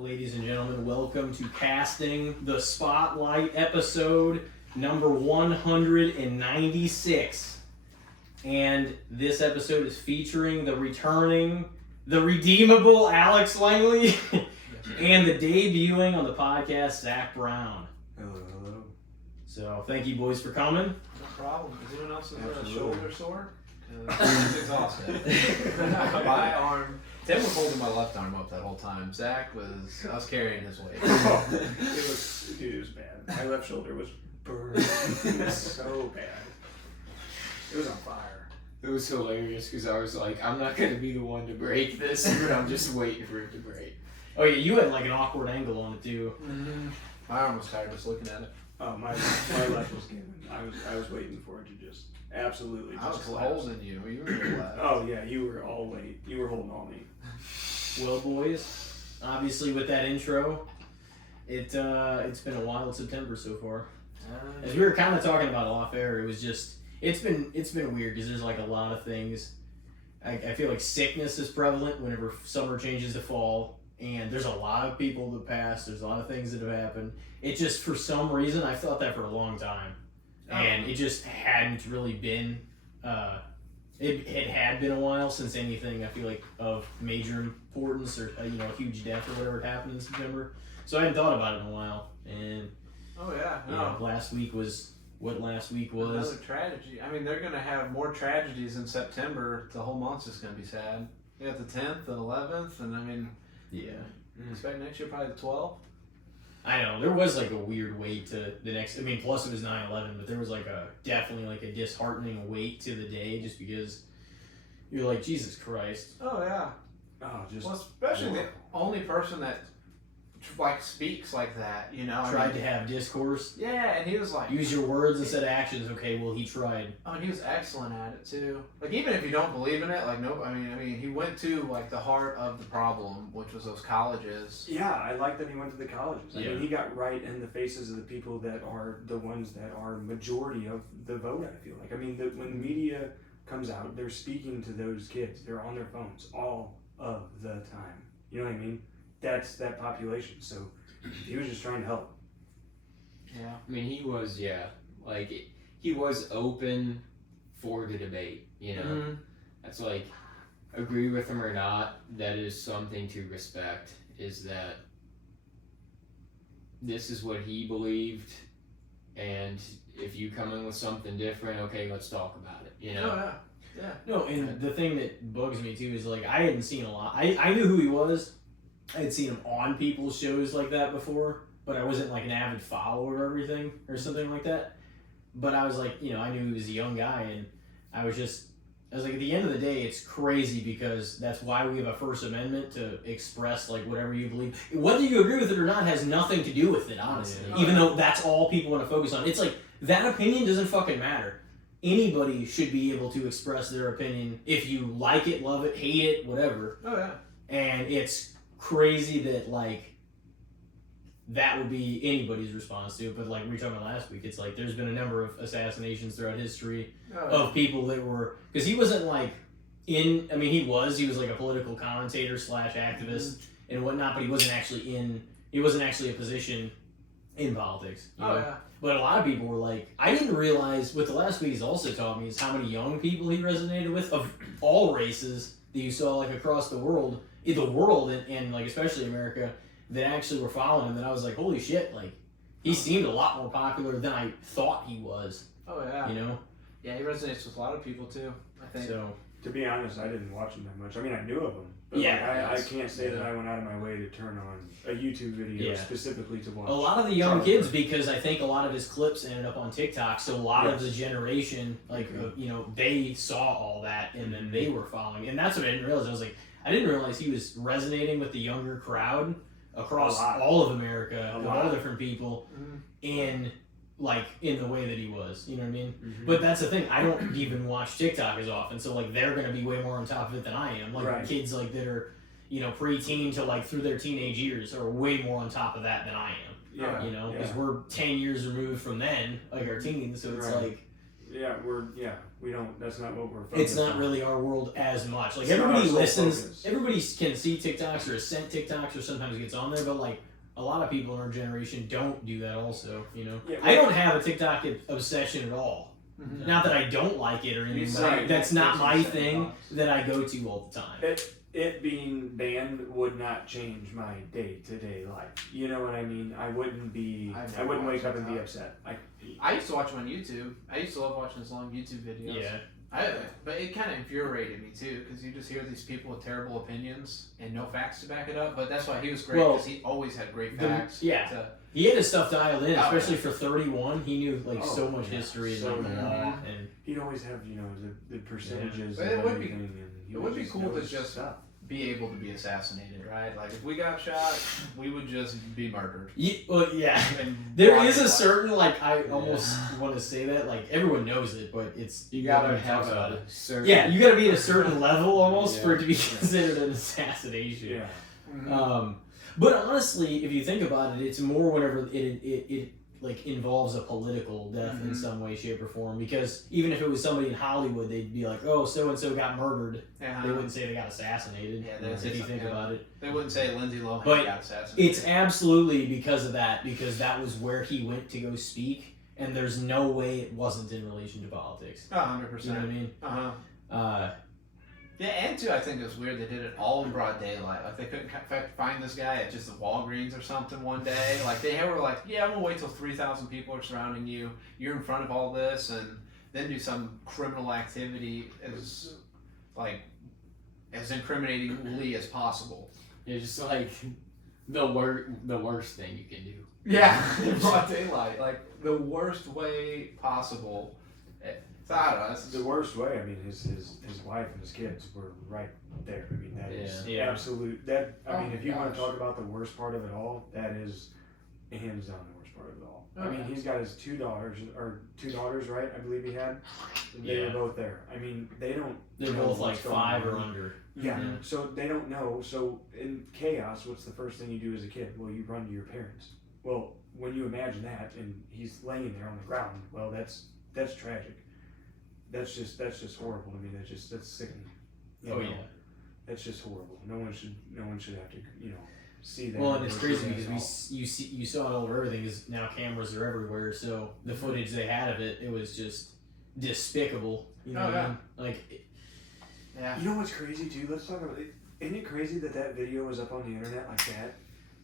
ladies and gentlemen. Welcome to Casting the Spotlight, episode number 196. And this episode is featuring the redeemable Alex Langley and the debuting on the podcast, Zack Brown. Hello. So, thank you boys for coming. No problem. Is anyone else's shoulder sore? It's exhausted. My arm. Tim was holding my left arm up that whole time. Zach was. I was carrying his weight. It was bad. My left shoulder was burned. It was so bad. It was on fire. It was hilarious because I was like, I'm not going to be the one to break this, but I'm just waiting for it to break. Oh yeah, you had like an awkward angle on it too. Mm-hmm. My arm was tired just looking at it. Oh, my left was giving. I was waiting for it to just absolutely just I was collapse. holding you. You were left. Oh yeah, you were all weight. You were holding all me. Well, boys, obviously with that intro, it's been a wild September so far. As we were kind of talking about off air, it was just it's been weird because there's like a lot of things. I feel like sickness is prevalent whenever summer changes to fall, and there's a lot of people that pass. There's a lot of things that have happened. It just, for some reason, I've thought that for a long time, and it just hadn't really been. It had been a while since anything I feel like of major importance or a huge death or whatever happened in September. So I hadn't thought about it in a while, and last week was what last week was. Another tragedy. I mean, they're gonna have more tragedies in September. The whole month's just gonna be sad. You got the 10th, the 11th, and I mean, expect next year probably the 12th. I know, there was like a weird weight to the next, plus it was 9/11, but there was definitely a disheartening weight to the day just because you're like, Jesus Christ. Oh, yeah. Oh, just. Well, especially the only person that, speaks like that, Tried to have discourse. Yeah, and he was like. Use your words instead of actions. Okay, well, he tried. Oh, and he was excellent at it, too. Even if you don't believe in it, he went to, the heart of the problem, which was those colleges. Yeah, I like that he went to the colleges. I Yeah. mean, he got right in the faces of the people that are the ones that are majority of the vote, I feel like. I mean, when the media comes out, they're speaking to those kids. They're on their phones all of the time. You know what I mean? That's that population. So he was just trying to help. Yeah. I mean, he was, he was open for the debate, Mm-hmm. That's agree with him or not, that is something to respect, is that this is what he believed, and if you come in with something different, okay, let's talk about it, Oh, yeah. Yeah. No, and the thing that bugs me too is I hadn't seen a lot. I knew who he was. I had seen him on people's shows like that before, but I wasn't an avid follower of everything or something like that. But I was I knew he was a young guy, and I was at the end of the day, it's crazy because that's why we have a First Amendment to express whatever you believe. Whether you agree with it or not has nothing to do with it, honestly. Yeah. Even though that's all people want to focus on. It's that opinion doesn't fucking matter. Anybody should be able to express their opinion if you like it, love it, hate it, whatever. Oh, yeah. And it's crazy that that would be anybody's response to it. But we were talking about last week, it's there's been a number of assassinations throughout history of people that were, because he wasn't he was a political commentator / activist and whatnot, but he wasn't actually a position in politics. Yeah. But a lot of people were I didn't realize what the last week has also taught me is how many young people he resonated with of all races that you saw across the world, and especially America, that actually were following him. That I was holy shit, he seemed a lot more popular than I thought he was. Oh, yeah. Yeah, he resonates with a lot of people too, I think. So, To be honest, I didn't watch him that much. I mean, I knew of him. But Yeah. I can't say that I went out of my way to turn on a YouTube video specifically to watch. a lot of the young kids, because I think a lot of his clips ended up on TikTok, so a lot of the generation, they saw all that and then they were following. And that's what I didn't realize. I was I didn't realize he was resonating with the younger crowd across all of America, of all different people, and in the way that he was, you know what I mean? Mm-hmm. But that's the thing, I don't even watch TikTok as often, so they're gonna be way more on top of it than I am. Kids that are, pre-teen to through their teenage years are way more on top of that than I am. Yeah. Because we're 10 years removed from then, our teens, so it's we don't. That's not what we're. Focused It's not on. really our world as much. Like It's not everybody our sole listens, focus. everybody can see TikToks or has sent TikToks or sometimes gets on there, but like a lot of people in our generation don't do that. Also, you know, Yeah, I don't have a TikTok obsession at all. Mhm. Not that I don't like it or anything, but Right. that's not my It's thing $7. that I go to all the time. It being banned would not change my day-to-day life. You know what I mean? I wouldn't be. I've I never wouldn't wake watched up and be TikTok. upset. I used to watch him on YouTube. I used to love watching his long YouTube videos. Yeah. But it kind of infuriated me too, because you just hear these people with terrible opinions and no facts to back it up. But that's why he was great, Well, because he always had great the- facts. yeah. He had his stuff dialed in, Oh, especially yeah. for 31. He knew like Oh, so much yeah. history and So like the many. law, and He'd always have the percentages. But and it would be- everything, and he it would be just cool know to his just- stuff. Be able to be assassinated, right? Like if we got shot, we would just be murdered. well, yeah. And There watch is a it. certain like I almost want to say that like everyone knows it, but it's You gotta nobody have talks about a it. certain. Yeah, you got to be at a certain level almost for it to be Yeah. considered an assassination. Yeah. Mhm. But honestly, if you think about it, it's more whenever it like involves a political death in Mhm. some way, shape, or form. Because even if it was somebody in Hollywood, they'd be like, "Oh, so and so got murdered." Yeah. They wouldn't say they got assassinated. Yeah, they'd say if you something, think yeah. about it. They wouldn't say Lindsay Lohan But got assassinated. It's absolutely because of that, because that was where he went to go speak, and there's no way it wasn't in relation to politics. 100%. You know what I mean? Uh-huh. Yeah, and too, I think it was weird they did it all in broad daylight. Like they couldn't find this guy at just the Walgreens or something one day. Like they were like, yeah, I'm gonna wait till 3,000 people are surrounding you. You're in front of all this, and then do some criminal activity as like as incriminatingly as possible. It's just like the worst thing you can do. Yeah, in broad daylight, like the worst way possible. So I don't know. That's The worst way. I mean, his wife and his kids were right there. I mean, that is Yeah. absolute. That I Oh mean, if my you want gosh. to talk about the worst part of it all, that is hands down the worst part of it all. I mean, Okay. he's got his two daughters, right? I believe he had. They Yeah. were both there. I mean, they don't. They're know both like what's going 5 or on. under. Yeah. Yeah. So they don't know. So in chaos, what's the first thing you do as a kid? Well, you run to your parents. Well, when you imagine that, and he's laying there on the ground, well, that's tragic. That's just horrible to me. That's sickening. You Oh know? yeah. That's just horrible. No one should have to see that. Well, and it's or crazy see that because at all. you saw it all over everything. Because now cameras are everywhere, so the footage they had of it was just despicable. You know Oh, what yeah. I mean? Like, yeah. You know what's crazy too? Let's talk about it. Isn't it crazy that video was up on the internet like that,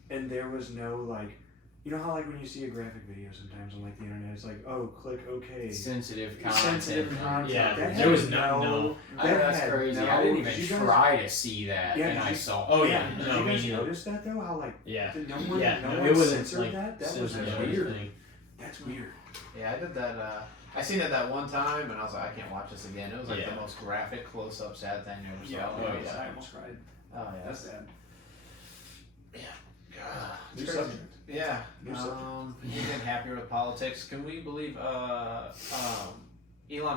and there was no like, you know how like when you see a graphic video sometimes on like the internet, it's like, oh, click OK. Sensitive content. Sensitive content. Yeah, That there had was no. I know that's had crazy. no- I didn't did you even guys- try to see that, Yeah, and did I you- saw. Oh yeah, Did no, you me guys neither. notice that though? How like Yeah, did no one yeah, no no, one it wasn't censored like that? That was censored or weird. anything. That's weird. Yeah, I did that. I seen it that one time, and I was like, I can't watch this again. It was like Yeah. the most graphic, close-up, sad thing I ever saw. Yeah, oh, yeah. I almost cried. Oh yeah. That's sad. God, New it's crazy. subject. Yeah. New subject. You're getting happier with politics. Can we believe Elon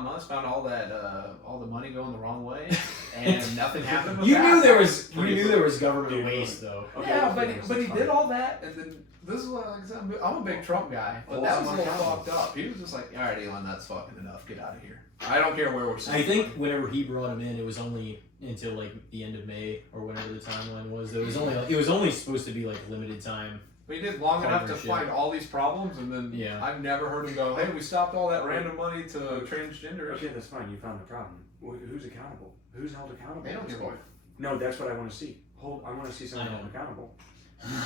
Musk found all the money going the wrong way, and nothing happened with You that? knew there was Pretty government Dude, waste though. Okay, Yeah, that's but he fine. did all that, and then this is what like I said, I'm a big Trump guy, but Hold that was a someone little accountable. fucked up. He was just like, all right, Elon, that's fucking enough. Get out of here. I don't care where we're sitting. I think whenever he brought him in, it was only until like the end of May or whatever the timeline was. It was only supposed to be like limited time. But he did long enough to Partnership. find all these problems, and then Yeah. I've never heard him go, hey, we stopped all that random money to transgenders. Okay, that's fine. You found the problem. Who's accountable? Who's held accountable? They don't give a No, that's what I want to see. I want to see someone I know. held accountable.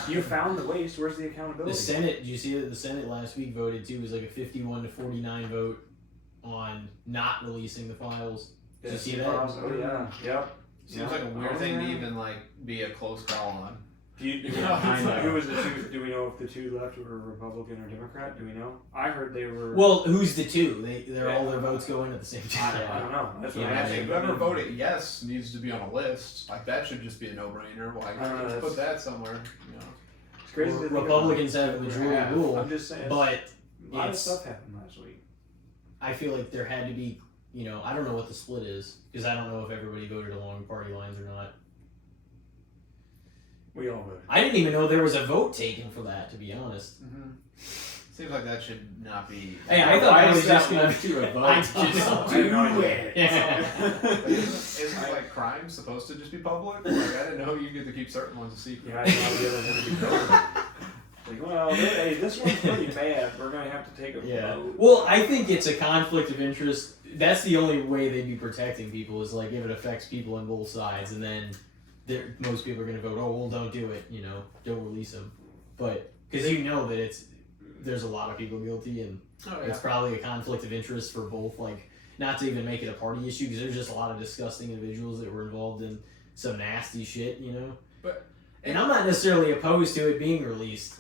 You found the waste. Where's the accountability? The Senate, did you see that the Senate last week voted too? It was like a 51-49 vote on not releasing the files. Did you see that? Oh yeah. Yep. Seems like a weird Oh, thing to yeah. even like be a close call on. Do you, Yeah, I know. who was the two? Do we know if the two left were Republican or Democrat? Do we know? I heard they were. Well, who's the two? They're all their votes go in at the same I time. don't know. That's what Yeah, I'm I asking. think whoever voted yes needs to be on a list. Like that should just be a no-brainer. Like I don't know, just that's- put that somewhere. You know. It's crazy. to think about. Republicans have a majority Yeah, rule, I'm just saying. but a lot of it's- stuff happened last week. I feel like there had to be, I don't know what the split is because I don't know if everybody voted along party lines or not. We all voted. I didn't even know there was a vote taken for that, to be honest. Seems like that should not be. Hey, I thought Why that is was that just gonna left to a vote? I Just don't know. do it. Isn't like crime supposed to just be public? Like I didn't know you get to keep certain ones a secret. Yeah, I didn't know the other one to be covered. Like, well, hey, this one's pretty bad. We're gonna have to take a vote. Well, I think it's a conflict of interest. That's the only way they'd be protecting people is like if it affects people on both sides, and then most people are gonna vote, oh well, don't do it. Don't release them. But because that there's a lot of people guilty, and it's probably a conflict of interest for both. Like not to even make it a party issue because there's just a lot of disgusting individuals that were involved in some nasty shit. And I'm not necessarily opposed to it being released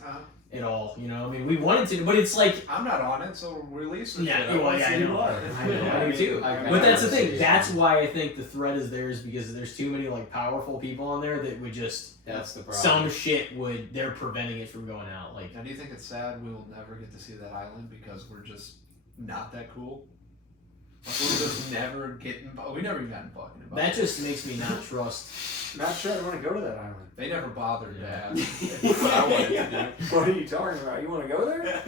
at all. I mean, we wanted to, but it's like I'm not on it, so release it. I know. I do too. But that's the thing. That's why I think the threat is there is because there's too many like powerful people on there that would just. That's the problem. Some shit they're preventing it from going out. Like, now, do you think it's sad we will never get to see that island because we're just not that cool? Like, we'll just never get involved. We never even gotten fucking involved. that just makes me not trust. Not sure I want to go to that island. They never bothered to Yeah. ask. What I wanted to do. What are you talking about? You want to go there?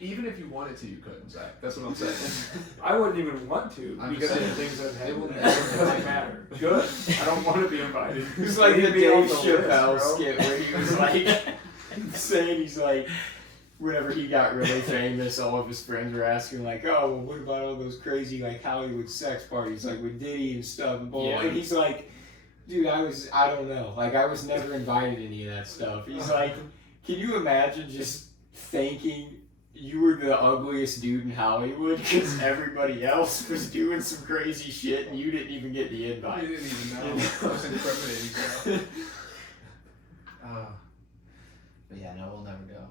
Even if you wanted to, you couldn't, Zach. That's what I'm saying. I wouldn't even want to I'm because just of the saying. things that They will happen. never It doesn't matter. Good. I don't want to be invited. It's like We the need to be on Dave the list, Chappelle bro. skit where he was like saying he's like, whenever he got really famous, all of his friends were asking like, oh, well, what about all those crazy like Hollywood sex parties like with Diddy and stuff and blah. Yeah. And he's like, dude, I don't know, like I was never invited to any of that stuff. He's like, can you imagine just thinking you were the ugliest dude in Hollywood because everybody else was doing some crazy shit and you didn't even get the invite. You didn't even know. It was incriminating. So. But yeah, no, we'll never go.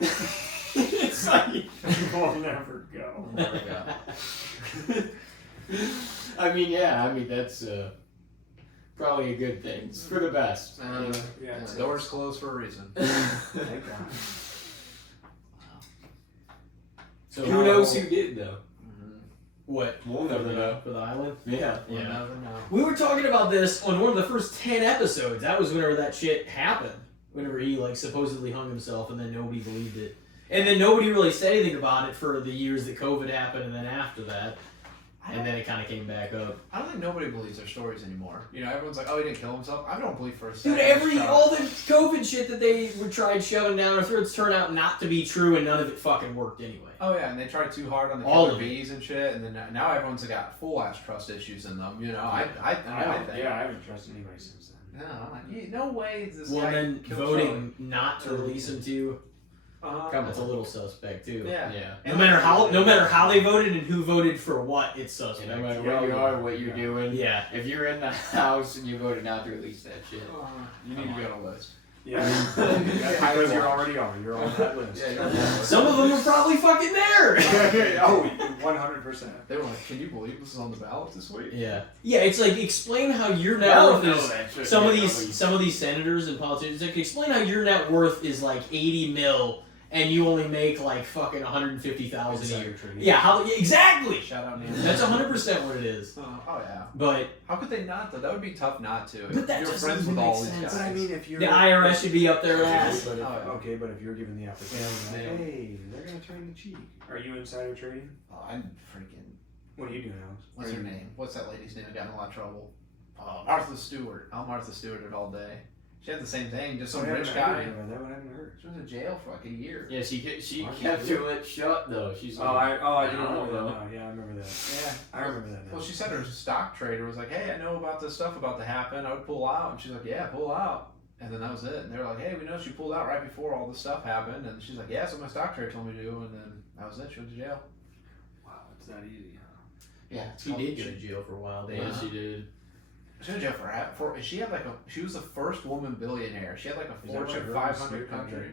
It's like, We'll never go. We'll never go. I mean that's probably a good thing. It's for the best. Yeah, The door's closed for a reason. Thank God. So Who knows who did though? What? We'll never know. For the island? Yeah. We'll never know. We were talking about this on one of the first 10 episodes. That was whenever that shit happened. Whenever he like supposedly hung himself and then nobody believed it. And then nobody really said anything about it for the years that COVID happened and then after that. And then it kind of came back up. I don't think nobody believes their stories anymore. Everyone's like, oh, he didn't kill himself. I don't believe for a Dude, second. all the COVID shit that they were tried shoving down our throats turned out not to be true and none of it fucking worked anyway. Oh yeah, and they tried too hard on the All killer of it. bees and shit, and then now everyone's got full ass trust issues in them. I haven't trusted anybody since then. No, I'm like, no way this Well, guy then killed voting not to release him to, Charlie. that's a little suspect too. Yeah. No matter how they voted and who voted for what, it's suspect. No matter where you are, what you're doing. Yeah. If you're in the house and you voted not to release that shit. You need to be on a list. Yeah. Because you're already on. You're on that list. Yeah, you're on that list. Some of them are probably fucking there. Oh, 100%. They were like, can you believe this is on the ballot this week? Yeah. Yeah, it's like explain how your net Hell worth no, is. that shouldn't Some of be these released. senators and politicians, like explain how your net worth is like 80 mil and you only make like fucking 150,000 a year. Yeah, exactly. Shout out Nancy. That's 100% what it is. Oh yeah. But How could they not though? That would be tough not to. But that You're doesn't friends even with all make these sense. guys. But I mean, if you're the IRS should be up their ass. But if, Oh, yeah. okay, but if you're given the opportunity, Yeah. like, hey, they're gonna turn the cheek. Are you insider trading? Oh, I'm freaking. What are you doing, Alex? What's her name? What's that lady's name that got in a lot of trouble? Martha Stewart. I'll Martha Stewart it all day. She had the same thing, just some What rich happened? I guy. didn't know about that. What happened to her? She was in jail for like a year. Yeah, she Why kept she do her lips shut though. She's Oh, like, I do I don't remember that know. now. Yeah, I remember that. Yeah. I remember that now. Well, she said her stock trader was like, hey, I know about this stuff about to happen. I would pull out. And she's like, yeah, pull out. And then that was it. And they were like, hey, we know she pulled out right before all this stuff happened. And she's like, yeah, that's what my stock trader told me to do. And then that was it. She went to jail. Wow, it's not easy, huh? Yeah. She did go to jail for a while. yeah, she did. She went to jail for she had like she was the first woman billionaire. She had like a Is that Fortune why her 500 and Snoop country.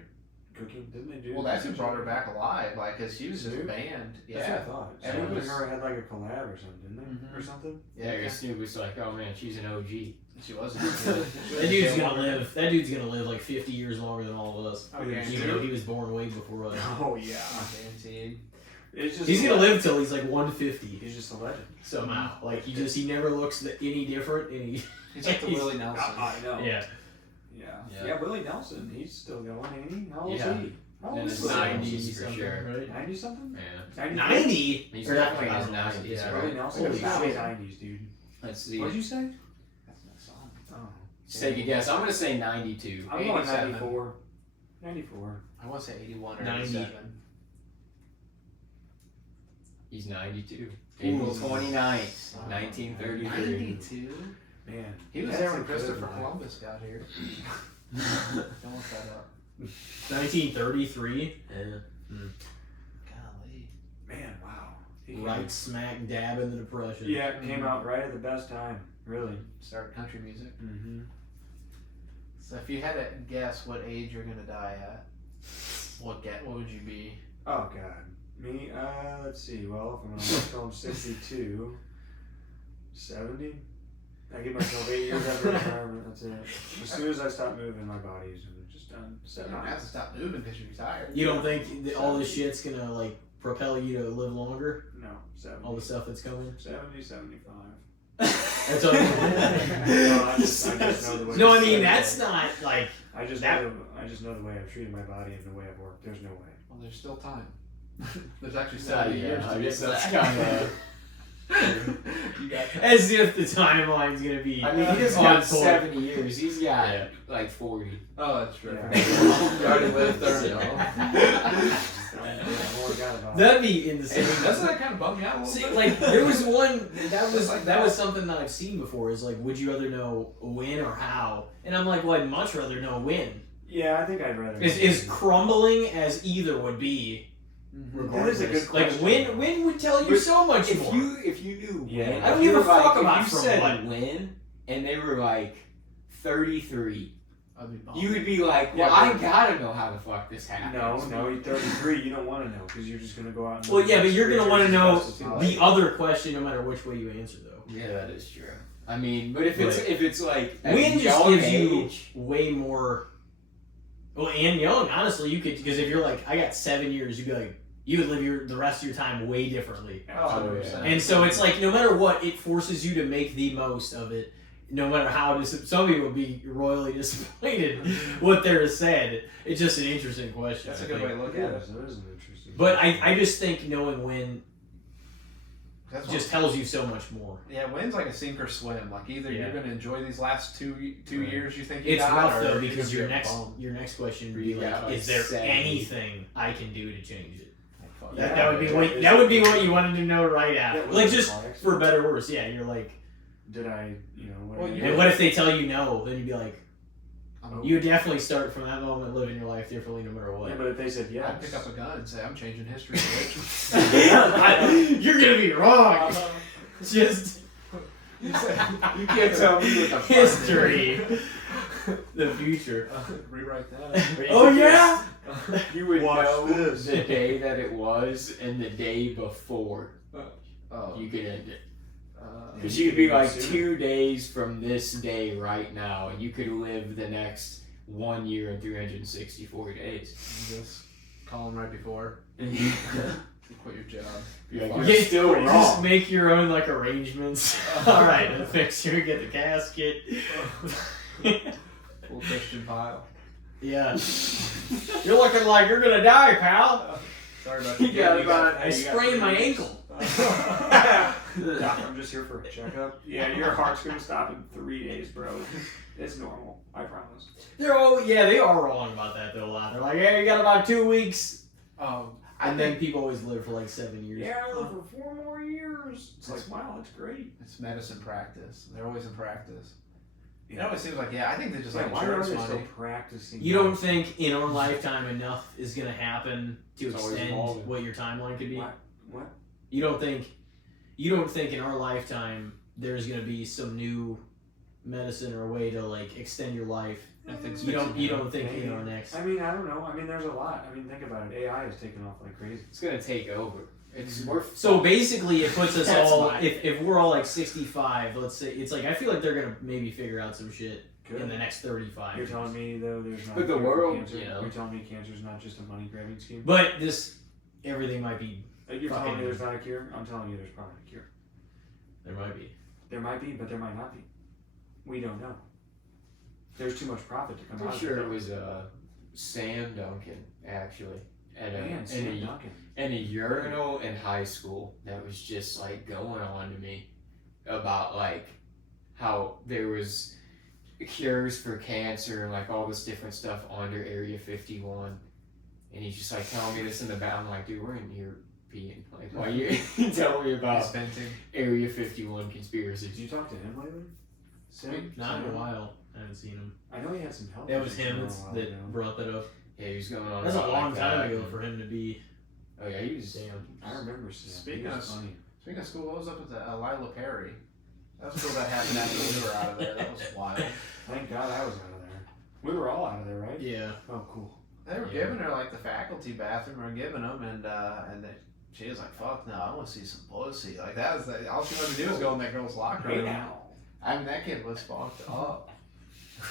Cooking, didn't they do? Well, that's who brought her back alive, like, cause she was just Snoop? banned. That's what I Yeah. thought. And Snoop it was- and her had like a collab or something, didn't they? Mhm. Or something? Yeah, I guess Snoop was like, oh man, she's an OG. She was. That dude's gonna live. That dude's gonna live like 50 years longer than all of us. Oh, Yeah. Even though he was born way before us. Oh yeah. Guaranteed. It's just He's gonna live till he's like 150 He's just a legend. somehow. Like he never looks any different. And He's like the Willie Nelson. I know. yeah. Yeah. Yeah. Yeah, Willie Nelson, he's still going, ain't he? How old Yeah. is he? How Then old it's is he? 90 for something, sure. right? 90 something? Yeah. 90? He's Or definitely not in his 90s, yeah. right? Willie Nelson Holy was probably shit. 90s, dude. Let's see. What'd you say? That's my song. Oh. Just take a guess. I'm gonna say 92. I'm going 87. 94. 94. I want to say 81 or 90. 87. He's 92. April 29th, Oh, 1933. 92? Man. He was that's there a when good Christopher life. Columbus got here. Don't look that up. 1933. Yeah. Golly. Man, wow. He Right smack dab in the Depression. Yeah, it came out right at the best time. Really. Started country music. Mm-hmm. So if you had to guess what age you're going to die at, what would you be? Oh, God. Me? Let's see. Well, if I'm going to wait till I'm 62, 70? I give myself 8 years after retirement. That's it. As soon as I stop moving, my body's just done. You 70. don't have to stop moving because you're retired. You don't think that all this shit's gonna like propel you to live longer? No, 70. All the stuff that's coming? 70, 75. That's all you No, I just know the way. No, I mean that's not like I just that- know. I just know the way I've treated my body and the way I've worked. There's no way. Well, there's still time. There's actually Yeah, 70 years I to guess get that's that. kind of. You got that. as if the timeline's gonna be. I mean, he just on got point. 70 years. He's got Yeah. like 40. Oh, that's true. Yeah. You already lived 30. I forgot about That'd be insane. Doesn't that kind of bum me out a little See, bit? like there was one that was Like that that. was something that I've seen before. Is like, would you rather know when or how? And I'm like, well, I'd much rather know when. Yeah, I think I'd rather. Is crumbling as either would be. Mhm. That is a good Regardless. Like question. when would tell you But so much If more. you knew Yeah. when, I don't if you give a were like, fuck if about you from said what. when, and they were like 33, I'd be bummed. you would be like, well, Yeah, I but- gotta know how the fuck this No, happens. no, you're 33. You don't want to know because you're just gonna go out. And Well, live yeah, the but you're gonna best want to know as possible. the other question, no matter which way you answer, though. Yeah, that is true. I mean, but if it's like at When a just young gives you age, way more. Well, and young, honestly, you could because if you're like, I got 7 years, you'd be like, you would live the rest of your time way differently. Oh, 100%. And so it's like, no matter what, it forces you to make the most of it. No matter how some people would be royally disappointed what they're said. It's just an interesting question. That's a I good think. way to look Yeah, at it. that is an interesting. But I just think knowing when That's just tells you so much more. Yeah, when's like a sink or swim. Like either Yeah. you're gonna enjoy these last two Right. years you think you It's got, rough or though you're because gonna your be next bummed. question would be You got, like, like, is there 70. anything I can do to change it? Like, fuck Yeah. That would be yeah, what it's- that would be what you wanted to know right Yeah, after. well, Like it's just complex. for better or worse, yeah. You're like, Did I, what Well, did I you- do? and what if they tell you no? Then you'd be like, I'm- you would definitely start from that moment living your life differently, no matter what. Yeah, but if they said yes, I'd pick up a gun and say, I'm changing history. bitch." You're gonna be wrong. Just you can't tell me what the fuck. history, the future. Rewrite that. But you Oh could yeah. You would Watch know this. the day that it was and the day before Oh, you could end it. uh, Because you'd be like Sooner. 2 days from this day right now, and you could live the next 1 year and 364 days. just call him right before. You're You quit your job. like, You you're still just wrong. make your own like arrangements. All right, the fixture, get the casket. Full Christian pile. Yeah. You're looking like you're gonna die, pal. Sorry about You got about- I sprained my ankle. Doc, I'm just here for a checkup. Yeah, your heart's gonna stop in 3 days, bro. It's normal. I promise. They are wrong about that though a lot. They're like, yeah, you got about 2 weeks, I and then think people always live for like 7 years. Yeah, I live for 4 more years. It's like, wow, that's great. it's medicine practice. They're always in practice. It Yeah. always seems like, I think they're just like Why are insurance they money. still practicing? You don't think in our lifetime enough is gonna happen to It's always extend evolving. what your timeline could be? What? You don't think in our lifetime there's gonna be some new medicine or a way to like extend your life? I think You don't think Maybe. in our next? I mean, I don't know. I mean, there's a lot. I mean, think about it. AI is taking off like crazy. It's gonna take over. We're So basically, it puts us That's all. my If we're all like 65, let's say, it's like I feel like they're gonna maybe figure out some shit in the Good. next 35. You're telling me though, there's not. But a the cure for world, cancer? you know. You're telling me cancer's not just a money grabbing scheme. But everything might be. You're telling fucking- me there's not a cure. I'm telling you, there's probably a cure. There might be. There might be, but there might not be. We don't know. There's too much profit to come out pretty of sure it. it was Sam Duncan, actually, at Man, Sam Duncan. and a urinal in high school that was just like going on to me about like how there was cures for cancer and like all this different stuff under Area 51, and he's just like telling me this in the back. I'm like, dude, we're in here peeing. Like, why you telling me about Area 51 conspiracies? Did you talk to him lately? Sam? Not in a while. I haven't seen him. I know he had some health. That was issues him for a while that ago. brought that up. Yeah, he was going on. That's a about long like time that, ago and- for him to be. Oh yeah, he was. Damn. I remember Sam. Speaking He was of- funny. Speaking of school, what was up with Lila Perry? That was cool that happened after we were out of there. That was wild. Thank God I was out of there. We were all out of there, right? Yeah. Oh, cool. They were Yeah. giving her like the faculty bathroom or giving them, and she was like, "Fuck no, I want to see some pussy." Like that was all she wanted to do was go in that girl's locker Hey room. now. I mean, that kid was fucked up.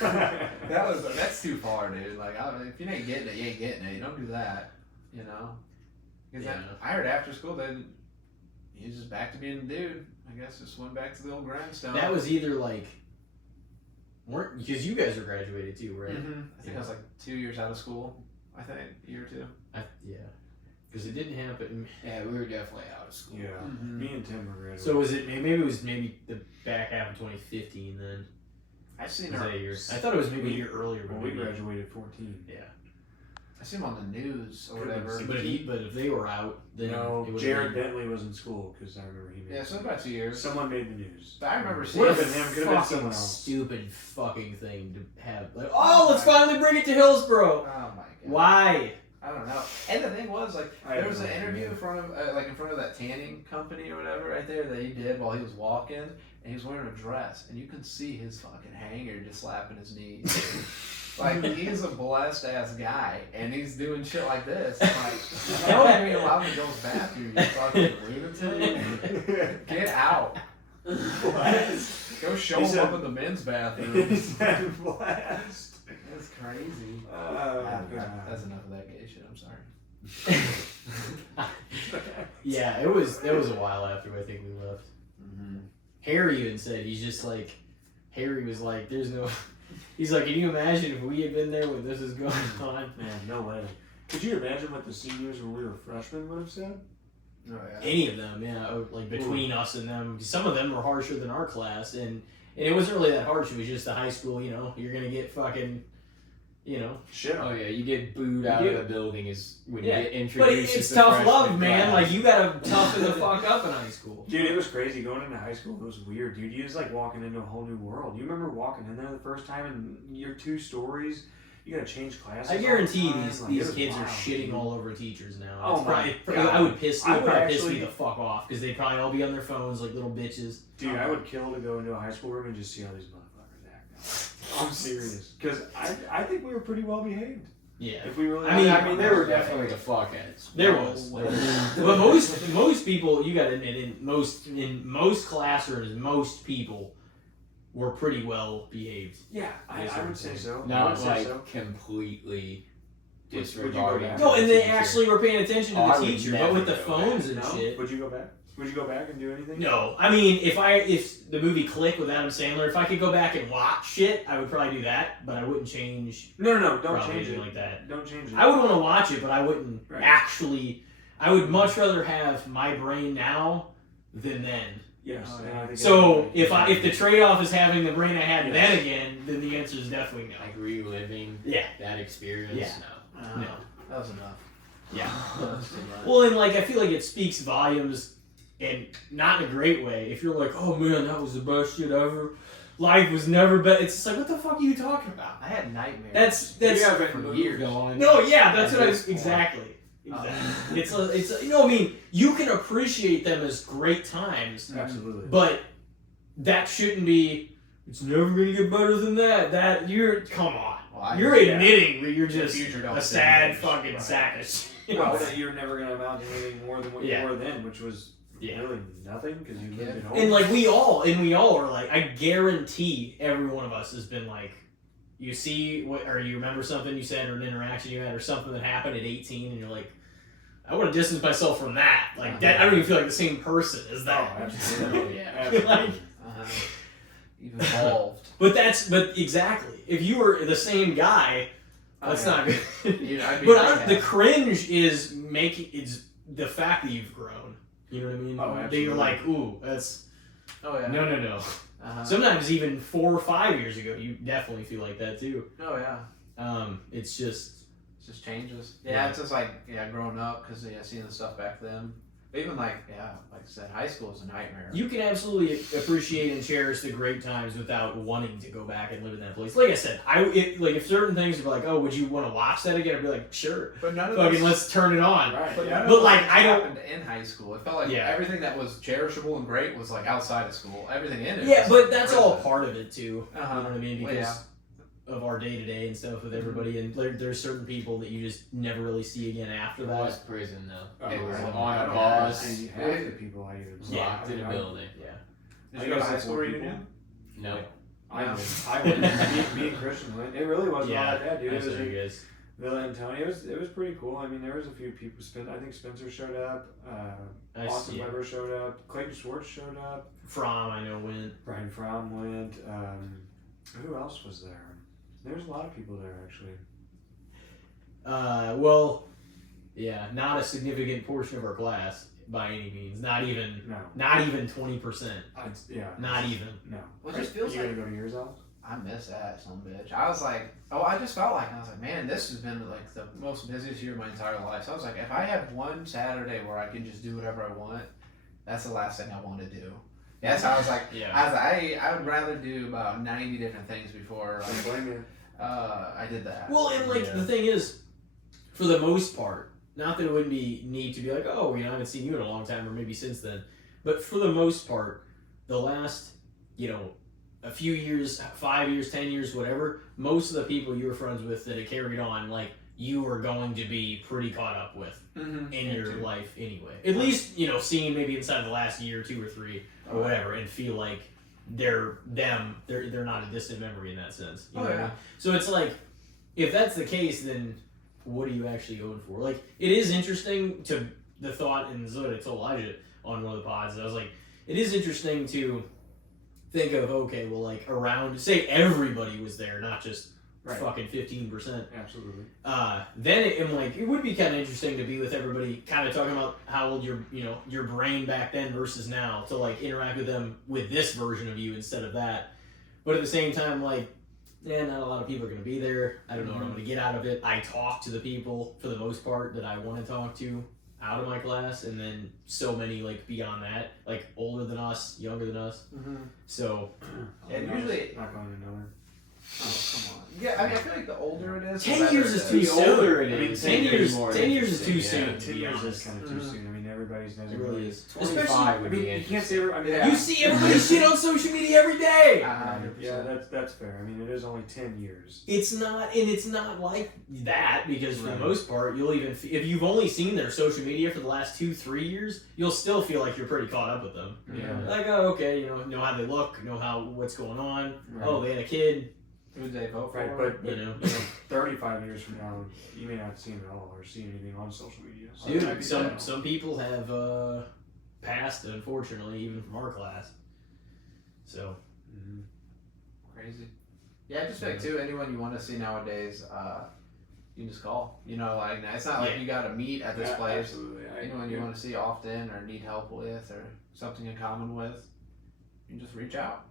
That's too far, dude. Like, if you ain't getting it, you ain't getting it. You don't do that, you know. 'Cause Yeah. I heard after school then he was just back to being a dude. I guess just went back to the old grindstone. That was either like. Weren't because you guys were graduated too, right? Mm-hmm. I think I was like 2 years out of school. I think a year or two. Yeah. Because it didn't happen. Yeah, we were definitely out of school. Yeah. Mhm. Me and Tim were graduated. So was it? Maybe it was the back half of 2015 then. I seen Was her. that a year? I thought it was maybe a year earlier. But Well, we maybe- graduated 14. Yeah. I seen him on the news or Could've whatever. been But if they were out, then No, it would've Jared been- Bentley was in school because I remember he made Yeah, so about 2 years. Someone made the news. But I remember Would seeing have What been a him, could have been fucking someone else. stupid fucking thing to have. Like, oh, let's finally bring it to Hillsboro. Oh my god. Why? I don't know. And the thing was, like, I there have was no an interview idea. in front of, in front of that tanning company or whatever, right there that he did while he was walking, and he was wearing a dress, and you can see his fucking hanger just slapping his knees. Like, he's a blessed ass guy, and he's doing shit like this. I'm like, you don't even allowed to go to the bathroom, you fucking lunatic. Get out. What? Go show He him said- up in the men's bathroom. He said blast. That's crazy. God. That's enough of that gay shit. I'm sorry. Yeah, it was a while after I think we left. Mm-hmm. Harry even said Harry was like, there's no. He's like, can you imagine if we had been there when this is going on? Man, no way. Could you imagine what the seniors when we were freshmen would have said? Oh, yeah. Any of them, yeah, or, like between us and them. 'Cause some of them were harsher than our class, and it wasn't really that harsh. It was just the high school, you know. You're gonna get fucking, you know. Shit. Oh yeah, you get booed out of the building is when Yeah. you get But introduced. it's to tough freshman love, man. class. Like you gotta toughen the fuck up in high school. Dude, it was crazy going into high school. It was weird, dude. You was like walking into a whole new world. You remember walking in there the first time and your 2 stories, you gotta change classes. I all the guarantee time. these Like, it was kids are wild, shitting dude. all over teachers now. Oh It's my probably, God. I would piss. It I would would probably piss actually- me the fuck off because they'd probably all be on their phones like little bitches. Dude, I would kill to go into a high school room and just see all these motherfuckers act out. I'm serious. Because I think we were pretty well behaved. Yeah, If we really I mean, they were definitely the fuckheads. there was. But most people, you got to admit, in most classrooms, most people were pretty well behaved. Yeah, I would say so. I would Not say like so. completely Would you go disregarding. back? No, and the they teacher. actually were paying attention to Oh, the I would teacher, but never with the go phones back. and No? shit. Would you go back? Would you go back and do anything? No, I mean, if the movie Click with Adam Sandler, if I could go back and watch shit, I would probably do that, but I wouldn't change. No, don't Probably change it. anything like that. Don't change it. I would want to watch it, but I wouldn't Right. actually. I would much rather have my brain now than then. Yes. Oh, and yeah. I think So everybody- if the trade off is having the brain I had Yes. then again, then the answer is definitely no. like reliving Yeah. that experience. Yeah. No. No. That was enough. Yeah. That was too much. Well, and like I feel like it speaks volumes, and not in a great way. If you're like, oh man, that was the best shit ever. Life was never better. It's just like, what the fuck are you talking about? I had nightmares. That's You haven't for moved years. on. no, yeah, that's At what I this was point. exactly. It's you know, I mean, you can appreciate them as great times, Absolutely. but that shouldn't be. It's never gonna get better than that. That you're come on. Well, I You're just- admitting that you're The just future don't a say sad much. fucking Right. sack of shit. Well, that you're never going to amount to anything more than what Yeah. you were then, which was Yeah. really nothing because you lived at home. And like we all are like, I guarantee every one of us has been like, you see what, or you remember something you said or an interaction you had or something that happened at 18, and you're like, I want to distance myself from that. Like that, I don't even feel like the same person as Oh, that. absolutely. Yeah. Absolutely. Like, You've evolved. but exactly, if you were the same guy, That's not good. I'd be But like the that. cringe is the fact that you've grown. You know what I mean? Oh, That absolutely. you're like, ooh, that's Oh yeah. no. Uh-huh. Sometimes even 4 or 5 years ago, you definitely feel like that too. Oh yeah. It's just It just changes. Yeah. Yeah, it's just like growing up because seeing the stuff back then. But even like I said, high school is a nightmare. you can absolutely appreciate and cherish the great times without wanting to go back and live in that place. Like I said, if certain things are like, oh, would you want to watch that again? I'd be like, sure. But none of Fucking those- let's turn it on. Right. But, yeah. none of But, those like, things I don't- happened in high school. It felt like Yeah. everything that was cherishable and great was like outside of school. Everything in it. Yeah, was, but like, that's all prison. part of it too. Uh-huh. You know what I mean? Well, Because yeah. of our day to day and stuff with everybody, and there's certain people that you just never really see again after It that. was prison though. Oh, It was I don't- on I a don't bus. see half the people I even Yeah. Locked in a building. Yeah. Did you go to high school reunion? No. I No. went. Me and Christian went. It really wasn't all Yeah, that bad, dude. I It was saw in you guys. Villa Antonio. It was pretty cool. I mean, there was a few people. I think Spencer showed up. Austin Yeah. Weber showed up. Clayton Schwartz showed up. From I know went. Brian Fromm went. Who else was there? There was a lot of people there actually. Well, yeah, not a significant portion of our class by any means. Not even No. 20%. Yeah. Not even. No. Well, it just feels you like- gonna go to yours, Alex? I miss that son of a bitch. I was like, I just felt like, I was like, man, this has been like the most busiest year of my entire life. So I was like, if I have one Saturday where I can just do whatever I want, that's the last thing I want to do. Yeah, so I was like, Yeah. I was like, I would rather do about 90 different things before I don't blame you. I did that. Well, and like the thing is, for the most part, not that it wouldn't be neat to be like, oh, I haven't seen you in a long time, or maybe since then, but for the most part, the last, a few years, 5 years, 10 years, whatever, most of the people you were friends with that had carried on, like, you were going to be pretty caught up with Mm-hmm. in your life anyway. At least, seeing maybe inside the last year, 2 or 3, or whatever, and feel like they're not a distant memory in that sense. You know what I mean? So it's like, if that's the case, then what are you actually going for? Like, it is interesting to the thought, and this is what I told Elijah on one of the pods. I was like, it is interesting to think of, okay, well, like around, say everybody was there, not just Right. fucking 15%. Absolutely. Then it would be kind of interesting to be with everybody, kind of talking about how old your brain back then versus now, to like interact with them with this version of you instead of that. But at the same time, like, not a lot of people are going to be there. I don't know what I'm going to get out of it. I talk to the people for the most part that I want to talk to out of my class, and then so many like beyond that, like older than us, younger than us. Mm-hmm. So And No, usually- not going to nowhere. Oh, come on. Yeah, I mean, I feel like the older it is, the 10 better years it is too The soon. older it I mean, is, 10 the years. more 10 years is too interesting, soon. yeah. To 10 be years is honest, kind of too soon. I mean, everybody's doesn't it really is. 25 I would mean, be you can't interesting. say. I mean, Yeah. You see everybody shit on social media every day. Yeah, that's fair. I mean, it is only 10 years. It's not like that, because for Right. the most part, you'll even if you've only seen their social media for the last 2-3 years, you'll still feel like you're pretty caught up with them. Yeah. Like, oh, okay, know how they look, know what's going on. Right. Oh, they had a kid. Who they vote for? Right, but You know. 35 years from now, you may not see him at all or see anything on social media. So Dude, it might be Some bad. some people have passed, unfortunately, even from our class. So Mhm. Crazy. Yeah, I just feel like too. Anyone you want to see nowadays, you can just call. Like it's not like you got to meet at this Yeah, place. Absolutely. Anyone you want to see often or need help with or something in common with, you can just reach out.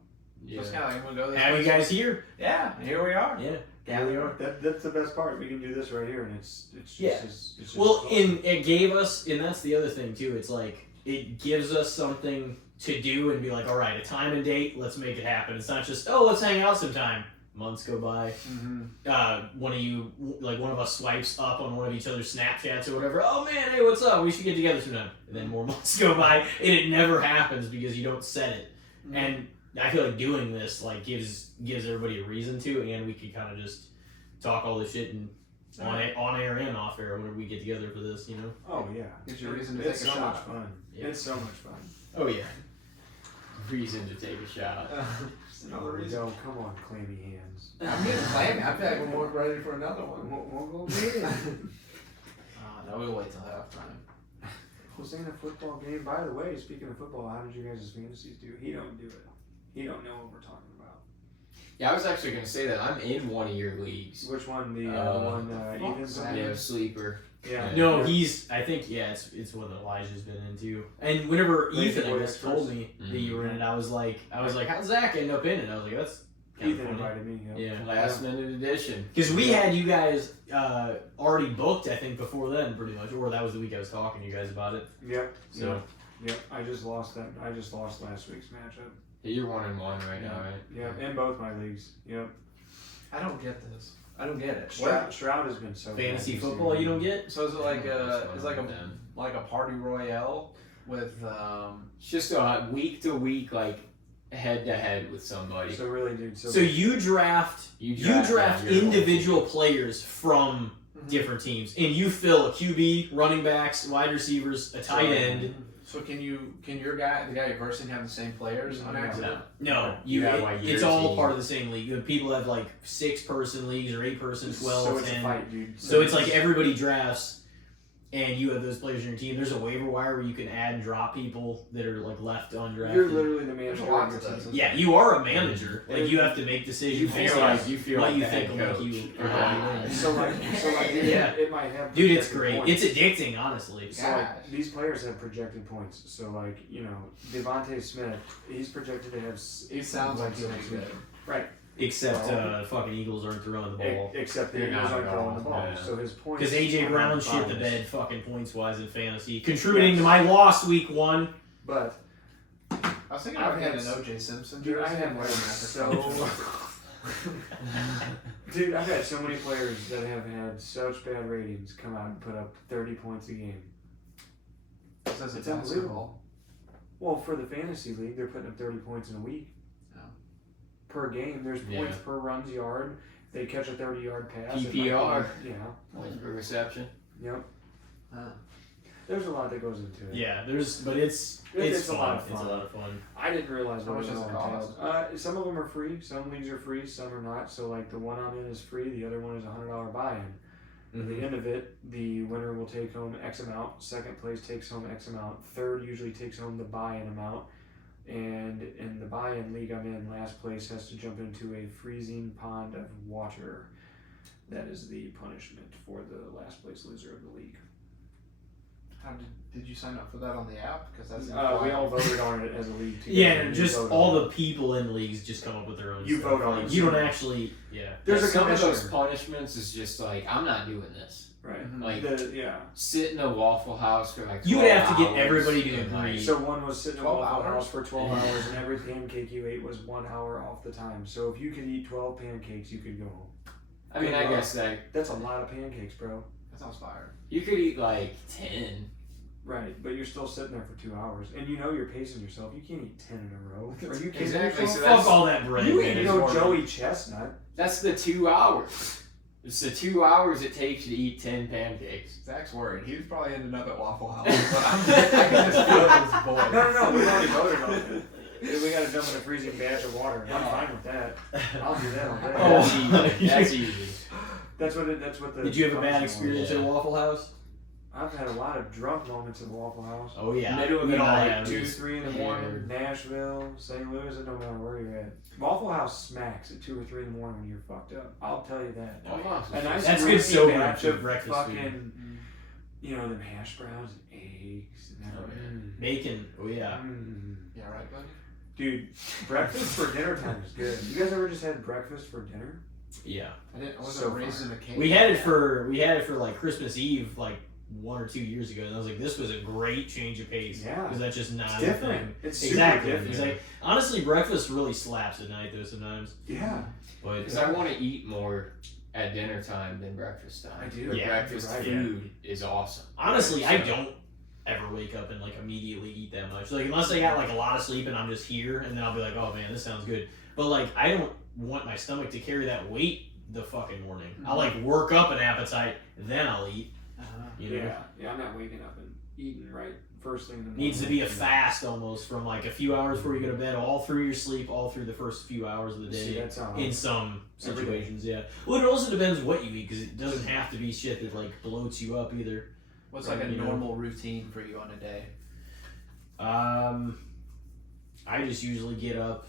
Yeah. Just kind of like, I'm gonna go this have you place. guys here? Yeah, and here we are. Yeah. Yeah, we are. That's the best part. We can do this right here, and it's just Yeah. it's just Well, awesome. it gave us, and that's the other thing too. It's like it gives us something to do and be like, all right, a time and date, let's make it happen. It's not just, oh, let's hang out sometime. Months go by. Mm-hmm. One of us swipes up on one of each other's Snapchats or whatever. Oh man, hey, what's up? We should get together sometime. And then more months go by, and it never happens because you don't set it. Mm-hmm. And I feel like doing this like gives everybody a reason to, and we could kind of just talk all this shit and on air and off air whenever we get together for this, Oh yeah, Gives you a reason to it's take a so shot. much fun. Yeah. It's so much fun. Oh yeah. Reason to take a shot. Just another reason. Yo, come on, clammy hands. I'm getting clammy. I feel like we're more ready for another one. We'll go get it. No, we'll wait till halftime. Was in a football game. By the way, speaking of football, how did you guys' fantasies do? He don't do it. He don't know what we're talking about. Yeah, I was actually gonna say that I'm in one of your leagues. Which one? The one Ethan's in? Yeah, sleeper. Yeah. No, I think, it's what Elijah's been into. And whenever Ethan, I guess, told me that you were in it, I was like, how'd Zach end up in it? I was like, that's kind Ethan of funny. invited me. Yeah. Last minute edition. Because we had you guys already booked, I think, before then, pretty much. Or that was the week I was talking to you guys about it. Yep. So, Yep. I just lost last week's matchup. Yeah, you're 1-1 right now, right? Yep. In both my leagues. Yep. I don't get this. I don't get it. Stroud has been so fantasy bad. football you don't get? So is it like What's like going on with them? a party royale with It's just a week to week, like head to head with somebody. So really, dude. So you draft yeah, you're individual players from different teams, and you fill a QB, running backs, wide receivers, a tight end. So can your guy, the guy you're versing, have the same players on accident? No, it's all part of the same league. People have like 6-person leagues or 8-person, 12, so it's 10. a fight, dude. So it's like everybody drafts, and you have those players in your team. There's a waiver wire where you can add and drop people that are like left undrafted. You're literally the There's manager a lot of your to team. this. Yeah, you are a manager. Like you have to make decisions. You feel like what you the think head will make coach. you. Yeah. So like, Yeah. it might have. Dude, it's projected great. points. It's addicting, honestly. So like, these players have projected points. So like, Devontae Smith, he's projected to have. He sounds like he'll be good. Right. Except fucking Eagles aren't throwing the ball. Except the They're Eagles not aren't at throwing all, the ball. yeah. So his points. Because AJ are Brown not shit the biased. bed fucking points wise in fantasy, contributing to my loss week 1. But I was thinking I've of getting had an OJ Simpson. dude, I jersey have and had wearing that so. Dude, I've had so many players that have had such bad ratings come out and put up 30 points a game. It says It's it's unbelievable. Well, for the fantasy league, they're putting up 30 points in a week. Oh. Per game, there's points per runs yard. If they catch a 30-yard pass. it might PPR. be- Yeah. Points per reception. Yep. Huh. There's a lot that goes into it. Yeah, but it's It's fun. a lot of It's a fun. lot of fun. I didn't realize How what much it does it all cost? entails. Some of them are free. Some leagues are free. Some are not. So like the one I'm in is free. The other one is $100 buy-in. At the end of it, the winner will take home X amount. Second place takes home X amount. Third usually takes home the buy-in amount. And in the buy-in league I'm in, last place has to jump into a freezing pond of water. That is the punishment for the last place loser of the league. How did you sign up for that on the app? Because that's We all voted on it as a league together. Yeah, and You just vote all on the people in leagues just come up with their own You stuff. vote on Like, it. you don't actually, yeah. There's a some of those commissioner. punishments is just like, I'm not doing this. Right. Mhm. Like, Yeah. sit in a Waffle House for like You would 12 have to get hours everybody to and, agree. like, So one was sitting in a 12 Waffle hours? House for 12 hours, and every pancake you ate was 1 hour off the time. So if you could eat 12 pancakes, you could go home. I mean, I guess like That's a lot of pancakes, bro. That sounds fire. you could eat like 10. Right, but you're still sitting there for 2 hours, and you know you're pacing yourself. You can't eat 10 in a row. Are you kidding Exactly, yourself? so that's- Fuck all that bread, You man. ain't It's no horrible. Joey Chestnut. That's the 2 hours. It's the 2 hours it takes you to eat 10 pancakes. Zach's worried. He was probably ending up at Waffle House. But I can just feel his voice. No, we've already voted on it. We gotta dump in a freezing batch of water. I'm fine with that. I'll do that all day. Oh. That's easy. That's easy. That's what the. Did you have a bad punishment was. experience at a Waffle House? I've had a lot of drunk moments at Waffle House. Oh, yeah. Middle of We the all night, have. 2, 3 in the morning, hammered. Nashville, St. Louis, it don't matter where you're at. Waffle House smacks at 2 or 3 in the morning when you're fucked up. I'll tell you that. Waffle House is A nice That's greasy good sober batch food, of breakfast food. fucking, the hash browns and eggs and that. Oh, yeah. Bacon. Oh, yeah. Yeah, right, buddy? Dude, breakfast for dinner time is good. You guys ever just had breakfast for dinner? Yeah. I wasn't So raised far. in a cave. We had it for like Christmas Eve, like 1 or 2 years ago, and I was like, this was a great change of pace. Yeah. Because that's just not It's a different. thing. It's super Exactly. different. It's like, honestly, breakfast really slaps at night, though, sometimes. Yeah. But Because I want to eat more at dinner time than breakfast time. I do. But Yeah, breakfast you're right. food is awesome. honestly, I So- don't ever wake up and like immediately eat that much. Like unless I got like a lot of sleep and I'm just here, and then I'll be like, oh man, this sounds good. But like I don't want my stomach to carry that weight the fucking morning. I'll like work up an appetite, then I'll eat. You know? Yeah, I'm not waking up and eating right first thing in the morning. Needs to be a fast almost from like a few hours before you go to bed, all through your sleep, all through the first few hours of the See, day. that's how In some Every day. situations, yeah. Well, it also depends what you eat because it doesn't have to be shit that like bloats you up either. What's like a You know? normal routine for you on a day? I just usually get up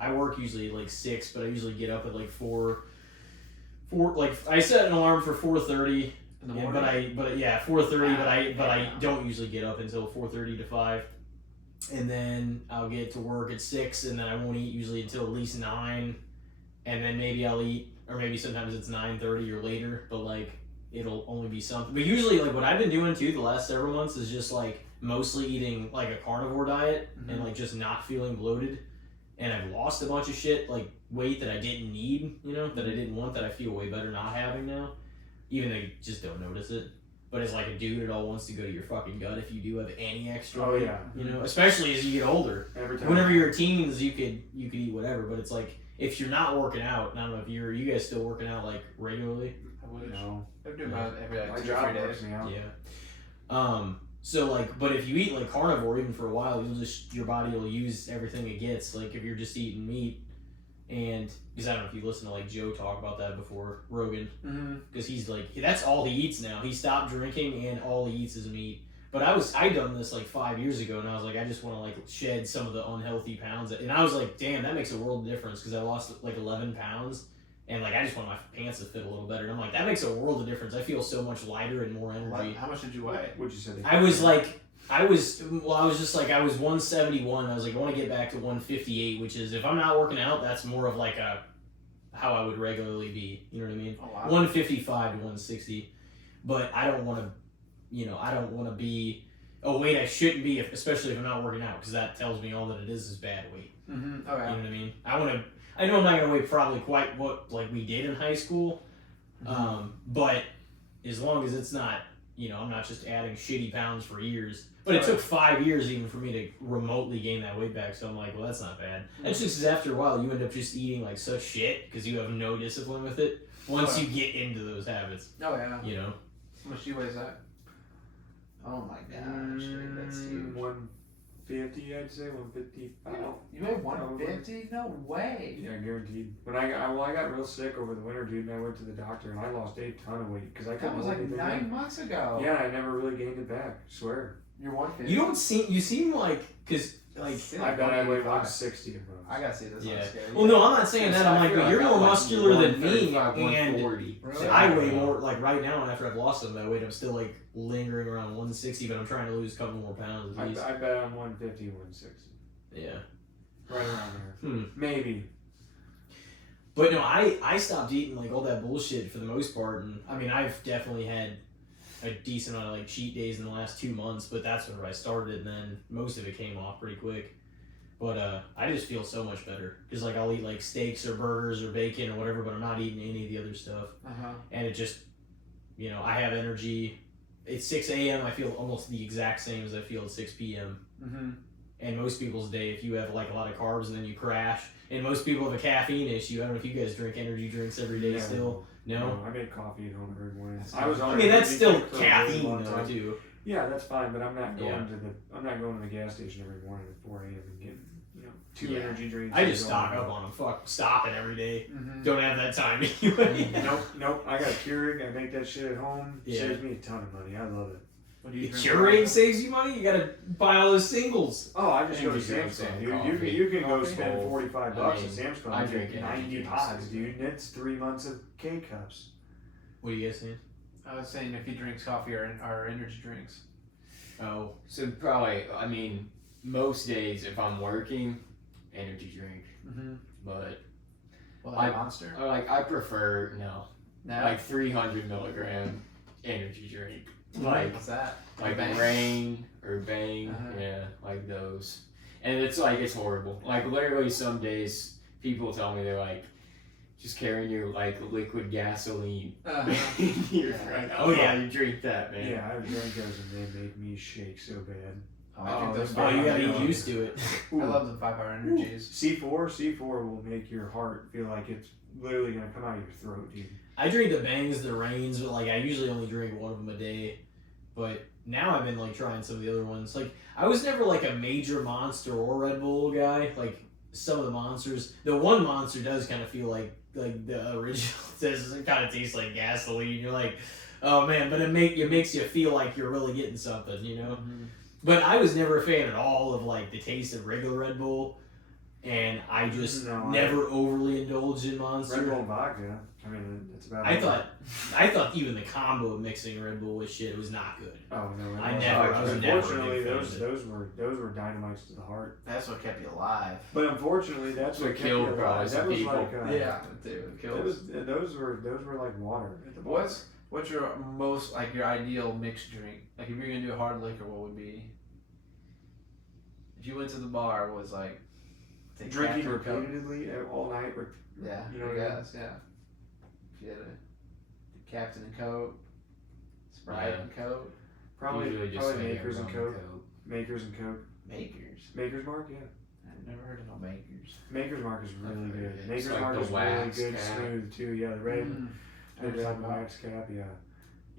I work usually at like 6, but I usually get up at like 4. Like I set an alarm for 4:30. In the Yeah, morning. but 4:30. But I don't usually get up until 4:30 to 5, and then I'll get to work at 6, and then I won't eat usually until at least 9, and then maybe I'll eat, or maybe sometimes it's 9:30 or later, but like it'll only be something. But usually, like what I've been doing too the last several months is just like mostly eating like a carnivore diet and like just not feeling bloated, and I've lost a bunch of shit like weight that I didn't need, that I didn't want, that I feel way better not having now. Even though you just don't notice it. But as like a dude, it all wants to go to your fucking gut if you do have any extra. Oh yeah. Especially as you get older. Every time. Whenever you're teens, you could eat whatever. But it's like if you're not working out, I don't know if you guys still working out like regularly. I wish. No. I'm doing about every like My 2 or job 3 works days. me out. Yeah. So like, but if you eat like carnivore even for a while, your body will use everything it gets. Like if you're just eating meat. And because I don't know if you listened to like Joe talk about that before, Rogan, because he's like, that's all he eats now. He stopped drinking and all he eats is meat. But I done this like 5 years ago, and I was like, I just want to like shed some of the unhealthy pounds, and I was like, damn, that makes a world of difference because I lost like 11 pounds, and like I just want my pants to fit a little better. And I'm like, that makes a world of difference. I feel so much lighter and more energy. How much did you weigh? What'd you say? I was 171. I was like, I want to get back to 158, which is if I'm not working out, that's more of like how I would regularly be. You know what I mean? Oh, wow. 155 to 160. But I don't want to, I don't want to be a weight I shouldn't be, especially if I'm not working out, because that tells me all that it is bad weight. Mm-hmm. Oh, yeah. You know what I mean? I know I'm not gonna weigh probably quite what like we did in high school, but as long as it's not. I'm not just adding shitty pounds for years. But it took 5 years even for me to remotely gain that weight back. So I'm like, well, that's not bad. That's just because after a while, you end up just eating like such shit because you have no discipline with it once you get into those habits. Oh, yeah. How much do you weigh, Zach? Oh, my gosh. Dude, that's huge. 150, I'd say 155. You weigh 150? No way. Yeah, guaranteed. When I got real sick over the winter, dude, and I went to the doctor, and I lost a ton of weight because I couldn't. That was like 9 months ago. Yeah, I never really gained it back. I swear. You're 150. you seem like, because like. I bet I weigh 160 above. I gotta see this. Yeah. Scary. Well, no, I'm not saying that. I'm like, but you're more muscular than me, 140. and I weigh more. Like right now, and after I've lost some of that weight, I'm still like lingering around 160, but I'm trying to lose a couple more pounds at least. I bet I'm 150, 160. Yeah. Right around there. Maybe. But no, I stopped eating like all that bullshit for the most part, and I mean I've definitely had a decent amount of like cheat days in the last 2 months, but that's whenever I started, and then most of it came off pretty quick. But I just feel so much better because like I'll eat like steaks or burgers or bacon or whatever, but I'm not eating any of the other stuff, and it just, I have energy. It's 6 a.m. I feel almost the exact same as I feel at 6 p.m. And most people's day, if you have like a lot of carbs and then you crash, and most people have a caffeine issue. I don't know if you guys drink energy drinks every day still. No, I make coffee at home every morning. That's still caffeine though too. Yeah, that's fine, but I'm not going to the gas station every morning at 4 a.m. and getting 2 energy drinks. I just stock up on them. Fuck, stopping every day. Don't have that time anyway. Nope. I got Keurig. I make that shit at home. Saves me a ton of money. I love it. Keurig saves you money. You gotta buy all those singles. Oh, I just go to Sam's Club. You can go spend $45 at Sam's Club. I and drink get 90 pods, dude. And it's 3 months of K-Cups. What are you guys saying? I was saying if he drinks coffee or energy drinks. Oh. So probably, most days if I'm working, energy drink. But Monster? I prefer, like 300 milligram energy drink. Like, what's that? Like Bang? Rain or Bang, like those. And it's horrible. Like literally some days people tell me they're like, just carrying your like liquid gasoline. You drink that, man. Yeah, I've drank those and they make me shake so bad. I drink those. You gotta get used to it. I love the 5 Hour Energies. C4 will make your heart feel like it's literally gonna come out of your throat, dude. I drink the Bangs, the Rains, but like I usually only drink one of them a day. But now I've been like trying some of the other ones. Like I was never like a major Monster or Red Bull guy. Like some of the Monsters, the one Monster does kind of feel like the original. It kind of tastes like gasoline. You're like, oh man, but it makes you feel like you're really getting something, But I was never a fan at all of like the taste of regular Red Bull. and I just No, never overly indulged in Red Monster. Bull and vodka. I mean, it's about. I thought even the combo of mixing Red Bull with shit was not good. Oh no! I was never a Unfortunately, big fan of it. those were dynamites to the heart. That's what kept you alive. But unfortunately, that's what killed kept you probably alive. some That was people. like dude, kills. those were like water at the bottom. What's your most like your ideal mixed drink? Like if you're gonna do a hard liquor, what would be? If you went to the bar, what was like Drinking Captain Coke? repeatedly all night. Yeah, You know I what I mean? guess, yeah. If you had a Captain and Coke, Sprite Yeah. and Coke, Probably say Makers and rum Coke. Makers and Coke. Makers. Maker's Mark, yeah. I've never heard of no Makers. Maker's Mark is really good. It's Maker's like Mark the is really wax good, cap. smooth too. Yeah, the red, I the red wax cap. Yeah.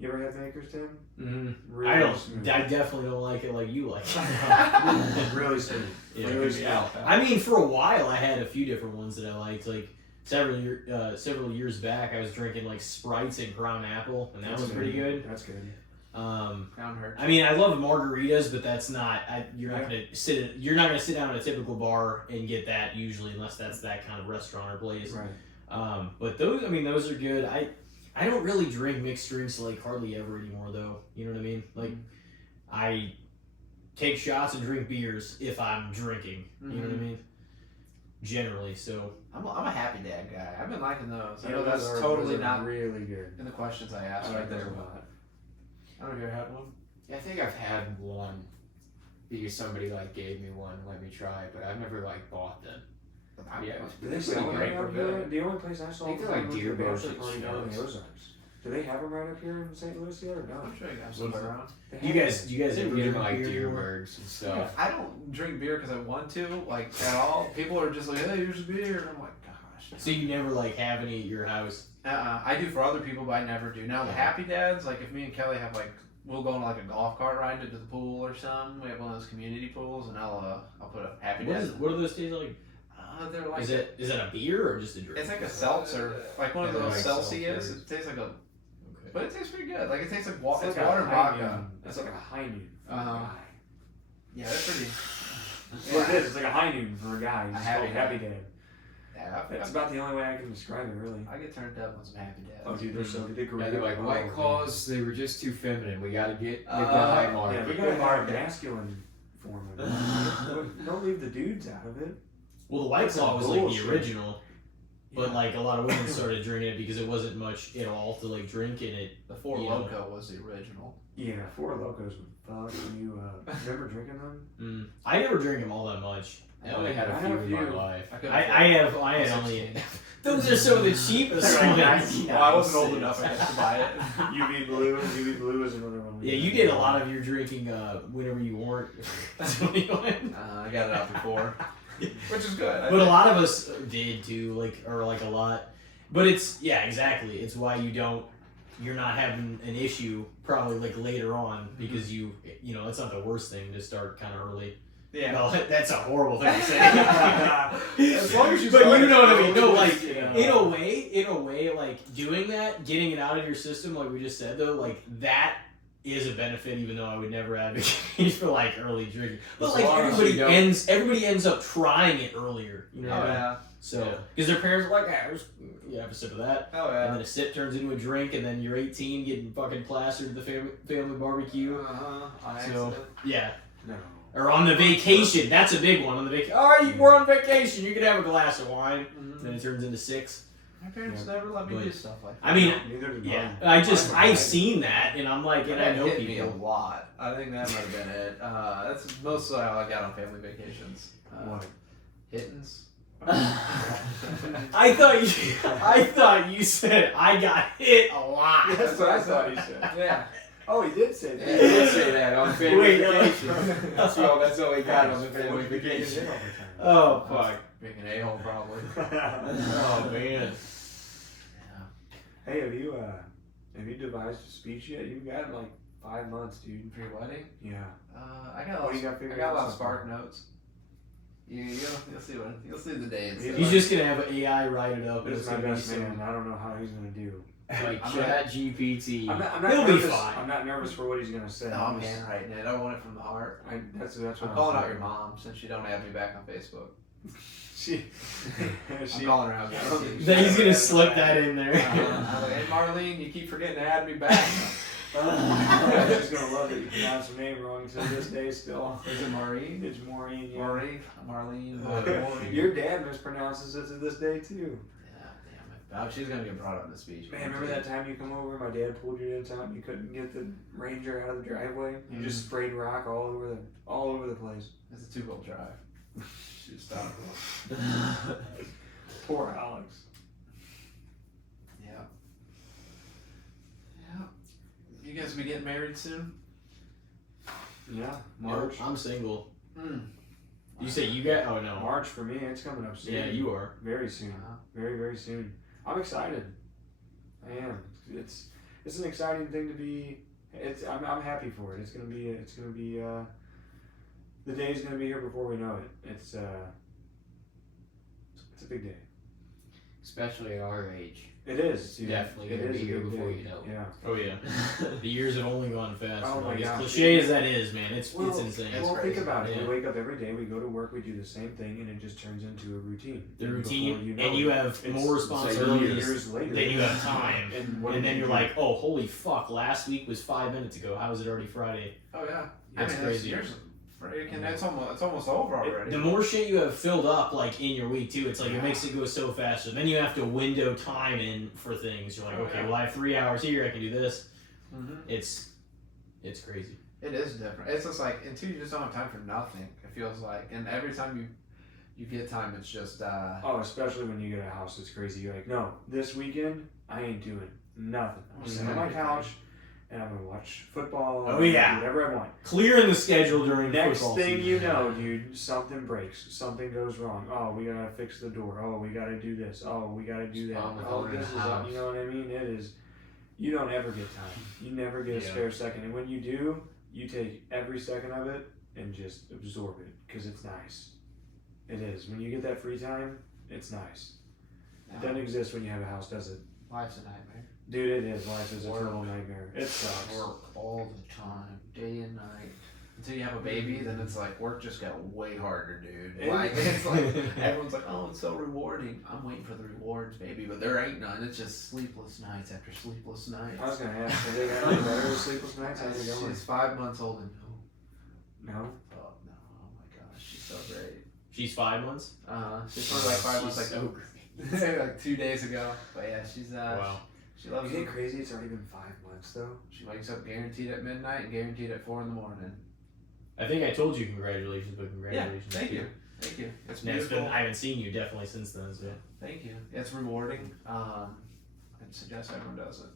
You ever had Maker's, Tim? Mm-hmm. Really I smooth. I definitely don't like it like you like it. Really smooth. Yeah. Really smooth. I mean, for a while, I had a few different ones that I liked. Like several years back, I was drinking like Sprites and Crown Apple, and that was pretty good. That's good. Crown Hurts. I mean, I love margaritas, but that's not. You're not gonna sit. You're not gonna sit down at a typical bar and get that usually, unless that's that kind of restaurant or place. Right. But those, I mean, those are good. I don't really drink mixed drinks like hardly ever anymore, though. You know what I mean? Like, I take shots and drink beers if I'm drinking. You know what I mean? Generally, so I'm a Happy Dad guy. I've been liking those. I Yeah, know that's those are- totally those are not really good. in the questions I I asked like right those there. a lot. I don't know if you ever had one. Yeah, I think I've had one because somebody like gave me one, let me try it, but I've never like bought them. Yeah, it was Do they pretty sell them great. right up here? The only place I saw I think them they're like was the Deer Bar bachelor shit party down in the shows. Ozarks. Do they have them right up here in St. Louis yet or no? I'm sure you got some around. They do you have guys them. do you guys They ever were drink getting like beer anymore? Deerbergs and stuff. I don't drink beer because I want to, like at all. People are just like, "Hey, here's a beer," and I'm like, "Gosh." So you never like have any at your house? I do for other people, but I never do. Now the Happy Dads, like if me and Kelly have like, we'll go on like a golf cart ride to the pool or something. We have one of those community pools, and I'll put a Happy Dad. What are those taste like? They're like Is it a beer or just a drink? it's like a seltzer, like one of Yeah, those like Celsius. seltzers. It tastes like a, Okay. but it tastes pretty good. Like it tastes like It's water. like It's water a and high vodka. noon. It's like a high noon for a Uh-huh. guy. Yeah, they're pretty. That's what it is. It's like a high noon for a guy. It's Happy called Happy Dad. Yeah, That's about the only way I can describe it, really. I get turned up on some Happy Dads. Oh, dude, they're so good. Yeah, they're like White Claws. They were just too feminine. We gotta get the Uh, high mark. Yeah, we gotta have a masculine form of it. Don't leave the dudes out of it. Well, the White That's Claw some was like bullshit. the original, but Yeah. like a lot of women started drinking it because it wasn't much at all to like drink in it. The Four Yeah. Loko was the original. Yeah, Four Locos would fuck you up. Remember drinking them? I never drink them all that much. I only had I a had few a in my few. life. I had only. Those are some of the cheapest Like ones. 99 Well, I wasn't old cents. enough, I guess, to buy it. UV Blue is another one. Yeah, you did a lot of your drinking whenever you weren't 21. I got it out before, which is good. But a lot of us did too, or a lot. But it's, yeah, exactly. It's why you're not having an issue probably like later on because it's not the worst thing to start kind of early. Yeah. No, that's a horrible thing to say. As long as you But start you know what I mean. No, early, like you know. in a way, like doing that, getting it out of your system, like we just said though, like that is a benefit. Even though I would never advocate for like early drinking, but As like long as you don't- everybody ends up trying it earlier. You know what I mean? yeah. So because their parents are like, have a sip of that. Oh And yeah. then a sip turns into a drink, and then you're 18 getting fucking plastered at the family barbecue. So, yeah. No. Or on the vacation. That's a big one. On the vacation. All right, we're on vacation. You can have a glass of wine. Then it turns into 6. My parents Yeah. never let me But- do stuff like that. I mean, Neither did yeah. mine. I've seen that, and I'm like, and I That know hit me a people. lot. I think that might have been it. That's mostly how I got on family vacations. What? Hittens. I thought you said I got hit a lot. That's what I thought he said. Yeah. Oh, he did say Yeah, that. he did say that on family Wait, vacation. That's all we got on the family What did he get vacation. hit all the time? Oh fuck. Being an a-hole, probably. Oh man. Hey, have you devised a speech yet? You've got like 5 months, dude. For your wedding? Yeah. I got a What lot. do you got I figured got a out lot of so Spark far? notes. You'll see you'll see the day. It's He's He's just gonna have AI write it up. and This it's is my gonna be best some- man. I don't know how he's gonna do. Like I'm Chat GPT. I'm not He'll be nervous. fine. I'm not nervous for what he's gonna say. No, I'm handwriting it. I want it from the heart. That's what I'm calling out saying. your mom since you don't have me back on Facebook. I'm calling her out. Then he's gonna slip that in there. I'm like, hey Marlene, you keep forgetting to add me back. She's gonna love that you pronounce her name wrong to this day still. Is it Maureen? It's Maureen. Yeah. Marlene. Your dad mispronounces it to this day too. Yeah, damn it. Oh, she's gonna get brought up in the speech. Man, remember that time you come over? My dad pulled you into town. You couldn't get the Ranger out of the driveway. You just sprayed rock all over the place. It's a 2-wheel drive. Should stop. Poor Alex. Yeah. Yeah. You guys be getting married soon? Yeah, March. I'm single. Mm. You say you got? Oh no. March for me. It's coming up soon. Yeah, you are. Very soon. Uh-huh. Very, very soon. I'm excited. I am. It's an exciting thing to be. I'm happy for it. It's gonna be. The day's gonna be here before we know it. It's a big day. Especially at our age. It is. It's definitely gonna be here before you know it. Yeah. Oh yeah. The years have only gone fast. Oh my as gosh. cliche as that is, man, it's insane. That's Well, crazy. think about it. Yeah. We wake up every day, we go to work, we do the same thing, and it just turns into a routine. The And routine, before you know and it, you have it's more like responsibilities years later. than you have time. And And then do you're you like, oh, holy fuck! Last week was 5 minutes ago. How is it already Friday? Oh yeah. That's crazy. It's almost over already. The more shit you have filled up, like in your week too, it's like it makes it go so faster. Then you have to window time in for things. You're like, okay, well I have 3 hours here. I can do this. Mm-hmm. It's crazy. It is different. It's just like, until you just don't have time for nothing, it feels like. And every time you get time, it's just. Oh, especially when you get a house, it's crazy. You're like, no, this weekend I ain't doing nothing. I'm sitting on my couch and I'm gonna watch football. Oh, yeah. Do whatever I want. Clearing the schedule during Next football thing season. you know, dude, something breaks. Something goes wrong. Oh, we gotta fix the door. Oh, we gotta do this. Oh, we gotta do that. Oh, this is up. You know what I mean? It is. You don't ever get time. You never get a spare second. And when you do, you take every second of it and just absorb it because it's nice. It is. When you get that free time, it's nice. It doesn't exist when you have a house, does it? Life's a nightmare. Dude, it is. Life is a total nightmare. It sucks. Work all the time, day and night. Until you have a baby, then it's like work just got way harder, dude. Like it's like everyone's like, oh, it's so rewarding. I'm waiting for the rewards, baby, but there ain't none. It's just sleepless nights after sleepless nights. I was gonna ask, are they got any better sleepless nights? How's it going? She's 5 months old and No. oh no, oh my gosh, she's so great. She's 5 months. She's probably like 5 months, like so like 2 days ago. But yeah, she's wow. She loves Isn't it. it crazy? It's already been 5 months though. She wakes up guaranteed at midnight and guaranteed at 4 in the morning. I think I told you congratulations, but congratulations. Yeah, thank too. you. Thank you. It's Yeah, beautiful. I haven't seen you definitely since then. So. Thank you. It's rewarding. I'd suggest everyone does it.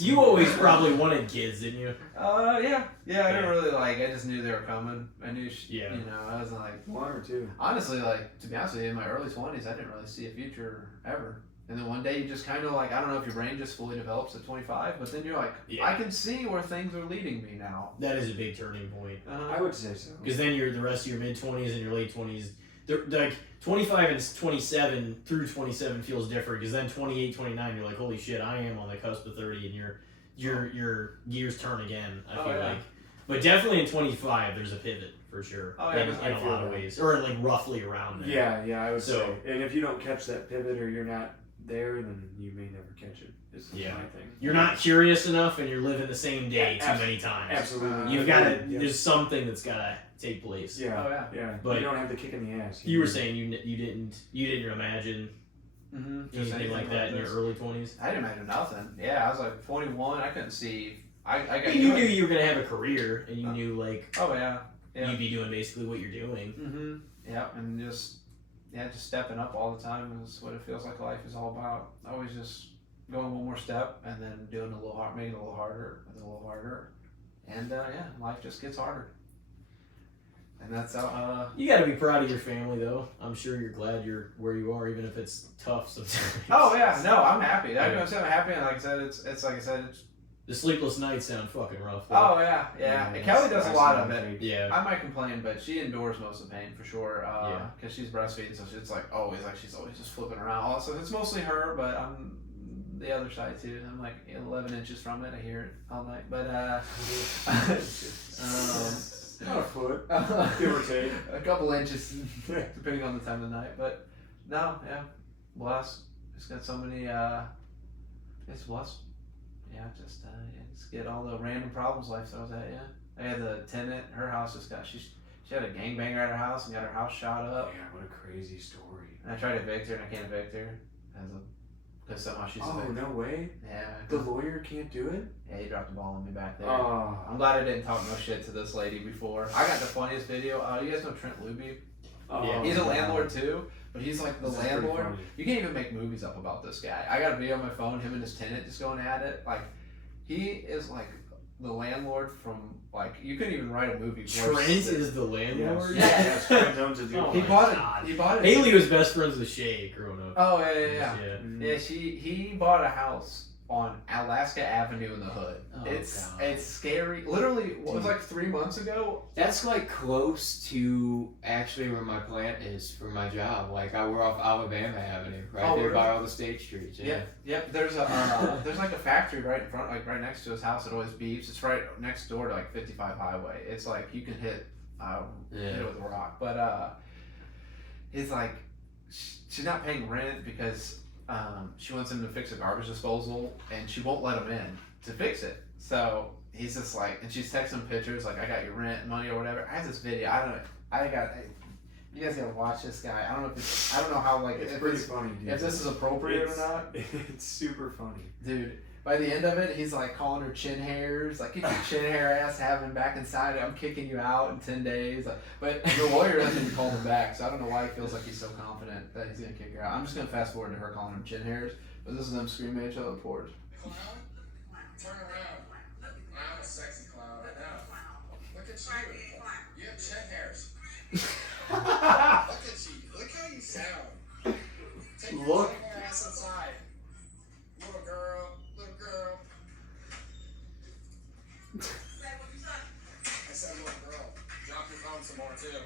You always probably wanted kids, didn't you? Yeah. I didn't really I just knew they were coming. I knew, Yeah. I was like, 1 or 2. honestly, to be honest with you, in my early 20s, I didn't really see a future ever. And then one day you just kind of I don't know if your brain just fully develops at 25, but then you're like, Yeah. I can see where things are leading me now. That is a big turning point. I would say so. Because then you're the rest of your mid 20s and your late 20s. They're like 25 and 27 through 27 feels different. Because then 28, 29, you're like, holy shit, I am on the cusp of 30, and your gears turn again. I feel like, but definitely in 25, there's a pivot for sure. Oh, yeah, in a lot of ways, or like roughly around there. Yeah, I would say. And if you don't catch that pivot or you're not there, then you may never catch it. Is my thing. You're not curious enough, and you're living the same day too many times. Absolutely. You've got to. There's something that's got to take place. Yeah. Oh, yeah. Yeah. But you don't have the kick in the ass. You were saying you didn't imagine anything like that in your early 20s. I didn't imagine nothing. Yeah, I was like 21. I couldn't see. You knew you were gonna have a career, and you knew Oh yeah. you'd be doing basically what you're doing. Mm-hmm. Yeah, and just stepping up all the time is what it feels like life is all about. Always just going one more step, and then doing a little hard, making it a little harder, and then a little harder, and life just gets harder. And that's how. You got to be proud of your family, though. I'm sure you're glad you're where you are, even if it's tough sometimes. Oh yeah, no, I'm happy. I'm happy, and like I said, it's. The sleepless nights sound fucking rough. Though. Oh yeah. Kelly does a lot of it. Yeah. I might complain, but she endures most of the pain for sure. Because she's breastfeeding, so it's like always she's always just flipping around. So it's mostly her, but I'm the other side too. I'm like 11 inches from it. I hear it all night, but inches. About a foot, give or take. A couple inches, depending on the time of the night. But no, yeah, blessed. Just got so many. It's blessed. Yeah, just get all the random problems life throws at you. I had the tenant. Her house just got. She had a gangbanger at her house and got her house shot up. Yeah, what a crazy story. And I tried to evict her and I can't evict her because somehow she's. Oh, no way. Yeah. The lawyer can't do it? Yeah, he dropped the ball on me back there. Oh. I'm glad I didn't talk no shit to this lady before. I got the funniest video. You guys know Trent Luby? Oh, He's a landlord too, but he's like the This is pretty landlord. funny. You can't even make movies up about this guy. I got a video on my phone, him and his tenant just going at it. Like, he is like the landlord from, like, you couldn't even write a movie. worse Trent than- is the landlord. Yeah. Yes, Trent owns a dude. Oh He my bought God. it. He bought it. Haley was best friends with Shay growing up. Oh yeah. Mm. Yeah, he bought a house on Alaska Avenue in the hood. Oh, it's God. scary. Literally, it was like 3 months ago. That's like close to actually where my plant is for my job. Like we're off Alabama Avenue, right Oh, there by really? all the state streets. Yeah. Yep. There's a there's like a factory right in front, like right next to his house. It always beeps. It's right next door to like 55 highway. It's like you can hit it with a rock. But it's like she's not paying rent because she wants him to fix a garbage disposal, and she won't let him in to fix it. So he's just like, and she's texting pictures like, I got your rent money or whatever. I have this video. You guys gotta watch this guy. I don't know if I don't know how like It's if pretty funny, dude. if this is appropriate or not. It's super funny. Dude, by the end of it, he's like calling her chin hairs, like, get your chin hair ass having back inside. I'm kicking you out in 10 days. Like, but the lawyer doesn't even call him back, so I don't know why he feels like he's so confident that he's gonna kick her out. I'm just gonna fast forward to her calling him chin hairs, but this is them screaming at each other on the porch. Clown? Turn around. I'm a sexy clown right now. Look at you. You have chin hairs. Look at you. Look how you sound. Take your Look. chin hair ass inside. Little girl. Little girl. I said little girl. Drop your phone some more too.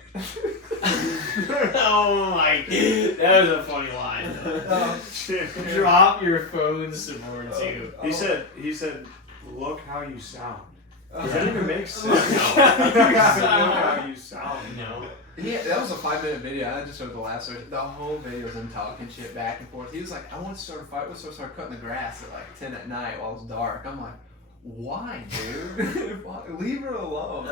Oh my! That was a funny line. Though. Drop your phone some more too. He said, look how you sound. Does that Okay. even make sense? Look How you sound. No. Yeah, that was a 5-minute video. I just showed the last one. The whole video was him talking shit back and forth. He was like, I want to start a fight with her, so I started cutting the grass at like 10 at night while it's dark. I'm like, why, dude? Why? Leave her alone.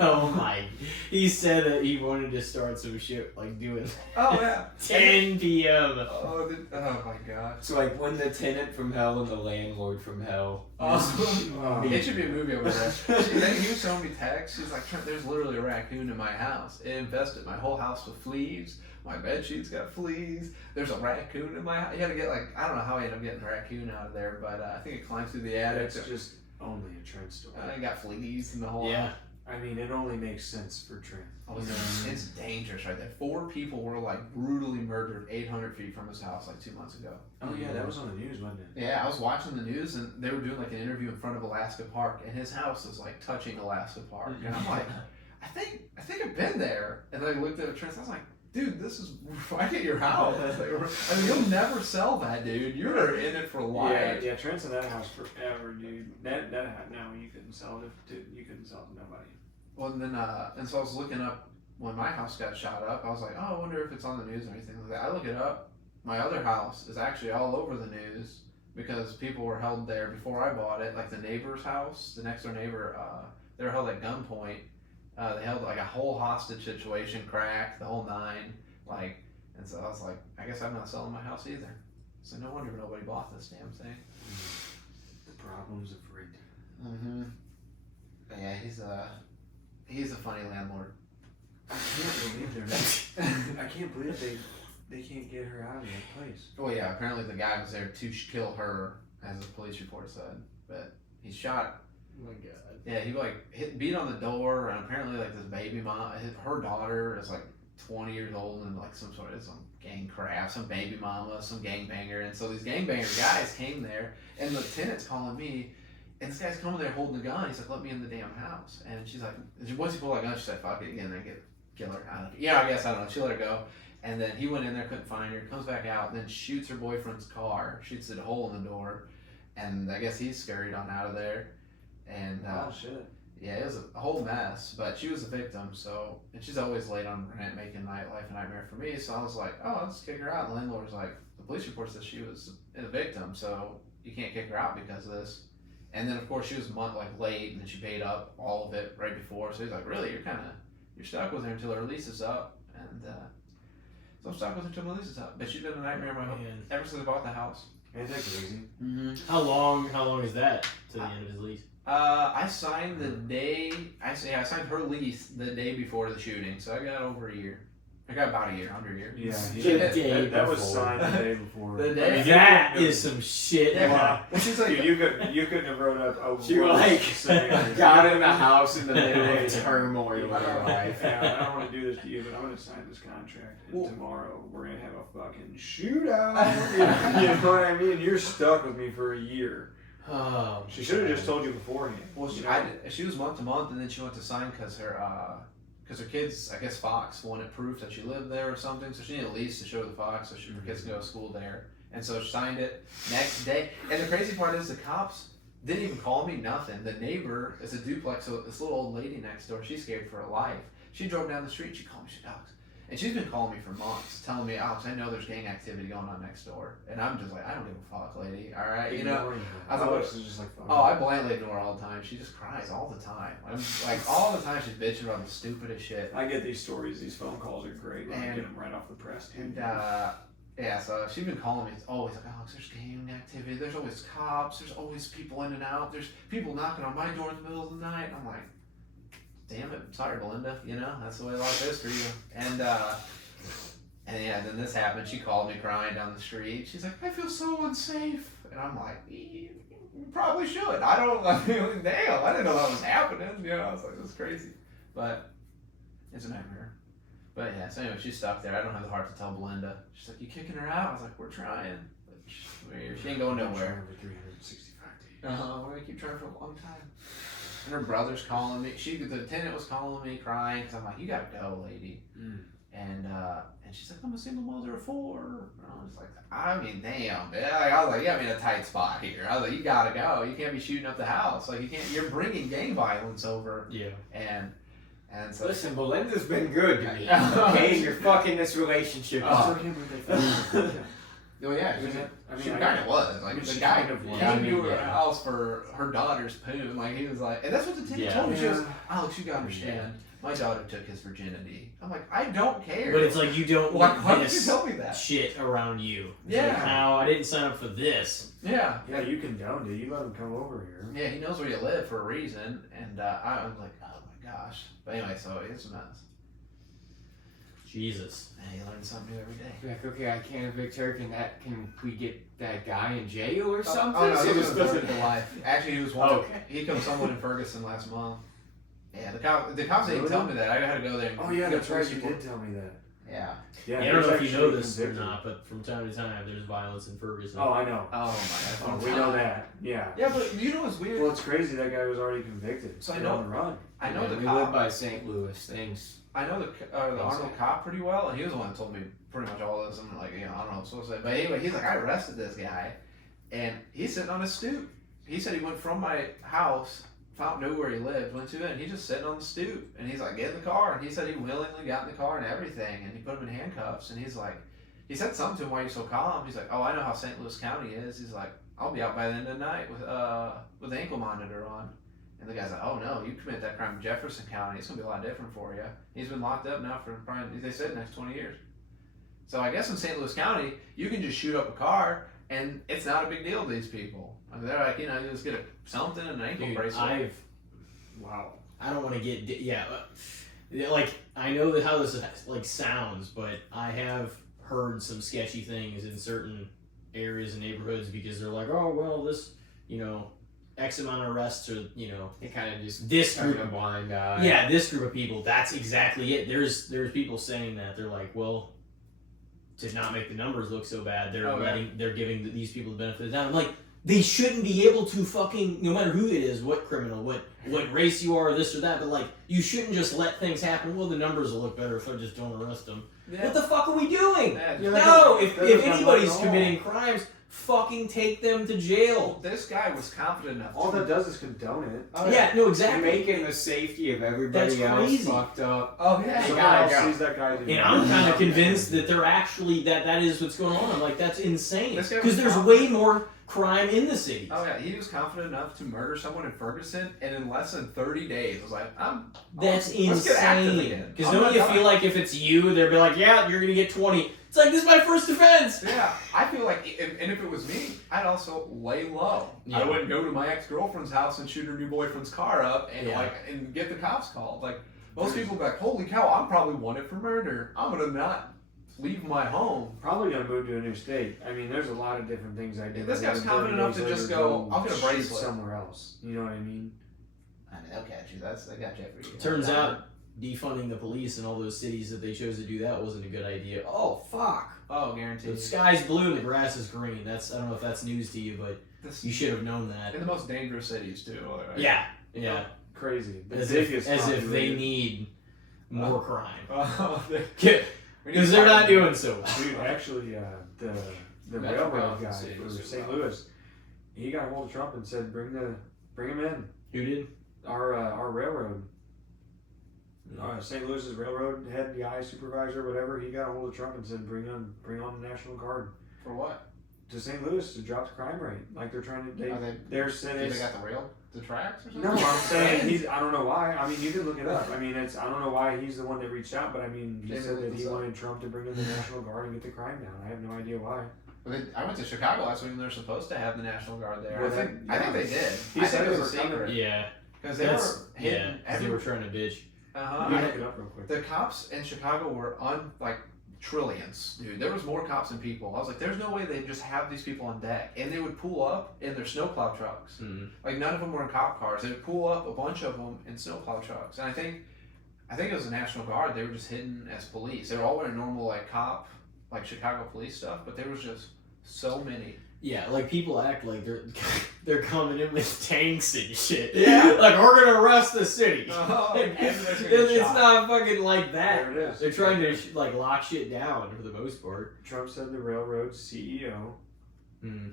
Oh my! He said that he wanted to start some shit like doing Oh, yeah. 10 p.m. Oh, oh my god. So like when the tenant from hell and the landlord from hell. Oh, it should be a movie over there. He was showing me texts. She's like, Trent, there's literally a raccoon in my house. It infested my whole house with fleas. My bed sheets got fleas. There's a raccoon in my house. You gotta get like, I don't know how he ended up getting the raccoon out of there, but I think it climbs through the attic. It's just only a Trent story. It got fleas in the whole Yeah. house. I mean, it only makes sense for Trent. Oh, it's dangerous right there. 4 people were like brutally murdered 800 feet from his house like 2 months ago. Oh yeah, that was on the news, wasn't it? Yeah, I was watching the news and they were doing like an interview in front of Alaska Park, and his house is like touching Alaska Park, and I'm like, I think I've been there, and I looked at the Trent. I was like, dude, this is right at your house. I mean, you'll never sell that, dude. You're in it for life. Yeah, Trent's in that house forever, dude. That no, you couldn't sell it. You couldn't sell it to nobody. Well, and then and so I was looking up when my house got shot up. I was like, oh, I wonder if it's on the news or anything like that. I look it up. My other house is actually all over the news because people were held there before I bought it. Like the neighbor's house, the next door neighbor, they were held at gunpoint. They held like a whole hostage situation, cracked the whole 9. Like, and so I was like, I guess I'm not selling my house either. So no wonder nobody bought this damn thing. The problems of renting. Mm-hmm. But yeah, he's a funny landlord. I can't believe they're not. I can't believe they can't get her out of that place. Well, yeah, apparently the guy was there to kill her, as the police report said. But he shot. Oh my god. Yeah, he like beat on the door, and apparently like this baby mom, her daughter is like 20 years old and like some gang crap, some baby mama, some gangbanger, and so these gangbanger guys came there, and the tenant's calling me, and this guy's coming there holding a gun. He's like, "Let me in the damn house," and she's like, once he pulled that gun, she said, "Fuck it, get in there, kill her." Yeah, I guess I don't know. She let her go, and then he went in there, couldn't find her, comes back out, then shoots her boyfriend's car, shoots a hole in the door, and I guess he's scurried on out of there. And Oh shit. Yeah, it was a whole mess, but she was a victim, so, and she's always late on rent, making nightlife a nightmare for me, so I was like, oh, let's kick her out. And the landlord was like, the police report says she was a victim, so you can't kick her out because of this. And then, of course, she was a month, late, and then she paid up all of it right before, so he's like, really, you're stuck with her until her lease is up, and, so I'm stuck with her until my lease is up. But she's been a nightmare in my home ever since I bought the house. Ain't that crazy? Mm-hmm. How long is that to the end of his lease? I signed the day. I signed her lease the day before the shooting, so I got over a year. I got about a year, under a year. Yeah, The that was day signed the day before. The day. That is some shit. Yeah. Well, she's like, you couldn't have wrote up. Oh, She got in the house in the middle of turmoil in her life. Yeah, I don't want to do this to you, but I'm going to sign this contract. And tomorrow we're going to have a fucking shootout. You know what I mean? You're stuck with me for a year. Oh, She should have just told you beforehand. Well, she was month to month, and then she went to sign because her kids, I guess Fox wanted proof that she lived there or something, so she needed a lease to show the Fox so her kids can go to school there. And so she signed it next day. And the crazy part is the cops didn't even call me, nothing. The neighbor, it's a duplex, so this little old lady next door, she's scared for her life. She drove down the street, she called me, she said, Alex. And she's been calling me for months, telling me, Alex, I know there's gang activity going on next door. And I'm just like, I don't give a fuck, lady, all right? You know? I was Alex is just like, fuck. Oh, I blatantly ignore her all the time. She just cries all the time. I'm like, all the time she's bitching about the stupidest shit. I get these stories, these phone calls are great. I And- get them right off the press. Dude. And, yeah, so she's been calling me. It's always like, Alex, there's gang activity. There's always cops. There's always people in and out. There's people knocking on my door in the middle of the night. I'm like, damn it. Sorry, Belinda. You know, that's the way life is for you. And yeah, then this happened. She called me crying down the street. She's like, I feel so unsafe. And I'm like, you probably should. I mean, damn, I didn't know that was happening. You know, I was like, this is crazy. But it's a nightmare. But yeah, so anyway, she's stuck there. I don't have the heart to tell Belinda. She's like, you kicking her out? I was like, we're trying. But she ain't going nowhere. For 365 days. We're gonna keep trying for a long time. And her brother's calling me. The tenant was calling me, crying, because I'm like, you gotta go, lady. And she's like, I'm a single mother of 4. And I was like, I mean, damn, man. I was like, you got me in a tight spot here. I was like, you gotta go. You can't be shooting up the house. Like, you can't. You're bringing gang violence over. Yeah. And so. Listen, Belinda's been good to me. Okay, you're fucking this relationship I up. still can't believe they found her. Oh yeah, she kind of was. Like, the she guy kind of was. came to her Yeah. house for her daughter's poon. Like, he was like, and that's what the tenant told me. She goes, Alex, you gotta understand. My daughter took his virginity. I'm like, I don't care. But it's like you don't Why want did you this tell me that? shit around you. It's Yeah. like, how I didn't sign up for this. Yeah. Yeah, you condoned it. You let him come over here. Yeah, he knows where you live for a reason, and I was like, oh my gosh. But anyway, so it's a mess. Jesus. And you learn something new every day. Like, okay, I can't evict her. Can we get that guy in jail or something? Oh no, So he this was doesn't- to life. Actually, he was one. Okay. He killed someone in Ferguson last month. Yeah, the cops didn't Really? tell me that. I had to go there. And Oh yeah, get that's right. police You report. did tell me that. Yeah. Yeah, I don't know if you he's know actually this or convicted. not, but from time to time there's violence in Ferguson. Oh, I know. Oh my god. We know that. Yeah. Yeah, but you know what's weird? Well, it's crazy that guy was already convicted. So I He's know- on the run. I know Yeah, the we cop. live by St. Louis. Things. I know the Arnold cop pretty well, and he was the one that told me pretty much all this. I'm like, you know, I don't know what I'm supposed to say. But anyway, he's like, I arrested this guy, and he's sitting on his stoop. He said he went from my house, knew where he lived, went to it, and he's just sitting on the stoop. And he's like, get in the car. And he said he willingly got in the car and everything, and he put him in handcuffs. And he's like, he said something to him, why are you so calm? He's like, oh, I know how St. Louis County is. He's like, I'll be out by the end of the night with the ankle monitor on. And the guy's like, oh no, you commit that crime in Jefferson County, it's gonna be a lot different for you. He's been locked up now for probably, they said, next 20 years. So I guess in St. Louis County, you can just shoot up a car and it's not a big deal to these people. Like, they're like, you know, you just get something and an ankle Dude, bracelet. Wow. I don't want to get like I know that how this like sounds, but I have heard some sketchy things in certain areas and neighborhoods because they're like, oh well, this, you know, X amount of arrests or, you know, It kind of just this turned group a blind eye. yeah, this group of people, that's exactly it. There's people saying that they're like, well, to not make the numbers look so bad, they're giving these people the benefit of the doubt. I'm like, they shouldn't be able to fucking, no matter who it is, what criminal, what race you are, this or that, but like, you shouldn't just let things happen. Well, the numbers will look better if I just don't arrest them. Yeah. What the fuck are we doing? Yeah, Yeah, No, that if doesn't anybody's happen at all. committing crimes, fucking take them to jail. This guy was confident enough. All that does is condone it. Oh, Yeah, no, You're exactly. making the safety of everybody That's else crazy. fucked up. Oh yeah. Someone gotta else go. sees that guy. And I'm kind of convinced that they're actually that is what's going on. I'm like, that's insane. This guy Because was there's confident. way more crime in the cities. Oh yeah, he was confident enough to murder someone in Ferguson, and in less than 30 days, was like, That's let's get active insane. again. Because I'm don't not you feel like if it's you, they'll be like, yeah, you're gonna get 20. It's like, this is my first offense. Yeah, I feel like, and if it was me, I'd also lay low. Yeah. I wouldn't go to my ex-girlfriend's house and shoot her new boyfriend's car up and Yeah. and get the cops called. Like most people be like, holy cow, I'm probably wanted for murder. I'm gonna not leave my home. Probably gonna move to a new state. I mean, there's a lot of different things I do. This guy's Then confident 30 enough days to just later go, I'll get a shoot bracelet. somewhere else. You know what I mean? I mean, they'll catch you. They got you for you. Turns out defunding the police in all those cities that they chose to do that wasn't a good idea. Oh, fuck. Oh, The guaranteed. sky's blue and the grass is green. I don't know if that's news to you, but This, you should have known that. in the most dangerous cities too. Right? Yeah, yeah. Crazy. The As biggest if they populated- need more crime. Oh, Because they're not doing so well. Dude, actually, the railroad Metropolitan guy cities for are St. rough. Louis, he got a hold of Trump and said, "Bring him in. Who did? Our railroad, St. Louis's railroad head guy, supervisor, whatever. He got a hold of Trump and said, bring on the National Guard For what? to St. Louis to drop the crime rate. Like they're trying to. Are they? They're saying They got the tracks or something? No, I'm saying I don't know why. I mean, you can look it up. I mean, I don't know why he's the one that reached out, but I mean, he Maybe said look that he this up. wanted Trump to bring in the National Guard and get the crime down. I have no idea why. I went to Chicago last week and they're supposed to have the National Guard there. Well, I think they did. He I said think it they was a were coming. secret. Yeah. Because they That's, were hidden. yeah, 'cause they were trying to bitch. Let me Uh-huh. look it up real quick. The cops in Chicago were like trillions, dude. There was more cops than people. I was like, there's no way they just have these people on deck. And they would pull up in their snowplow trucks. Mm-hmm. Like none of them were in cop cars. They would pull up a bunch of them in snowplow trucks. And I think it was the National Guard. They were just hidden as police. They were all wearing normal like cop, like Chicago police stuff. But there was just so many. Yeah, like people act like they're coming in with tanks and shit. Yeah. Like we're gonna arrest the city. Oh, Like, everybody's gonna get it's shot. not fucking like that. There it is. They're trying to like lock shit down for the most part. Trump said the railroad's CEO Mm.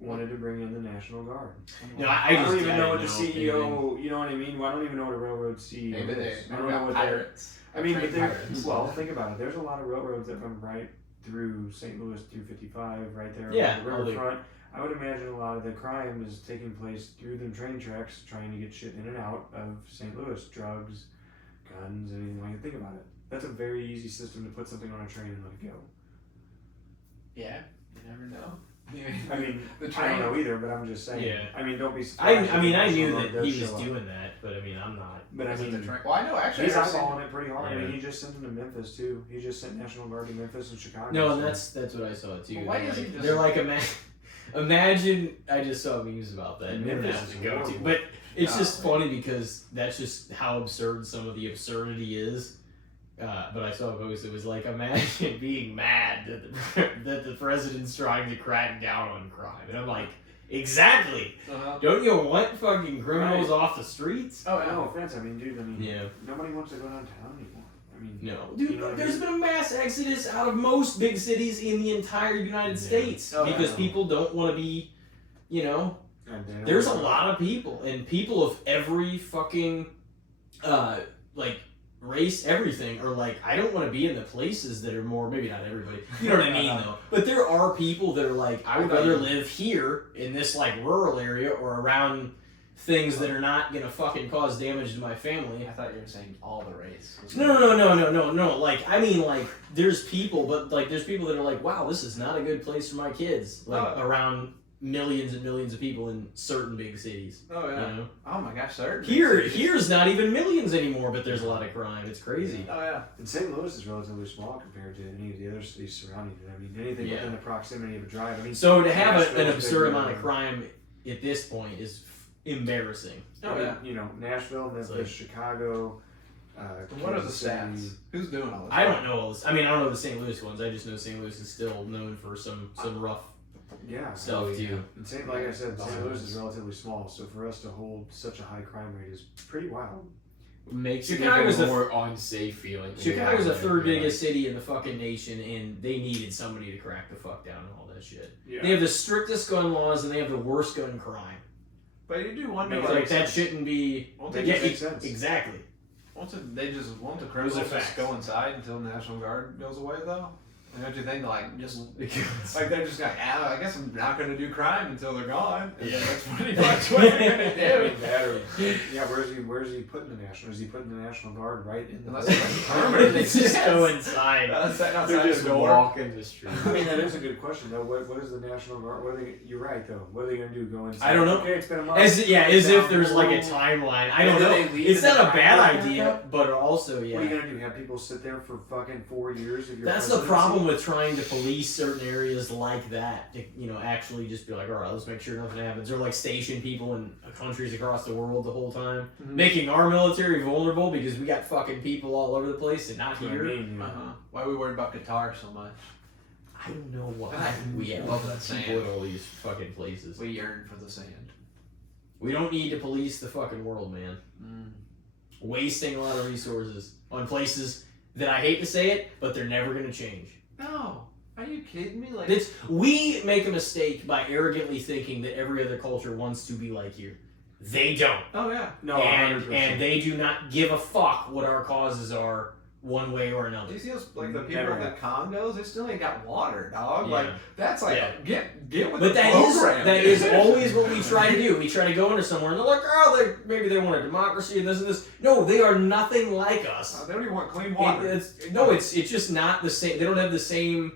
wanted to bring in the National Guard. No, I I just don't even I know what the didn't know CEO. You know what I mean? Well, I don't even know what a railroad CEO Maybe they is. I don't know what they're. pirates. I mean, but Trained there. pirates. Well, think about it. There's a lot of railroads that run right through St. Louis through 55, right there Yeah, on the all the- riverfront. I would imagine a lot of the crime is taking place through the train tracks, trying to get shit in and out of St. Louis, drugs, guns, anything like that. Think about it. That's a very easy system to put something on a train and let it go. Yeah, you never know. I mean, The I train- don't know either, but I'm just saying. Yeah. I mean, don't be surprised. I mean, I if the knew National that Guard he does was show up. doing that, but I mean, I'm not. But I Was it the mean, train? Well, I know actually. he's I've seen- eyeballing it pretty hard. I Yeah. mean, he just sent him to Memphis too. He just sent National Guard to Memphis and Chicago. No, so- and that's what I saw too. Well, why They're is he like, just- they're like imagine. I just saw memes about that. And Never Memphis have is to go to, horrible. but it's Oh, just man. funny because that's just how absurd some of the absurdity is. But I saw a post that was like, imagine being mad that the president's trying to crack down on crime, and I'm like, exactly. Uh-huh. Don't you want fucking criminals off the streets? Oh, No offense. I mean, dude. I mean, Yeah. nobody wants to go downtown anymore. I mean, No, dude. You know what I There's mean? been a mass exodus out of most big cities in the entire United Yeah. States Oh, because yeah. people don't want to be, you know. and they don't There's a wanna- lot of people, and people of every fucking, like, race, everything, are like, I don't want to be in the places that are more, maybe not everybody, you know what I mean, though. But there are people that are like, I would rather live here in this, like, rural area or around things that are not going to fucking cause damage to my family. I thought you were saying all the race. No. Like, I mean, like, there's people, but, like, there's people that are like, wow, this is not a good place for my kids. Like, around millions and millions of people in certain big cities. Oh yeah. You know? Oh my gosh, sir. Here's not even millions anymore, but there's a lot of crime. It's crazy. Oh yeah. And St. Louis is relatively small compared to any of the other cities surrounding it. I mean, anything Yeah. within the proximity of a drive. I mean, So to have Nashville's an big absurd amount area. of crime at this point is embarrassing. Oh yeah. You know, Nashville, Memphis, like- Chicago. What are the Kansas City. stats? Who's doing all this? I don't know all this. I mean, I don't know the St. Louis ones. I just know St. Louis is still known for some rough Yeah. stuff too. And like I said, St. Louis is relatively small, so for us to hold such a high crime rate is pretty wild. makes it Chicago's even the- more unsafe feeling. when you're Chicago's the out there. third You're biggest city in the fucking nation, and they needed somebody to crack the fuck down on all that shit. Yeah. They have the strictest gun laws, and they have the worst gun crime. But you do wonder, Makes Like, that like, shouldn't be. won't Makes they, Yeah, makes sense. exactly. won't the Those criminals are just facts. go inside until the National Guard goes away, though? And don't you think, like, just Because like they're just like, I guess I'm not gonna do crime until they're gone. And Yeah. that's pretty much what they're gonna do. Yeah, where's he putting the National? Is he putting the National Guard right in the Unless they just go inside. outside They're just the door. walking the street. I mean, that is a good question though. What is the National Guard? What are they? You're right though. What are they gonna do? Go inside? I don't know. Okay, it's been a month. As if Down there's like a the timeline. I And don't then know. they leave It's and not a the bad timeline idea, up? but also, What are you yeah. gonna do? Have people sit there for fucking 4 years of your That's the presidency? problem with trying to police certain areas like that. To, actually just be like, all right, let's make sure nothing happens, or like station people in countries across the world the whole time, Mhm. making our military vulnerable because we got fucking people all over the place and not That's what I here. mean, yeah. Why are we worried about Qatar so much? I don't know why we I have love that people saying. in all these fucking places. We yearn for the sand. We don't need to police the fucking world, man. Wasting a lot of resources on places that I hate to say it, but they're never gonna change. No. Are you kidding me? Like, We make a mistake by arrogantly thinking that every other culture wants to be like here. They don't. oh yeah. No, and 100%. they do not give a fuck what our causes are one way or Do another. you see those, like the people Never in the Congos? They still ain't got water, dog. Yeah. Like that's like Yeah. get with But the that program. is always what we try to do. We try to go into somewhere and they're like, oh, maybe they want a democracy and this and this. No, they are nothing like us. They don't even want clean water. It's just not the same. They don't have the same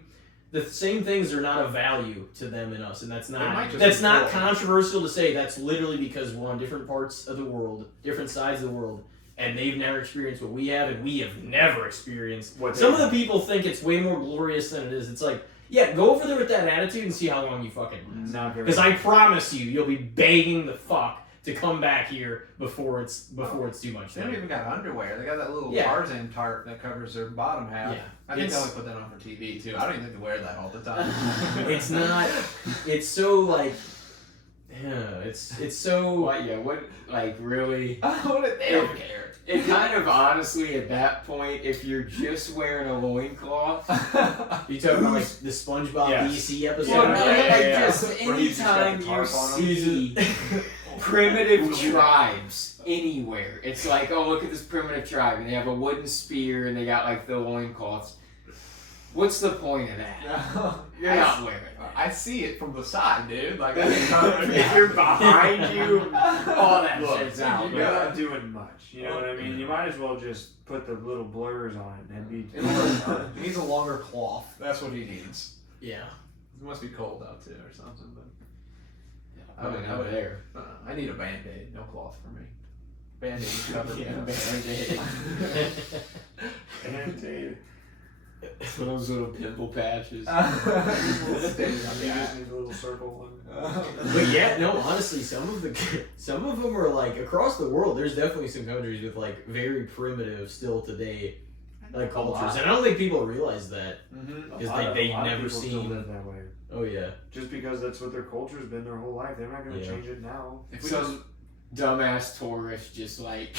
things are not of value to them and us, and that's They might not just that's be not poor. controversial to say. That's literally because we're on different parts of the world, different sides of the world, and they've never experienced what we have, and we have never experienced. What Some they of the people think it's way more glorious than it is. It's like, yeah, go over there with that attitude and see how long you fucking last. Not very. Because I promise you, you'll be begging the fuck to come back here before it's too much. They don't even got underwear. They got that little Yeah. Tarzan tarp that covers their bottom half. Yeah. I think they It's- only put that on for TV too. I don't even think they wear that all the time. It's not. It's so like. Yeah, it's so. What? Yeah. What? Like really? They don't care. It kind of honestly at that point, if you're just wearing a loincloth, You talking about like the SpongeBob Yes. DC episode? well, Yeah, no, yeah, like yeah. just Where he's just got the anytime you tarp on him. see primitive tribes anywhere, it's like, oh, look at this primitive tribe, and they have a wooden spear, and they got like the loincloths. What's the point of that? You're not wearing it. I see it from the side, dude. Like If you're behind you, all that Look, shit's out. you're not doing much. You know what I mean? You might as well just put the little blurs on it and be. He needs a longer cloth. That's what he needs. Yeah. It must be cold out too or something. But I mean, over there. I need a band-aid. No cloth for me. Band-aid cover me. Yeah, up. Band-Aid. And Those little pimple patches. you just need a little circle one. But yeah, no, honestly, some of them are like across the world. There's definitely some countries with like very primitive still today, like cultures, and I don't think people realize that. Mm-hmm. Because A lot they of never people still seen- live that way. Oh yeah. Just because that's what their culture's been their whole life. They're not going to Yeah. change it now. If we Some dumbass tourist just like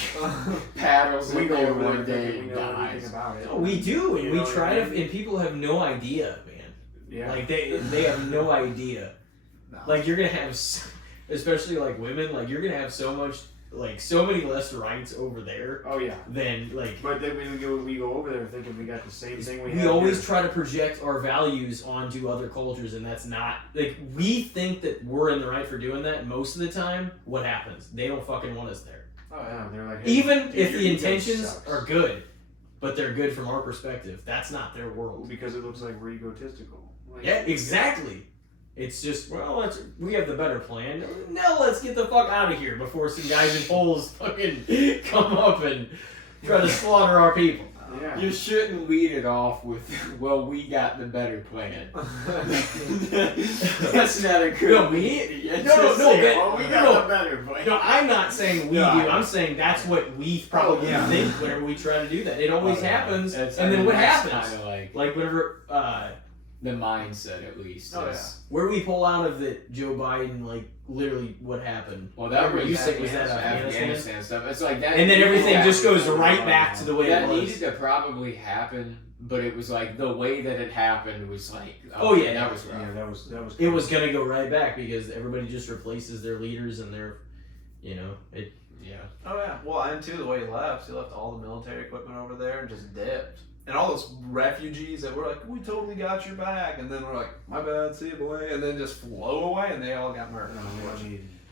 paddles in there over one there day thinking and we know dies. everything about it. No, we do, and You we know what try I to, mean? and people have no idea, man. Yeah. Like they have no idea. No. Like you're gonna have, especially like women, like you're gonna have so many less rights over there Oh yeah. than like. But then we go over there thinking we got the same thing we We have always here. try to project our values onto other cultures, and that's not like we think that we're in the right for doing that. Most of the time, what happens? They don't fucking want us there, Oh Yeah, yeah. they're like, hey, even dude, if your the ego intentions sucks. are good, but they're good from our perspective. That's not their Well, world. because it looks like we're egotistical. Like, Yeah, exactly. It's just, well, we have the better plan. Now let's get the fuck out of here before some guys in poles fucking come up and try to slaughter our people. Yeah. You shouldn't lead it off with, well, we got the better plan. That's not a good No, lead. You no, just no, say, but- well, we no, got no. the better plan. No, I'm not saying we do. No, I'm saying that's what we probably Oh, yeah. think whenever we try to do that. It always Oh, yeah. happens, That's- and I then mean, what that's happens? kinda like, Like whenever the mindset at least. Oh, is- Where we pull out of that Joe Biden, like literally what happened. Well, that Remember, was you said was Afghanistan, that Afghanistan stuff. It's like that. And then everything that- just goes right back to the way that it was. needed to probably happen, but it was like the way that it happened was like, Oh, yeah. that was rough. Yeah, that was. It was gonna go right back because everybody just replaces their leaders and their, it. Yeah. Oh yeah. Well, and too, the way he left all the military equipment over there and just dipped. And all those refugees that were like, we totally got your back, and then we're like, my bad, see you, boy, and then just flew away, and they all got murdered.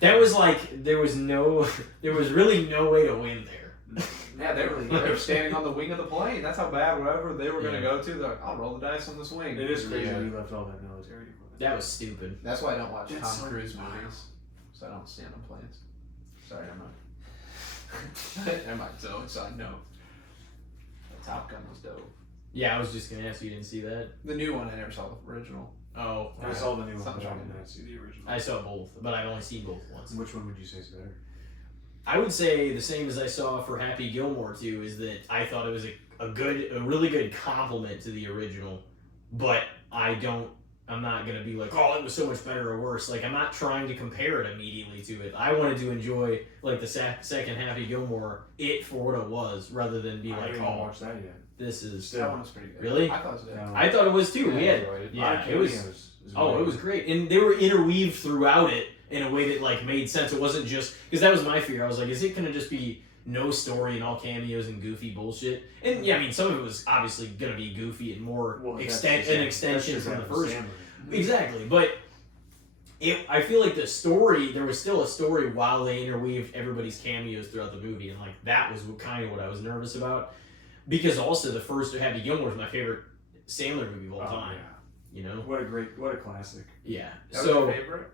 That was like there was really no way to win there. Yeah, they were standing on the wing of the plane. That's how bad wherever they were going to Yeah. go to. They're like, I'll roll the dice on this wing. It is crazy Yeah. that he left all that military equipment. That was stupid. That's why I don't watch That's Tom so Cruise wild. movies. So I don't stand on planes. Sorry, Emma. Emma, so I know. The Top Gun was dope. Yeah, I was just gonna ask you. Didn't see that? The new one, I never saw the original. Oh, I saw the new one, Something but I wrong. did not see the original. I saw both, but I've only seen both once. Which one would you say is better? I would say the same as I saw for Happy Gilmore too. Is that I thought it was a really good compliment to the original, but I'm not gonna be like, oh, it was so much better or worse. Like I'm not trying to compare it immediately to it. I wanted to enjoy like the second Happy Gilmore it for what it was, rather than be I like, haven't oh, watched that yet. this is. Still. That one was pretty good. Really? I thought it was good. No. I thought it was too. We I had, enjoyed it. yeah, it was. Cameos is Oh, great. it was great, and they were interweaved throughout it in a way that like made sense. It wasn't just because that was my fear. I was like, is it gonna just be no story and all cameos and goofy bullshit? And yeah, I mean, some of it was obviously gonna be goofy and more Well, that's an just- extension that's from the Adam first. Sandler. Exactly, but I feel like the story, there was still a story while they interweaved everybody's cameos throughout the movie, and like that was kind of what I was nervous about, because also the first Happy Gilmore is my favorite Sandler movie of all Oh, time. yeah. You know, What a classic. yeah. That was So your favorite?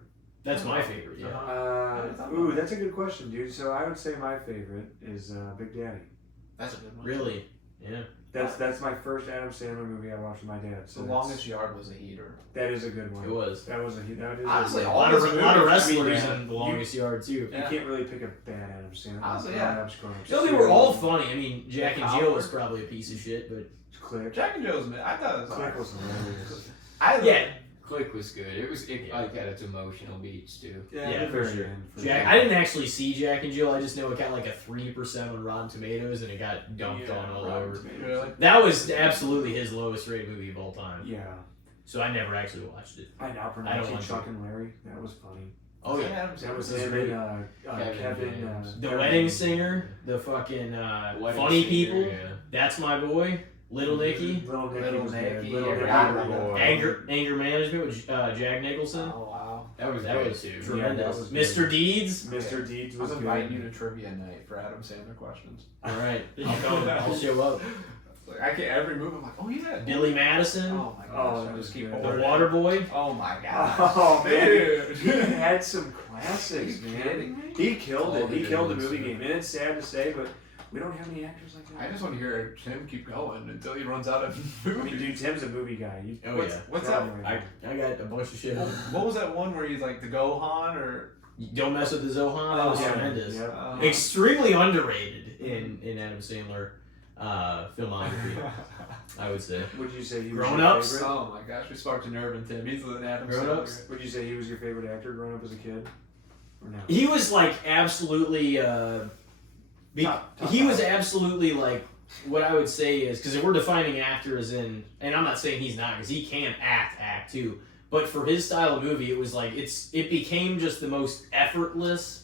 that's my favorite. Yeah. Ooh, that's a good question, dude. So I would say my favorite is Big Daddy. That's a good one. Really? Yeah. That's my first Adam Sandler movie I watched with my dad. So The that's- Longest Yard was a heater. That is a good one. It was. That was a that is Honestly, a, A all lot of those wrestlers movies, in The Longest Yard too. You Yeah. can't really pick a bad Adam Sandler. Honestly, Grown-ups. No, they were all funny. I mean, Jack and Yeah, Jill was Howard. probably a piece of shit, but Click. Jack and Joe's, I thought it was Click alright. was hilarious. yeah, Click was good. It like had its emotional beats too. Yeah, the for very sure. end, for Jack. sure. I didn't actually see Jack and Jill. I just know it got like a 3% on Rotten Tomatoes, and it got dumped Yeah, on all Rotten over. Tomatoes. Really? That was absolutely his lowest rated movie of all time. Yeah. So I never actually watched it. I now I pronounce don't you want Chuck to. and Larry. That was funny. Oh yeah, Adam That was This is him great. and Kevin. The Kevin- Wedding Singer, the fucking Wedding Funny Singer, People. yeah. That's My Boy, Little Nicky, Little Nicky. Little was Nicky, good. Little yeah, Nicky Robert was good. Boy. Anger Management with Jack Nicholson. Oh, wow. That was That good was too. tremendous. was Mr. good. Deeds. Mr. Deeds I was was good. inviting you to trivia night for Adam Sandler questions. All right, I'll come. I'll show up. Like, I can't, every move I'm like, oh yeah. Billy Madison, Oh my Oh, gosh, that I was just keep good. The pulling. Water Boy. Oh my gosh. Oh man, Dude. he had some classics, Are you man. kidding me? He killed All it. the He good killed the ones, movie yeah. game, and it's sad to say, but we don't have any actors like that. I just want to hear Tim keep going until he runs out of I mean, movies. dude, Tim's a movie guy. You, Oh What's- yeah. What's tell that? him right I got a bunch of shit. What was that one where he's like the Gohan or? Don't mess with the Zohan. That was now. tremendous. Yeah. Extremely underrated in Adam Sandler filmography. I would say. Would you say he was Grown your Ups? favorite? Oh my gosh, we sparked a nerve in Tim. He's an Adam Grown Sandler. Ups? Would you say he was your favorite actor growing up as a kid? Or no? He was like absolutely. Top He was five. absolutely like what I would say is because if we're defining actors in, and I'm not saying he's not because he can act too, but for his style of movie, it was like it became just the most effortless.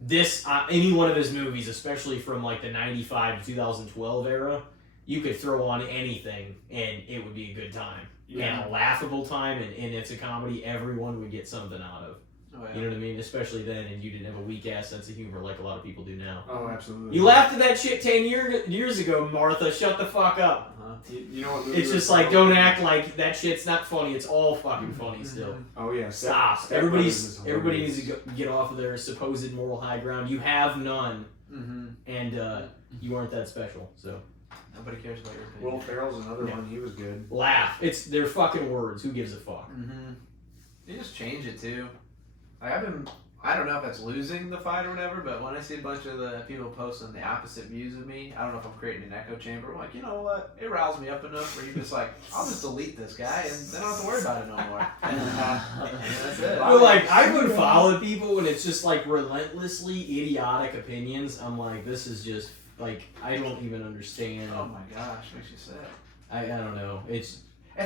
This any one of his movies, especially from like the '95 to 2012 era, you could throw on anything and it would be a good time and a laughable time, and it's a comedy. Everyone would get something out of. Oh, yeah. You know what I mean? Especially then, and you didn't have a weak ass sense of humor like a lot of people do now. Oh, absolutely. You laughed at that shit 10 years ago, Martha. Shut the fuck up. Uh-huh. You know what movie It's was just like, probably- don't act like that shit's not funny. It's all fucking funny still. Oh yeah. Stop. Step Brothers is Everybody hilarious. needs to get off of their supposed moral high ground. You have none, Mm-hmm. and you aren't that special. So Nobody cares about your opinion. Will Ferrell's another Yeah. one. He was good. laugh. They're fucking words. Who gives a fuck? Mm-hmm. You just change it too. Like I don't know if that's losing the fight or whatever, but when I see a bunch of the people posting the opposite views of me, I don't know if I'm creating an echo chamber. I'm like, you know what? It riles me up enough where you're just like, I'll just delete this guy and then I don't have to worry about it no more. And that's it. Well, like, I would follow people when it's just like relentlessly idiotic opinions. I'm like, this is just like, I don't even understand. Oh my gosh, makes you sick. I don't know. It's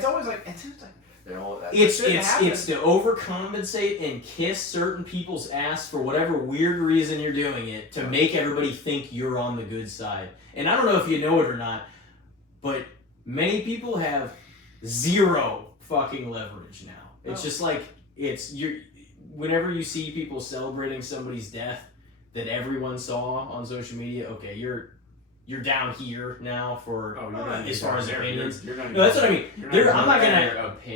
always like, it's like, they're all, it's to overcompensate and kiss certain people's ass for whatever weird reason you're doing it to make everybody think you're on the good side. And I don't know if you know it or not, but many people have zero fucking leverage now. It's just like whenever you see people celebrating somebody's death that everyone saw on social media, okay, you're down here now for as far as opinions. No, that's what I mean.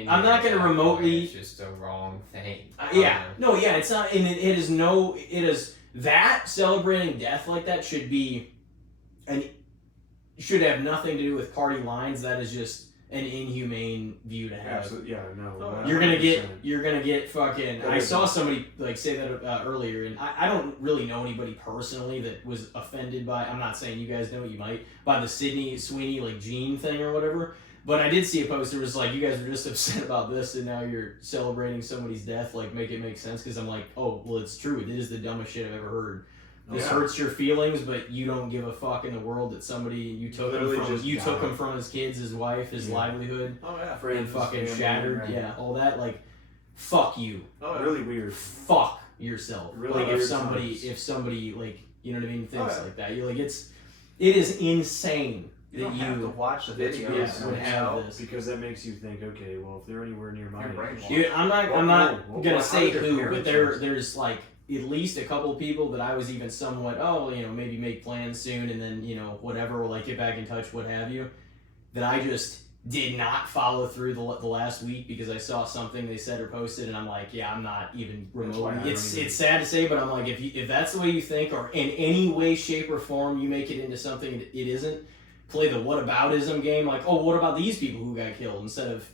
I'm not gonna remotely. It's just a wrong thing. It's not, and it is that celebrating death like that should have nothing to do with party lines. That is just an inhumane view to have. Absolutely, yeah, no. You're gonna get fucking. I saw somebody like say that earlier, and I don't really know anybody personally that was offended by. I'm not saying you guys know, you might, by the Sydney Sweeney like Jean thing or whatever. But I did see a post that was like, you guys were just upset about this, and now you're celebrating somebody's death. Like, make it make sense, because I'm like, oh, well, it's true. It is the dumbest shit I've ever heard. This hurts your feelings, but you don't give a fuck in the world that somebody you took him from his kids, his wife, his livelihood, and fucking shattered, all that. Like, fuck you. Really weird. Fuck yourself. Really like if somebody like, you know what I mean, thinks like that. You like it is insane. You don't have to watch the videos would have this, because that makes you think, okay, well, if they're anywhere near my age, dude, I'm not gonna say who, but there's like at least a couple of people that I was even somewhat, maybe make plans soon, and then, whatever, or like get back in touch, what have you, that I just did not follow through the last week because I saw something they said or posted, and I'm like, yeah, I'm not even remotely. It's sad to say, but I'm like, if that's the way you think, or in any way, shape, or form you make it into something it isn't, play the whataboutism game, like, oh, what about these people who got killed, instead of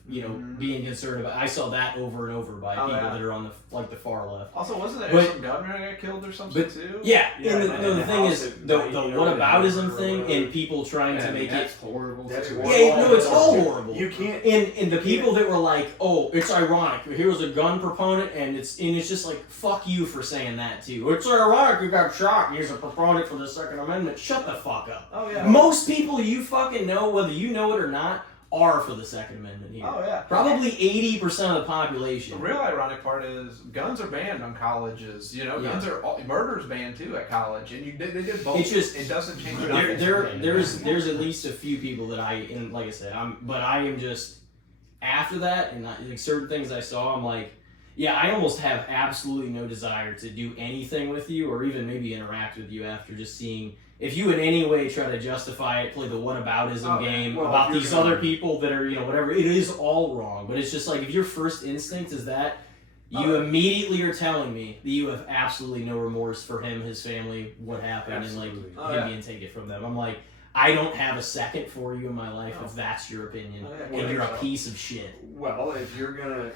being concerned about. I saw that over and over by people that are on the far left. Also, wasn't there some governor that got killed or something too? Yeah, and the thing is the whataboutism thing, and people trying to make it horrible. That's it's all horrible. You can't. And the people that were like, oh, it's ironic. Here was a gun proponent, and it's just like, fuck you for saying that too. It's ironic you got shot. He's a proponent for the Second Amendment. Shut the fuck up. Oh yeah. Most people you fucking know, whether you know it or not, are for the Second Amendment here. Oh yeah. Probably 80% of the population. The real ironic part is guns are banned on colleges. Guns are murder's banned too at college, and they did both. It's just it doesn't change. There's at least a few people that like I said, I am just after that, and like certain things I saw, I'm like, yeah, I almost have absolutely no desire to do anything with you, or even maybe interact with you after just seeing. If you in any way try to justify it, play the whataboutism game about these other people that are, whatever, it is all wrong. But it's just like, if your first instinct is that, you immediately are telling me that you have absolutely no remorse for him, his family, what happened, and like him being taken from them. I'm like, I don't have a second for you in my life if that's your opinion, and you're a piece of shit. Well, if you're gonna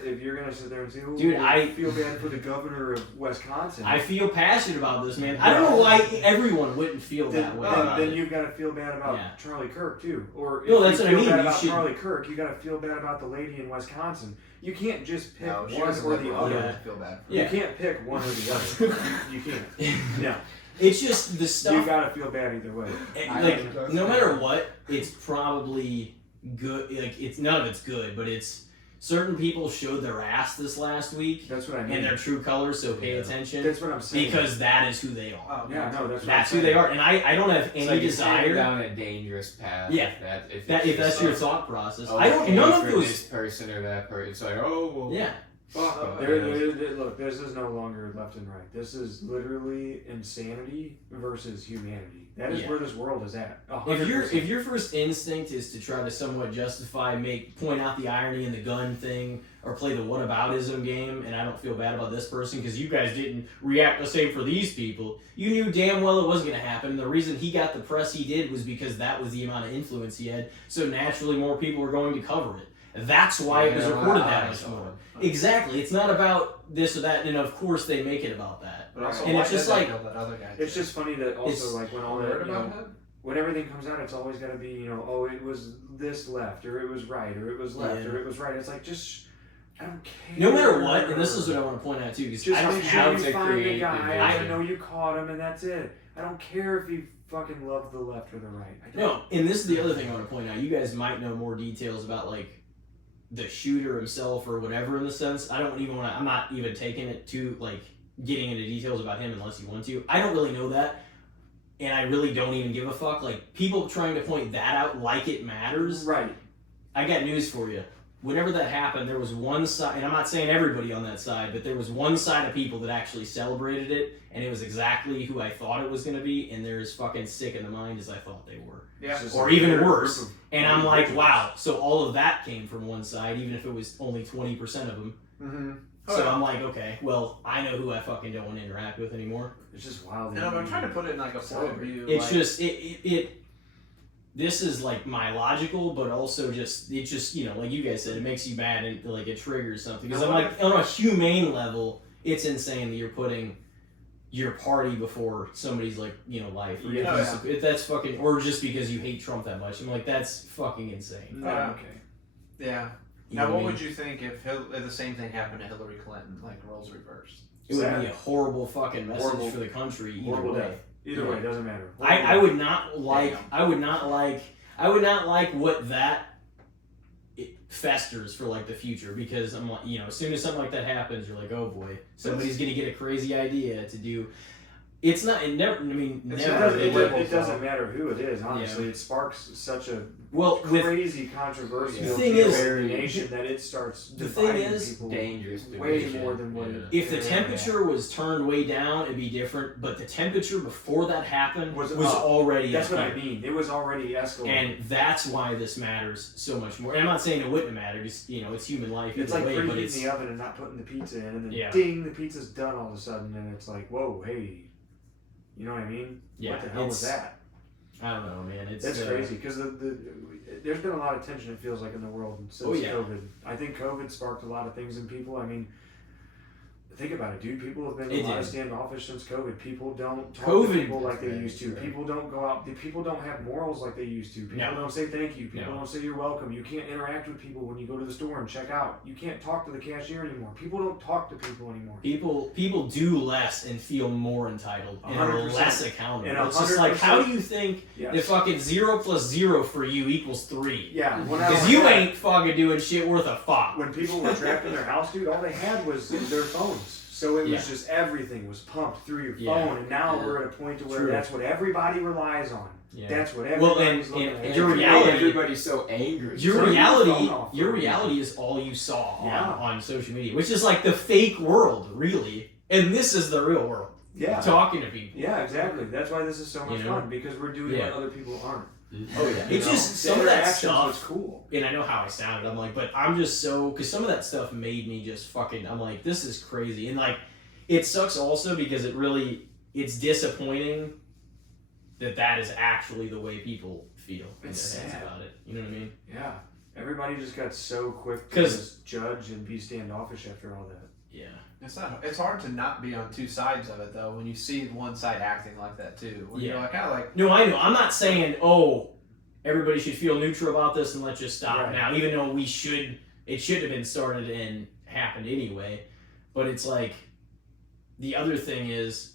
sit there and say, dude, I feel bad for the governor of Wisconsin. I feel passionate about this, man. I don't know why everyone wouldn't feel that way. Then you've got to feel bad about Charlie Kirk too, or if that's you what I mean. Bad about Charlie Kirk, you got to feel bad about the lady in Wisconsin. You can't just pick one or the other. Feel bad for you can't pick one or the other. You can't. No. It's just the stuff. You gotta feel bad either way. Like, no matter what, it's probably good. Like, it's none of it's good, but it's certain people showed their ass this last week. That's what I mean. And their true colors, so pay attention. That's what I'm saying. Because that is who they are. That's who they are. And I don't have any desire down a dangerous path. Yeah. If that's your thought process. I don't. Okay, none of those. This person or that person. It's like, oh well. Yeah. Look, this is no longer left and right. This is literally insanity versus humanity. That is where this world is at. 100%. If your first instinct is to try to somewhat justify, point out the irony in the gun thing, or play the whataboutism game, and I don't feel bad about this person because you guys didn't react the same for these people. You knew damn well it wasn't going to happen. The reason he got the press he did was because that was the amount of influence he had. So naturally, more people were going to cover it. That's why it was reported that I much saw more. it. Exactly. It's not about this or that, and of course they make it about that. But also, And why it's just did they like- kill that other guy? It's too? just funny that also It's- like when all You that, heard you about know, him? when everything comes out, it's always got to be, you know, oh, it was this left, or it was right, or it was left, Yeah. or it was right. It's like, just, I don't care. No matter what, and this is what I want to point out too, because Just I don't make sure have you to find the create guy, division. I know you caught him, and that's it. I don't care if you fucking love the left or the right. I don't. no. And this is the other thing I want to point out. You guys might know more details about like the shooter himself or whatever in the sense. I don't even want to. I'm not even taking it to like getting into details about him unless you want to. I don't really know that. And I really don't even give a fuck. Like, people trying to point that out like it matters. Right. I got news for you. Whenever that happened, there was one side, and I'm not saying everybody on that side, but there was one side of people that actually celebrated it, and it was exactly who I thought it was going to be, and they're as fucking sick in the mind as I thought they were. Yeah. It's just Or like even a group worse. of And I'm like, individuals. wow, so all of that came from one side, even if it was only 20% of them. Mm-hmm. So I'm like, okay, well, I know who I fucking don't want to interact with anymore. It's just wild. And I'm trying to put it in like a point of view. It's like, just this is like my logical, but also just it just, you know, like you guys said, it makes you mad and like it triggers something. Because I'm like, on a humane level, it's insane that you're putting your party before somebody's like, you know, life. Or Yeah. if that's fucking, or just because you hate Trump that much. I'm like, that's fucking insane. Okay. yeah. You Now, know what I mean? would you think if the same thing happened to Hillary Clinton, like roles reversed? It would Sad. be a horrible fucking message Horrible- for the country either horrible way. death. Either way, it doesn't matter. I would not like Damn. I would not like what that it festers for like the future, because I'm like, you know, as soon as something like that happens, you're like, oh boy, somebody's gonna get a crazy idea to do. It's not. It never. I mean, It's never. not- It doesn't matter who it is, honestly. Yeah. It sparks such a Well, with crazy controversy The in thing the is- nation that it starts the thing dividing is- people Dangerous way division. more than what it if the yeah. temperature was turned way down, it'd be different. But the temperature before that happened Was was up. already That's up what I here. mean. It was already escalating. And that's why this matters so much more. And I'm not saying it wouldn't matter, just, you know, it's human life it's either like way, but it's preheating the oven and not putting the pizza in, and then Yeah. ding, the pizza's done all of a sudden, and it's like, whoa, hey, you know what I mean? yeah, What the hell was it's- that? I don't know, man. It's That's crazy because there's been a lot of tension. It feels like in the world since Oh, yeah. COVID. I think COVID sparked a lot of things in people. I mean, think about it, dude. People have been It a lot of did. standoffish since COVID. People don't talk COVID- to people like they used to. Right. People don't go out. People don't have morals like they used to. People No. don't say thank you. People No. don't say you're welcome. You can't interact with people when you go to the store and check out. You can't talk to the cashier anymore. People don't talk to people anymore. People do less and feel more entitled and are 100%. less accountable. And It's just like, how 100%. do you think Yes. that fucking 0 plus 0 for you equals 3? Yeah. When I Because was you young, ain't fucking doing shit worth a fuck. when people were trapped in their house, dude, all they had was their phones. So it was Yeah. just everything was pumped through your Yeah. phone, and now Yeah. we're at a point to where True. that's what everybody relies on. Yeah. That's what Well, everybody's and- looking and at. your Every- reality- Everybody's so angry. Your Turn your reality, phone off your for a reason. reality is all you saw Yeah. on social media, which is like the fake world, really. And this is the real world. Yeah. Talking to people. Yeah, exactly. That's why this is so much You know? fun, because we're doing Yeah. what other people aren't. Oh yeah. You It's know? just The some of that interaction's stuff. what's cool. And I know how I sounded. I'm like, but I'm just so, because some of that stuff made me just fucking. I'm like, this is crazy, and like, it sucks also because it's disappointing that is actually the way people feel in their It's heads sad. about it. You know what I mean? Yeah. Everybody just got so quick to 'Cause- just judge and be standoffish after all that. Yeah. It's hard to not be on two sides of it though when you see one side acting like that too. When Yeah. you're like, kind of like, No, I know. I'm not saying, oh, everybody should feel neutral about this and let's just stop Right. now. Even though it should have been started and happened anyway. But it's like, the other thing is,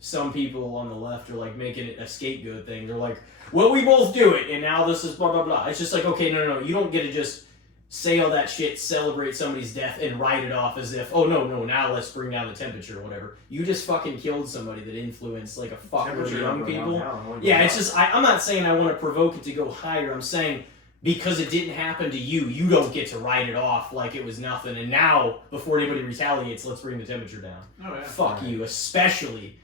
some people on the left are like making it a scapegoat thing. They're like, well, we both do it, and now this is blah, blah, blah. It's just like, okay, no. You don't get to just say all that shit, celebrate somebody's death, and write it off as if, oh, no, now let's bring down the temperature or whatever. You just fucking killed somebody that influenced like a fuckload of Temperature young don't go people. down, it only Yeah, goes it's up. just, I'm not saying I want to provoke it to go higher. I'm saying because it didn't happen to you, you don't get to write it off like it was nothing. And now, before anybody retaliates, let's bring the temperature down. oh yeah. Fuck Right. you, especially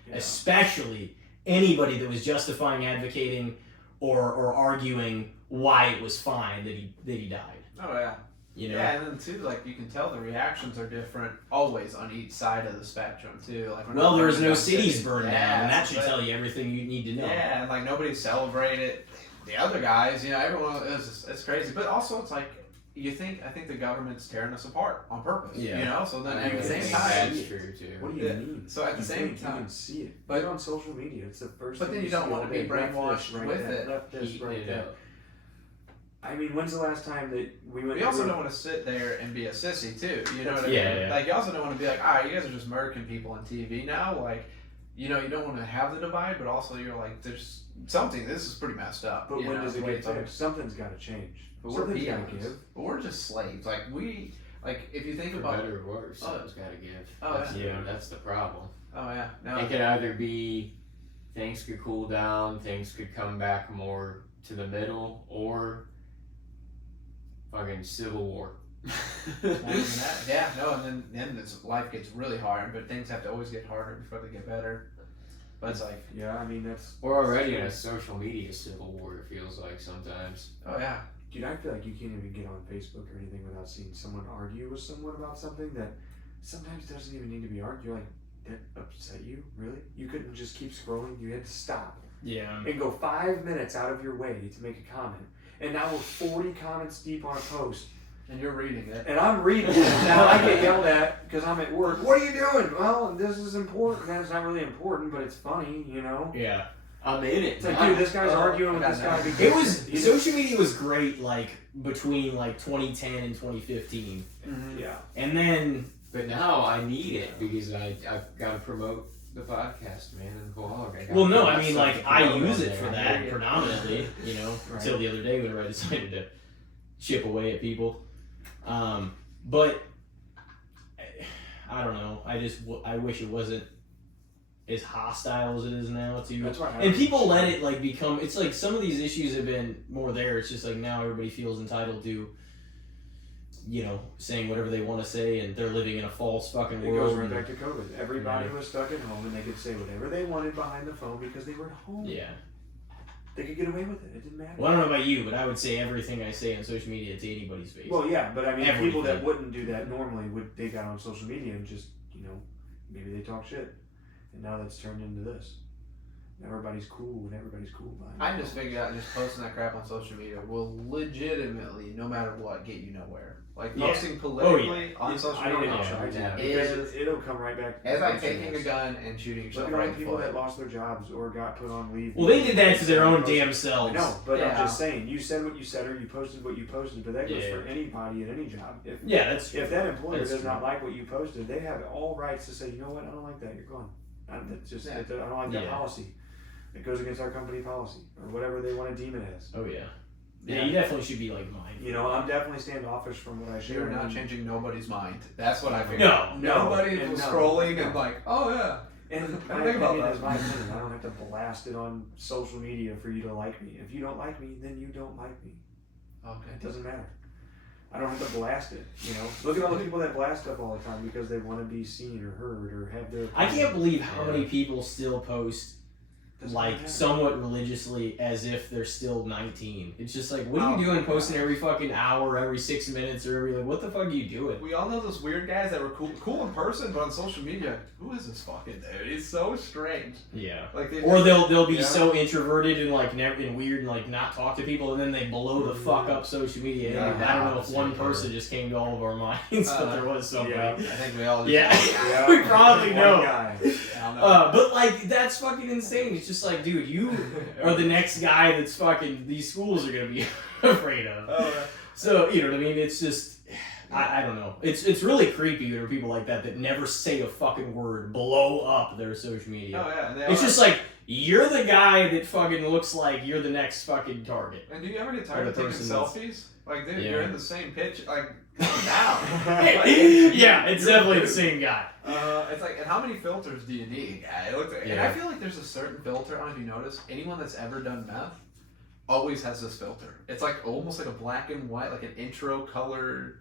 anybody that was justifying, advocating, or arguing why it was fine that he died. Oh yeah. You know? Yeah, and then too, like you can tell the reactions are different always on each side of the spectrum too. Like, we're Well, not there was burning no down cities cities. burned Yeah, down, and that should but- tell you everything you need to know. Yeah, and like nobody celebrated the other guys. You know, everyone it's crazy. But also, it's like I think the government's tearing us apart on purpose. Yeah. You know. So then I at the think same that's time, true too. What do you Yeah. mean? So at the You same think time- you can see it. but- But on social media, it's the first. But thing then you don't see wanna all be day. Left brainwashed this, right with that, it. Left this, Eating right it that. up. I mean, when's the last time that we went? we also through don't want to sit there and be a sissy too. You know what I Yeah, mean? yeah. Like you also don't want to be like, all right, you guys are just murking people on TV now. Like, you know, you don't want to have the divide, but also you're like, there's something. This is pretty messed up. But you when know, does it the way get fixed? Something's got to change. But we're Something's got to peons. give. But we're just slaves. Like if you think For about, better or worse, someone's got to give. Oh, That's, yeah. That's the problem. oh yeah, no, It could either be things could cool down, things could come back more to the middle, or fucking civil war. more than that. Yeah, no, and then this life gets really hard, but things have to always get harder before they get better. But it's like, Yeah, I mean that's. We're already in a social media civil war, it feels like sometimes. oh yeah, Dude, I feel like you can't even get on Facebook or anything without seeing someone argue with someone about something that sometimes doesn't even need to be argued. You're like, that upset you? Really? You couldn't just keep scrolling? You had to stop Yeah. and go 5 minutes out of your way to make a comment. And now we're 40 comments deep on a post. and you're reading it. And I'm reading it. Now I get yelled at because I'm at work. What are you doing? Well, this is important. That's not really important, but it's funny, you know? Yeah. I'm in it. It's like, dude, this guy's arguing with I this know. guy because It was he's- social media was great like between like 2010 and 2015, Yeah. and then But now I need it because I've got to promote the podcast, man, and the vlog. well, no, I mean like I promote use on it for there. that predominantly, you know, Right. until the other day whenever I decided to chip away at people. But I don't know. I wish it wasn't as hostile as it is now too. That's why. And people let it like become. It's like some of these issues have been more there. It's just like now everybody feels entitled to, you know, saying whatever they want to say, and they're living in a false fucking It goes world. right and- back to COVID. Everybody was stuck at home and they could say whatever they wanted behind the phone because they were at home. yeah. They could get away with it. It didn't matter. Well, I don't know about you, but I would say everything I say on social media to anybody's face. Well, yeah, but I mean, people that Everything. wouldn't do that normally they got on social media and just, you know, maybe they talk shit, and now that's turned into this. Now everybody's cool and everybody's cool behind. I just figured out just posting that crap on social media will legitimately, no matter what, get you nowhere. Like Yeah. posting politically on It's- social I don't media even try to Yeah. because it'll come right back. it's like to taking a this. gun and shooting Look yourself at all right the in the people that foot. lost their jobs or got put on leave. Well, they did that to their own damn I selves. know, but Yeah. I'm just saying. You said what you said, or you posted what you posted, but that goes Yeah. for anybody at any job. Yeah, that's If that employer That's does true. not like what you posted, they have all rights to say, you know what, I don't like that. You're gone. That's just Yeah. I don't like that Yeah. policy. It goes against our company policy or whatever they want to deem it as. Oh yeah. Yeah, Yeah. you definitely should be like mindful. You know, I'm definitely standoffish from what I share. You're not and- changing nobody's mind. That's what I figured. No. Nobody and was no. scrolling and like, oh yeah. And I my don't think about opinion that. is my opinion. I don't have to blast it on social media for you to like me. If you don't like me, then you don't like me. Okay. It doesn't matter. I don't have to blast it. You know, look at all the people that blast stuff all the time because they want to be seen or heard or have their. I can't believe how Yeah. many people still post Doesn't like matter. somewhat religiously as if they're still 19. It's just like, what are Oh, you doing my posting God. every fucking hour, every 6 minutes, or every like, what the fuck are you doing? We all know those weird guys that were cool in person, but on social media, who is this fucking dude? He's so strange. Yeah. Like they Or they'll be Yeah. so introverted and like never and weird and like not talk to people, and then they blow the fuck up social media. Yeah. And I don't know if one person just came to all of our minds, but there was somebody. yeah. I think we all just Yeah, we probably One know. guy. I don't know. But like that's fucking insane. It's just like, dude, you are the next guy that's fucking these schools are gonna be afraid of. Oh, So you know what I mean? It's just I don't know. It's really creepy when there are people like that never say a fucking word, blow up their social media. oh yeah. And they It's all- just like you're the guy that fucking looks like you're the next fucking target. And do you ever get tired Or of the taking person that's- selfies? Like, dude, Yeah. you're in the same pitch. Like, calm down. Yeah, it's definitely the same guy. It's like, and how many filters do you need, guy? It looks like, And Yeah. I feel like there's a certain filter. I don't know if you notice. Anyone that's ever done meth always has this filter. It's like almost like a black and white, like an intro color.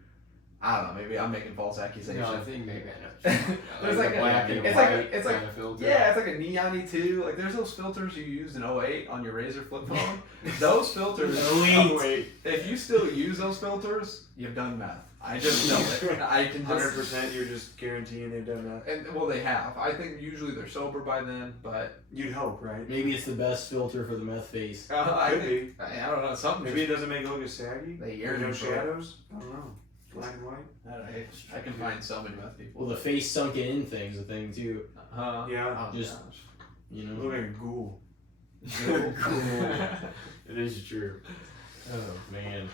I don't know. Maybe I'm making false accusations. No, I think maybe I know. There's like a- black and it's like a- white it's like- kind of filter. Yeah, it's like a neon-y too. Like there's those filters you used in 08 on your Razor flip phone. Those filters. Elite. Oh, wait. If you still use those filters, you've done meth. I just know it. I can just 100%. You're just guaranteeing they've done that. and well, they have. I think usually they're sober by then, but You'd hope, right? Maybe it's the best filter for the meth face. I Could think be. I don't know something. Maybe it doesn't make it look as saggy. They Or yearn no for it. shadows. I don't know. Black and white. I can find so many meth people. Well, the face sunken in thing's a thing too. Yeah. Oh, Just- gosh. You Look know. like a ghoul. Cool. It is true. Oh man.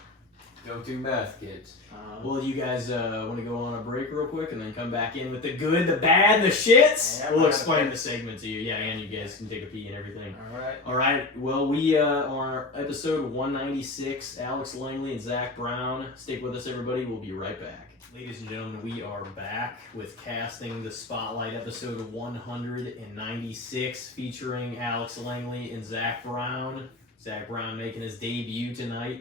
Don't do meth, kids. Well, you guys want to go on a break real quick and then come back in with the good, the bad, the shits? Yeah, We'll we're explain gonna- the segment to you. Yeah, and you guys can take a pee and everything. All right. All right. Well, we are episode 196. Alex Langley and Zack Brown. Stick with us, everybody. We'll be right back. Ladies and gentlemen, we are back with Casting the Spotlight, episode 196, featuring Alex Langley and Zack Brown. Zack Brown making his debut tonight.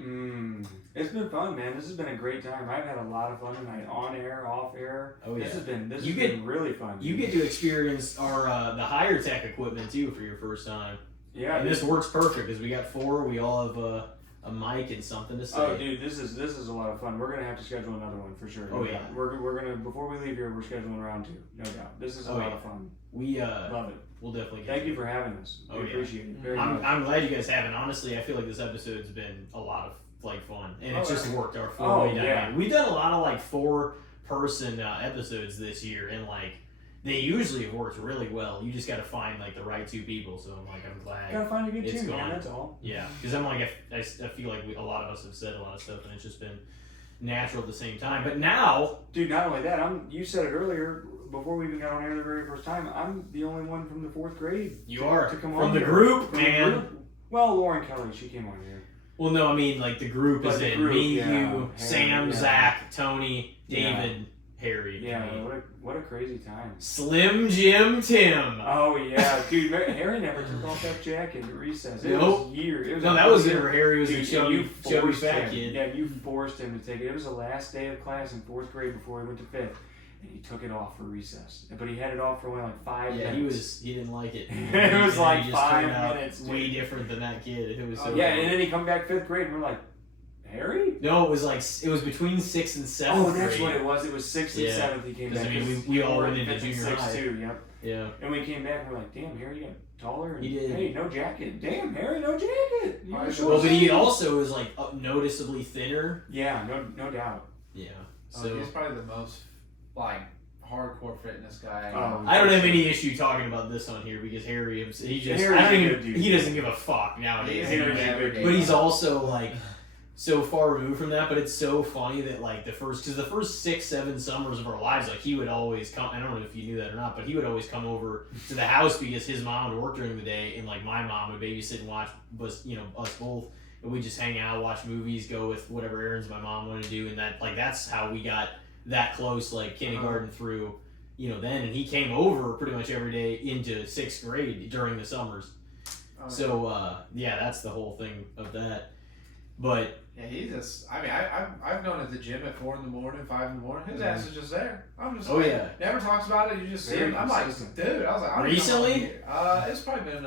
It's been fun, man. This has been a great time. I've had a lot of fun tonight, on air, off air. Oh, yeah. This has been You been really fun. You get to experience our the higher tech equipment too for your first time. yeah. And this works perfect because we got 4. We all have a mic and something to say. Oh, dude, this is a lot of fun. We're gonna have to schedule another one for sure. Oh, No yeah. doubt. We're gonna before we leave here, we're scheduling round 2. No doubt. This is a Oh, lot yeah. of fun. We Love it. we'll definitely get Thank to you it. for having us. Oh, We yeah. appreciate it very I'm, much. I'm glad you guys have, and honestly, I feel like this episode's been a lot of like fun, and it's Oh, just yeah. worked our Oh, four-way dynamic. yeah. We've done a lot of like 4-person episodes this year, and like they usually have worked really well. You just got to find like the right 2 people. So I'm glad. Gotta find a good It's team, gone. man. That's all. Yeah, because I'm like I feel like a lot of us have said a lot of stuff, and it's just been natural at the same time. But now, Dude, not only that, you said it earlier before we even got on air the very first time. I'm the only one from the 4th grade you are to come from on the here. group, From the man. group. Well, Lauren Kelly, she came on here. Well, no, I mean like the group But is the in group, me, yeah. you, Harry, Sam, yeah. Zach, Tony, Yeah. David, Harry. Yeah, me. what a crazy time. Slim Jim Tim. Oh yeah, dude, Harry never took off that jacket at recess. It Nope. was years. It was No, a that was year. never Harry. Was Dude, a and chubby, you chubby forced fat him. kid. Yeah, you forced him to take it. It was the last day of class in 4th grade before he went to 5th, and he took it off for recess. But he had it off for only like 5 Yeah, minutes. he didn't like it. It was And like he just 5 turned out minutes, dude. Way different than that kid. It was so Yeah, funny. and then he come back 5th grade, and we're like, Harry? No, it was between 6th and 7th Oh, that's grade. what it was. It was 6th and Yeah. 7th he came 'Cause, back. I mean, we 'cause all were went in into 5th and junior 6th high. too, yep. Yeah. And we came back and we're like, damn, Harry got taller. And, He did. Hey, no jacket. Damn, Harry, no jacket. You were short Well, but he sleeve. also was like noticeably thinner. Yeah, no doubt. Yeah. So So he's probably the most like hardcore fitness guy. Oh, I don't have any issue talking about this on here because Harry, he just Harry's I don't a even, good dude. he doesn't give a fuck nowadays. Harry's a good dude. But he's also like so far removed from that. But it's so funny that like the first 6-7 summers of our lives, like he would always come. I don't know if you knew that or not, but he would always come over to the house because his mom would work during the day, and like my mom would babysit and watch us, us both, and we just hang out, watch movies, go with whatever errands my mom wanted to do, and that's how we got that close, like kindergarten through. Then, and he came over pretty much every day into 6th grade during the summers. Oh, So, yeah, that's the whole thing of that. But, yeah, he just. I mean, I've gone to the gym at 4 in the morning, 5 in the morning. His Mhm. ass is just there. I'm just. Oh, like, yeah. Never talks about it. You just see Very him. I'm like, consistent. dude. I was like, I don't Recently? Know it's probably been.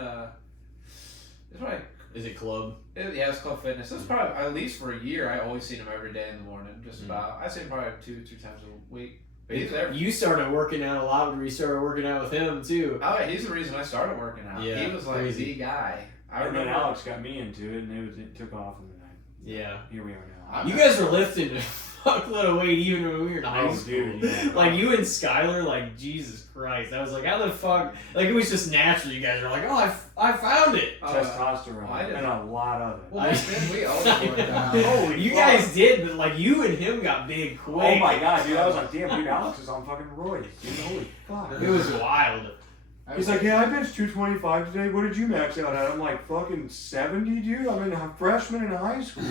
It's probably. is it club? Yeah, it's Club Fitness. It's probably at least for a year. I always seen him every day in the morning. Just about. I see him probably 2-3 times a week. But he's there. You started working out a lot when we started working out with him, too. Oh, yeah, he's the reason I started working out. Yeah, he was like crazy. the guy. I And then remember. Alex got me into it, and it took off in the night. Yeah. Here we are now. I'm You guys were lifting a fuckload of weight even when we were in high Oh, school. dude, yeah. Like, you and Skylar, like, Jesus Christ. I was like, how the fuck? Like, it was just natural. You guys were like, oh, I found it. Testosterone I didn't. and a lot of it. Well, back then we always worked out. Holy You fuck. guys did, but, like, you and him got big quick. Oh my god, dude! I was like, damn, dude, Alex is on fucking roids, dude. Holy fuck. It was wild. He's like, yeah, I benched 225 today. What did you max out at? I'm like, fucking 70, dude. I'm a freshman in high school.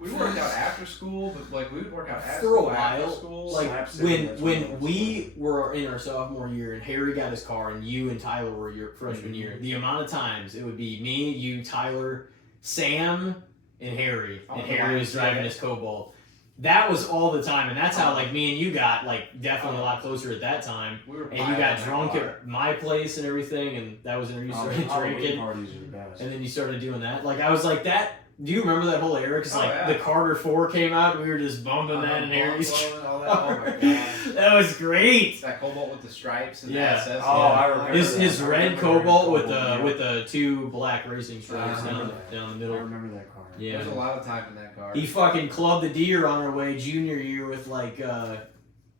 We worked out after school, but like we would work out at For a school, after while, school. like Slap city, that's what it when was. we were in our sophomore year and Harry got his car and you and Tyler were your freshman year, the amount of times it would be me, you, Tyler, Sam, and Harry, Oh, and the Harry was YMCA. driving his Cobalt. That was all the time, and that's how like me and you got like definitely a lot closer at that time. we were And you got piling drunk on. at my place and everything, and that was when you started Halloween drinking. parties are the best. And then you started doing that. Like I was like that. Do you remember that whole era? Because the Carter 4 came out, and we were just bumping that in Harry's all car. that. Oh my god. That was great. That Cobalt with the stripes and Yeah. the SS. Oh, I remember His that. I red remember Cobalt the with Cobalt, the with the 2 black racing stripes I down remember the I middle. remember that car. Yeah. There's a lot of time in that car. He fucking clubbed the deer on our way junior year with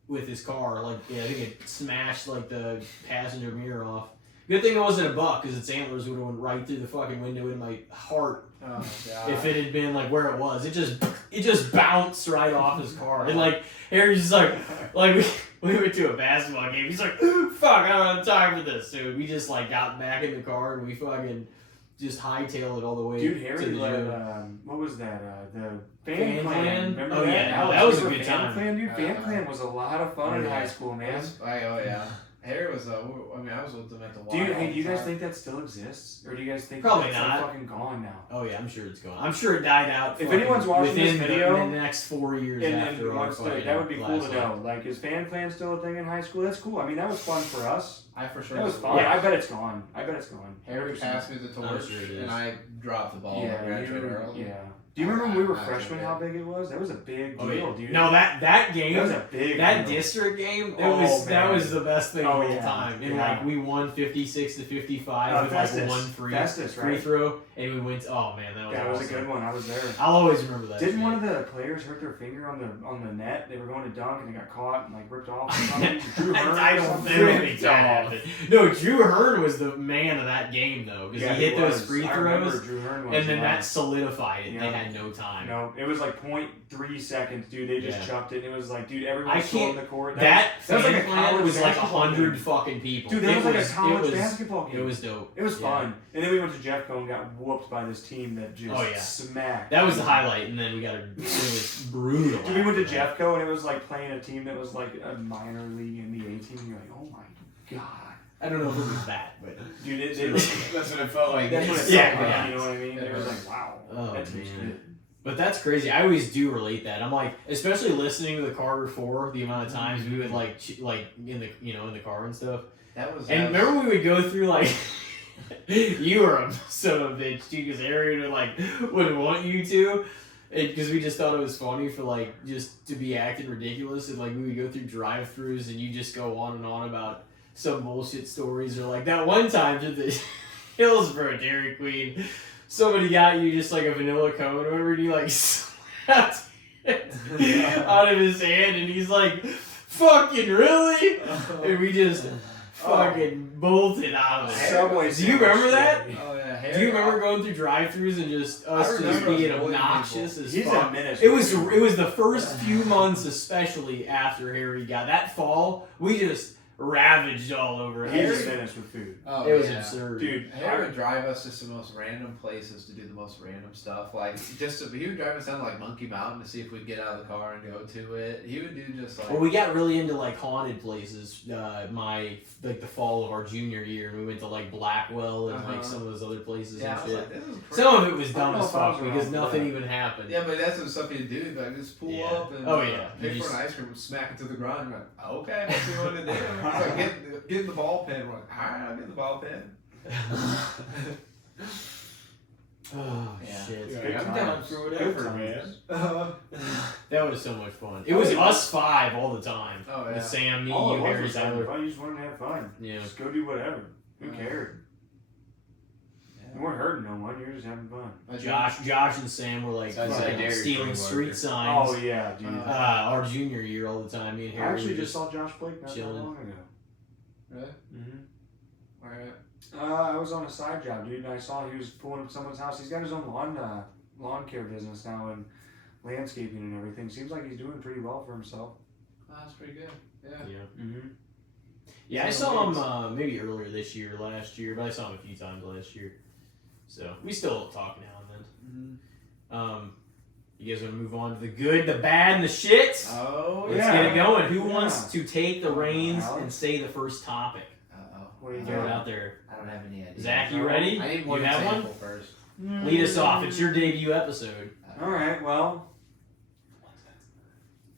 with his car. Like, yeah, I think it smashed like the passenger mirror off. Good thing it wasn't a buck, because its antlers would have went right through the fucking window in my heart Oh god. if it had been like where it was. It just bounced right off his car. And like Harry's just like we went to a basketball game. He's like, fuck, I don't have time for this. So we just like got back in the car and we fucking just hightailed it all the way Dude, to Harry the led, gym. what was that? The Fan Fan Clan? Clan. Remember Oh, that? yeah, Alex, that was a remember good Fan time. Clan, dude? Fan Clan was a lot of fun Oh, in yeah. high school, man. Oh yeah. Harry was. I mean, I was with them at the Y. Dude, all hey, the do you guys time. think that still exists? Or do you guys think Probably that's not. like fucking gone now? Oh yeah, I'm sure it's gone. I'm sure it died out. If fucking anyone's watching within this video, the next 4 years And after our wants to, fucking that would be cool last to know. one. Like, is Fan Clan still a thing in high school? That's cool. I mean, that was fun for us. I for sure. That was was fun. Yeah. I bet it's gone. Harry passed me the torch, sure it is. and I dropped the ball. Yeah, and graduated early. yeah. Do you remember when we were I- freshmen how big it was? That was a big deal, Oh, yeah. dude. No, that game, that was a big that deal. district game, Oh, that man. was the best thing Oh, of all yeah. time. And Yeah. like we won 56-55 with Festus. like one free Festus, right? throw, and we went. Oh man, that was That was a awesome. good one. I was there. I'll always remember that. Didn't shit. one of the players hurt their finger on the net? They were going to dunk and they got caught and like ripped off. Or something? Drew Hearn I or don't something? think that happened. No, Drew Hearn was the man of that game though, because Yeah, he hit those was. free I remember throws, Drew Hearn was, and then yeah. that solidified it. Yeah. They had no time. No, it was like 0.3 seconds, dude. They just Yeah. chucked it. And it was like, dude, everyone I was still in can't- the court. That was like a fan plan college was like basketball 100 game. fucking people. Dude, that It was like a it college was- basketball game. It was dope. It was Yeah. fun. And then we went to Jeffco and got whooped by this team that just Oh, yeah. smacked. That was the highlight, and then we got it was brutal. Dude, we went to after that. Jeffco and it was like playing a team that was like a minor league NBA team. And you're like, oh my god. I don't know if it was that, but Dude, That's what it felt like. that's what it Yeah, felt like, yeah. you know what I mean? It was like, wow, Oh, that team's man. good. But that's crazy. I always do relate that. I'm like, especially listening to the Carter 4, the amount of times we would like in the in the car and stuff. That was. And remember we would go through like, you were a son of a bitch, dude, because Aaron would want you to, because we just thought it was funny for like just to be acting ridiculous, and like we would go through drive-throughs and you just go on and on about some bullshit stories, or like that one time to the Hillsborough Dairy Queen. Somebody got you just like a vanilla cone or whatever, and you like slapped it out of his hand, and he's like, fucking really? And we just fucking bolted out of it. Subway Do you remember that? Oh yeah. Do you remember going through drive-thrus and just us just remember being us bullying obnoxious as He's fuck? a menace. It was the first few months, especially after Harry got that fall. We just ravaged all over it. He's a menace with food. Oh, It was yeah. absurd. Dude, Harry would drive us to the most random places to do the most random stuff. Like he would drive us down to like Monkey Mountain to see if we'd get out of the car and go to it. He would do just like. Well, we got really into like haunted places. The fall of our junior year, and we went to like Blackwell and like some of those other places yeah, and I was shit. like, this is crazy. Some of it was I don't dumb know as if I was fuck because around for nothing that. even happened. Yeah, but that's the stuff you do. Like just pull Yeah. up and Oh, yeah. pick You for just- an ice cream, and smack it to the ground. You're like, okay, what's you want to do? It's like get the ball pen. We're like, all right, I'll get the ball pen. Oh Yeah. shit! Yeah, Good I'm times. down for whatever, Good man. That was so much fun. It was us five all the time. Oh, yeah. With Sam, me, All it you, was Harry, was having Tyler. fun. You just wanted to have fun. Yeah. Just go do whatever. Who cared? You weren't hurting no one. You were just having fun. Josh and Sam were like Sounds like fucking Dairy stealing Queen street worker. signs. Oh yeah, dude. Our junior year all the time. Me and I Harry actually were just saw Josh Blake not that chilling. long ago. Really? Mm-hmm. All right. I was on a side job, dude, and I saw he was pulling up someone's house. He's got his own lawn care business now and landscaping and everything. Seems like he's doing pretty well for himself. Oh, that's pretty good. Yeah. Yeah. Mm-hmm. Yeah, I So saw him maybe earlier this year, last year, but I saw him a few times last year. So we still talk now and then. You guys want to move on to the good, the bad, and the shit? Oh Let's yeah. get it going. Who Yeah. wants to take the reins Alex? and say the first topic? Uh-oh. What are you Throw it doing? out there. I don't have any idea. Zach, you ready? I need one You have example one? first. Lead us off. It's your debut episode. All right. Well,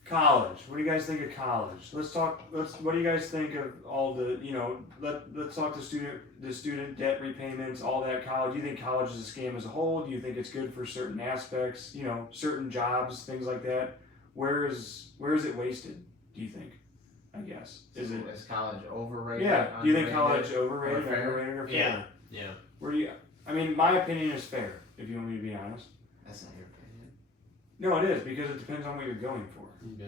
college. What do you guys think of college? What do you guys think of all the, let's talk the student debt repayments, all that college. Do you think college is a scam as a whole? Do you think it's good for certain aspects, certain jobs, things like that? Where is it wasted, do you think? I guess. Is college overrated? Yeah. Do you think college underrated, overrated, or fair? underrated, or fair? Yeah. Yeah. Where do you? I mean, my opinion is fair. If you want me to be honest. That's not your opinion. No, it is because it depends on what you're going for. Yeah.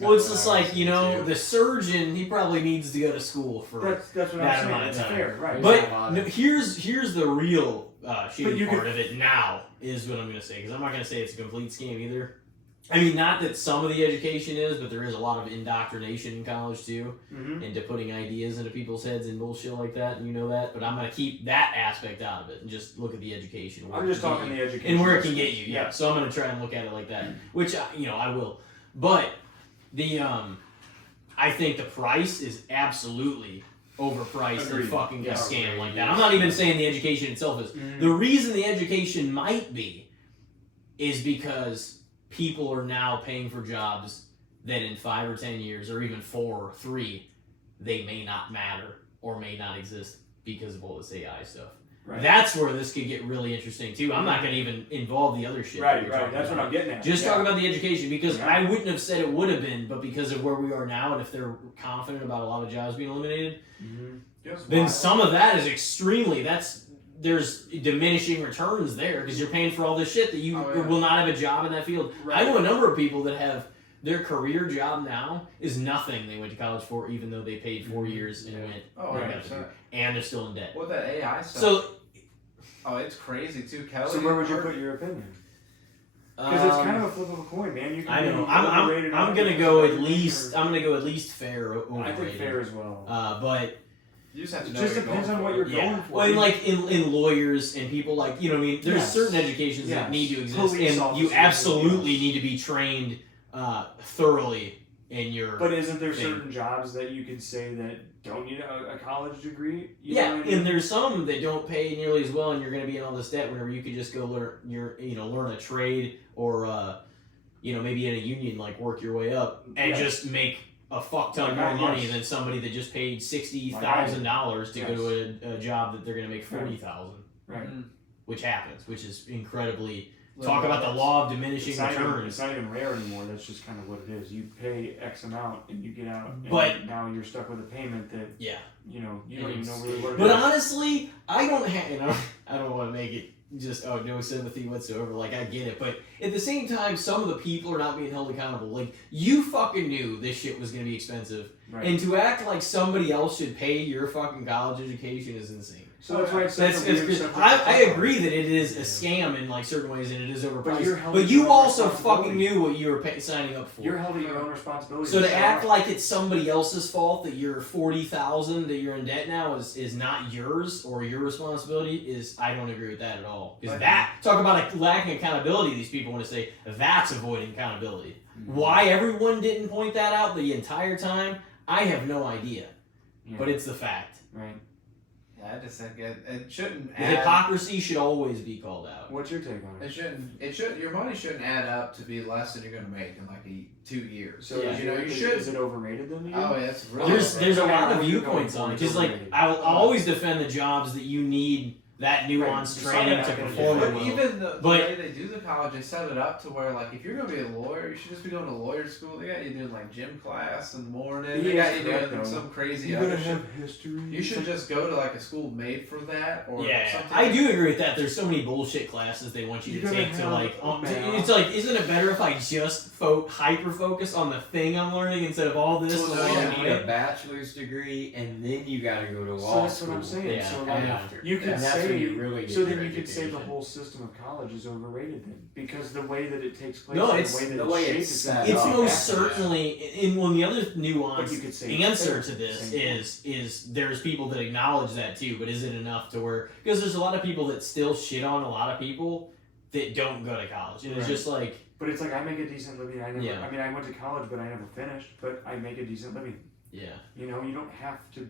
Well, it's just like, the surgeon, he probably needs to go to school for That's what that I'm saying. amount of It's time. fair, right? But no, here's the real shitty you part could- of it now is what I'm going to say, because I'm not going to say it's a complete scam either. I mean, not that some of the education is, but there is a lot of indoctrination in college too, Mm-hmm. into putting ideas into people's heads and bullshit like that, and you know that. But I'm going to keep that aspect out of it and just look at the education. where I'm it just can get talking you. the education. And where it can get you, yeah. Yeah. So I'm going to try and look at it like that, which, I will. But the, I think the price is absolutely overpriced and Agreed. fucking a Yeah, scam like agreed. that. I'm not even saying the education itself is. Mhm. The reason the education might be is because people are now paying for jobs that in 5 or 10 years, or even 4 or 3, they may not matter or may not exist because of all this AI stuff. Right. That's where this could get really interesting too. I'm not going to even involve the other shit. that Right, you're right. talking That's about. what I'm getting at. Just yeah. talk about the education, because Yeah. I wouldn't have said it would have been, but because of where we are now, and if they're confident about a lot of jobs being eliminated, then some of that is extremely. There's diminishing returns there because you're paying for all this shit that you will not have a job in that field. I know a number of people that have their career job now is nothing they went to college for, even though they paid 4 years and went Oh, right 100%. after, and they're still in debt. With that AI stuff. So, it's crazy too, Kelly. So where would you put your opinion? Because it's kind of a flip of a coin, man. You can I know. be I'm overrated on gonna it, go at or- least. I'm gonna go at least fair. I think fair as well. But You just have to It know just what you're depends going on what for. you're yeah. going for. Well, and like in lawyers and people like there's Yes. certain educations Yes. that need to exist, Police and officers you and absolutely yes. need to be trained thoroughly in your. But isn't there thing. certain jobs that you could say that don't need a college degree? You Yeah, know what I mean? and there's some that don't pay nearly as well, and you're going to be in all this debt whenever you could just go learn a trade or maybe in a union, like work your way up and Yeah. just make a fuck ton Like more I- money yes. than somebody that just paid $60,000 to go Yes. to a job that they're going to make $40,000, Right. which happens, which is incredibly. Little Talk about the numbers. law of diminishing It's not returns. even rare anymore. That's just kind of what it is. You pay X amount and you get out, and But- now you're stuck with a payment that Yeah. you don't even know really what it is. But honestly, I don't have. I don't want to make it just no sympathy whatsoever. Like I get it, but at the same time, some of the people are not being held accountable. Like you fucking knew this shit was gonna be expensive, Right. and to act like somebody else should pay your fucking college education is insane. So that's why it's such That's a weird crazy. subject to I talk agree that it is a scam in like certain ways, and it is But overpriced. you're held But to you your also responsibility. fucking knew what you were signing up for. You're held to your own responsibility. So to show act up. like it's somebody else's fault that you're 40,000 that you're in debt now is not yours or your responsibility is I don't agree with that at all. Because that talk about a lacking accountability. These people want to say that's avoiding accountability. Why everyone didn't point that out the entire time, I have no idea. Yeah. But it's the fact. Right. Yeah, I just think it shouldn't The add. hypocrisy should always be called out. What's your take on it? It should. Your money shouldn't add up to be less than you're going to make in like 2 years. So Yeah. is, you know, it, you is, should. is it overrated then? Oh, yeah, it's really. There's a Okay, lot of where you're viewpoints going on it. for it, Because like overrated. I'll always defend the jobs that you need that nuanced Right. training to Some of that perform But well. even the But- way they do the college, they set it up to where, like, if you're going to be a lawyer, you should just be going to lawyer school. They got you doing, like, gym class in the morning. They He got is you correct, doing though. some crazy You're other gonna shit. have history. You should just go to, like, a school made for that or Yeah, something. I do agree with that. There's so many bullshit classes they want you You're to gonna take to have like. a math. It's like, isn't it better if I just hyper focus on the thing I'm learning instead of all this? So and all you that need a shit? bachelor's degree, and then you gotta go to So law that's school. what I'm saying. Yeah. So like, After. you could And that's say when you really get so your then you could say the education. whole system of college is overrated then because the way that it takes place No, and it's the way that the it's way shaped it's is set gonna be It's up. different. most certainly. And well, the other But nuanced you could say answer it's to this same is there's people that acknowledge that too, but is it enough to where because there's a lot of people that still shit on a lot of people that don't go to college, and it's Right. just like But it's like I make a decent living. I never. Yeah. I mean, I went to college, but I never finished. But I make a decent living. yeah. You know, you don't have to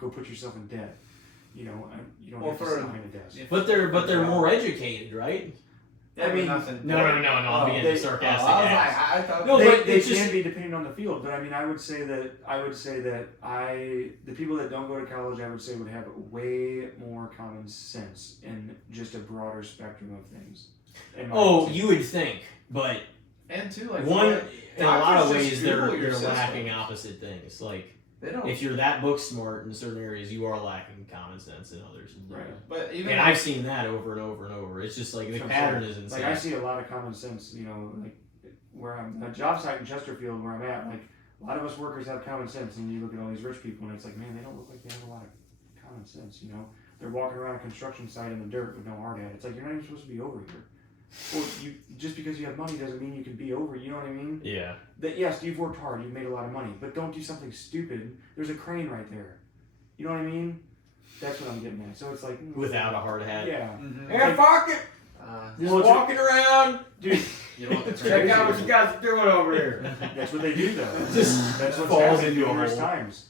go put yourself in debt. You know, you don't Well, have to for- sit behind a desk. if- But they're more educated, right? I mean, nothing. No, I'm being they- sarcastic. I was ass. like, I thought. No, they, but they it's can just- be depending on the field, but I mean, I would say that the people that don't go to college, I would say, would have way more common sense and just a broader spectrum of things. in my Oh, opinion. you would think, but and two, like one in a lot of doctors just ways Google they're your system. lacking opposite things. Like They don't. if you're that book smart in certain areas, you are lacking common sense in others. Right. But even And I've seen that over and over and over. It's just like the So, pattern is insane. Like I see a lot of common sense, like where I'm a job site in Chesterfield where I'm at, like a lot of us workers have common sense, and you look at all these rich people and it's like, man, they don't look like they have a lot of common sense, They're walking around a construction site in the dirt with no hard hat. It's like, you're not even supposed to be over here. Well, just because you have money doesn't mean you can be over, you know what I mean? Yeah. That yes, you've worked hard, you've made a lot of money, but don't do something stupid. There's a crane right there. You know what I mean? That's what I'm getting at. So it's like Without a hard hat. Yeah. Mhm. Yeah, fuck it. Just Well, it's- walking around. Dude, You know what the Check out what you guys are doing over here. that's what they do though. Just That's what's falls happening into a numerous hole. times.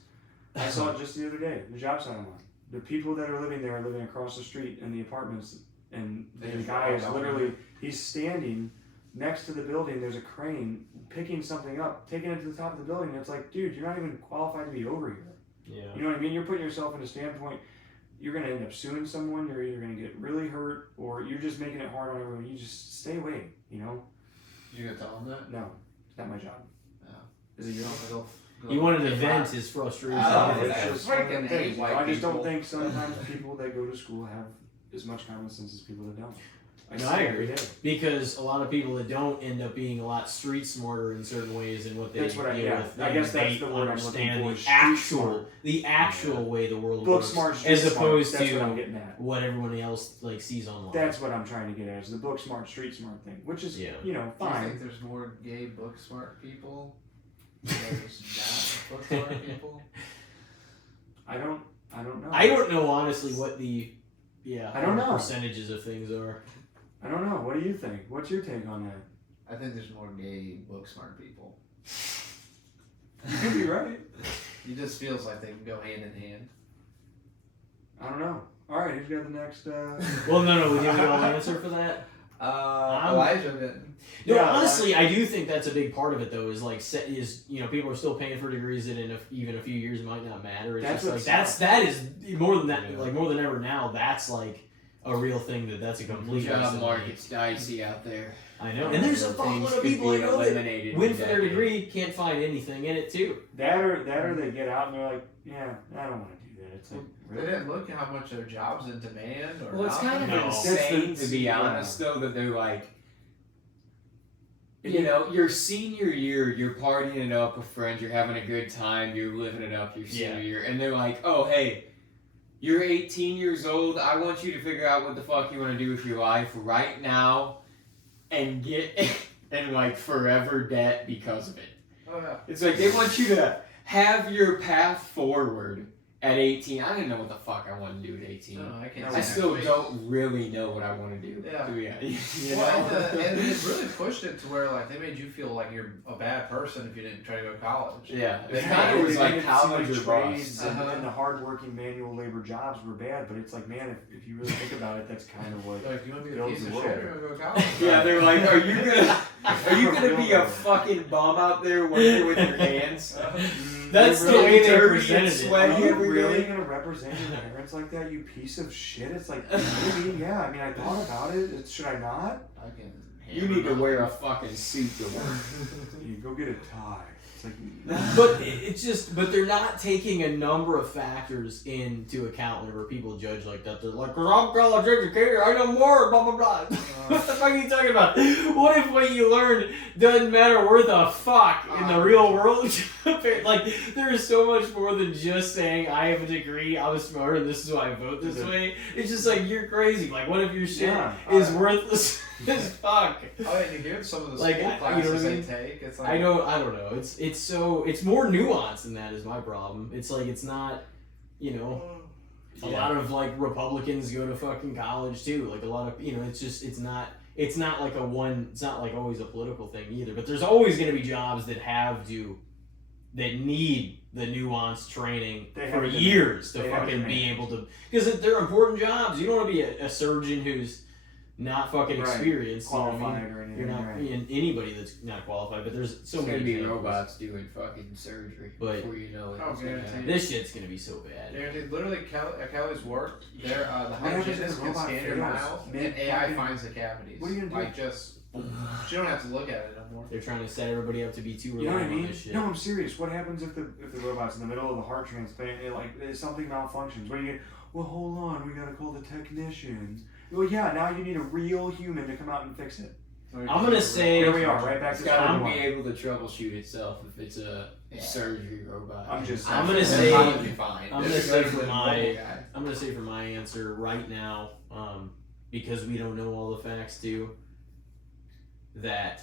I saw it just the other day. The job site I'm on. The people that are living there are living across the street in the apartments, and They the just guy is walk out. literally he's standing next to the building. There's a crane picking something up, taking it to the top of the building. And it's like, dude, you're not even qualified to be over here. Yeah. You know what I mean? You're putting yourself in a standpoint. You're gonna end up suing someone. You're either gonna get really hurt, or you're just making it hard on everyone. You just stay away. You gonna tell them that? No, it's not my job. No. Is it yours? He wanted to vent his frustration. Oh, It's yeah. just Freaking one of the hate things, white I just don't people. think sometimes people that go to school have as much common sense as people that don't. No, see I it agree. every day. Because a lot of people that don't end up being a lot street smarter in certain ways in what they That's what I- deal yeah. with. I guess than that's they the word I'm understand looking for, the street actual smart. way the world Book works, smart, street as smart, opposed that's to what I'm getting at. what everyone else sees online. That's what I'm trying to get at is the book smart, street smart thing, which is Yeah. Do you fine. think there's more gay book smart people? than there's not book smart people? I don't know. I don't know honestly what I don't know. percentages of things are. I don't know. What do you think? What's your take on that? I think there's more gay book smart people. You could be right. It just feels like they can go hand in hand. I don't know. All right, who's got the next? Well, no, we didn't all answer for that. Elijah didn't. No, Yeah, honestly, I do think that's a big part of it, though. Is people are still paying for degrees that in even a few years might not matter. It's That's just what's that is more than that. Like more than ever now, that's like a real thing. That's a complete Job waste of money. market's dicey out there. I know, and there's a fuckload Things of could people be I know that eliminated win in for a their decade. degree, can't find anything in it too. that or they get out and they're like, yeah, I don't want to do that. It's like, They really? didn't look at how much their job's in demand or Well, it's kind of No. insane That's the- to be yeah. honest, though, that they're like, your senior year, you're partying it up with friends, you're having a good time, you're living it up your senior year, and they're like, oh, hey, you're 18 years old, I want you to figure out what the fuck you want to do with your life right now and get in, like, forever debt because of it. Oh yeah. It's like they want you to have your path forward at 18. I didn't know what the fuck I wanted to do at 18. No, I can't. I say I still next week. don't really know what I want to do. Yeah. You Well, know? and it really pushed it to where like they made you feel like you're a bad person if you didn't try to go to college. Yeah, They it kinda kind of was They like made it seem college like or trades bust. and, Uh-huh. and the hardworking manual labor jobs were bad, but it's like, man, if you really think about it, that's kind of what. Like you want to be a Builds piece the of world. shit or go to college? Yeah, they're like, are you gonna be a fucking bum out there working with your hands? That's You're the really way they dirty presented and it. sweaty. Are you every really day. gonna represent your parents like that, you piece of shit? It's like, maybe, yeah. I mean, I thought about it. Should I not? I can You need to wear a fucking suit to work. You go get a tie. It's like, But but they're not taking a number of factors into account whenever people judge like that. They're like, 'cause I'm college educated, I know more, blah, blah, blah. What the fuck are you talking about? What if what you learned doesn't matter worth a fuck in the real world? Like, there is so much more than just saying, I have a degree, I'm smart, and this is why I vote this way. It's just like, you're crazy. Like, what if your shit Yeah. is worthless as fuck? I mean, you hear some of the Like, school you know classes what I they mean? take. It's like I don't know. It's more nuanced than that is my problem. It's like it's not, a lot of like Republicans go to fucking college too. Like a lot of it's not like it's not like always a political thing either. But there's always gonna be jobs that need the nuanced training They for have to- years to they have fucking to be manage. able to, because they're important jobs. You don't want to be a surgeon who's not fucking Right. experienced. You know what I qualified mean? or anything. You're not right. being anybody that's not qualified, but there's so It's many gonna be examples. robots doing fucking surgery But- before you know it. Oh, It's gonna guaranteed. happen. This shit's gonna be so bad. Dude, literally, at Kelly's work, the happens if hygienist the can robot scan your fails? mouth, and Mid- AI fucking- finds the cavities. What are you gonna do? Like, just, she don't have to look at it no more. They're trying to set everybody up to be too You know what I reliant on mean? this shit. No, I'm serious. What happens if the robot's in the middle of the heart transplant and something malfunctions? What do you? Well, hold on, we gotta call the technician. Well, yeah, now you need a real human to come out and fix it. I'm gonna say Here we are, right back It's to gotta square be one. able to troubleshoot itself if it's a Yeah. surgery robot. I'm just. I'm gonna It'll say- probably be fine. I'm It's gonna say good for with my- mobile guy. I'm gonna say for my answer right now, because we don't know all the facts too, that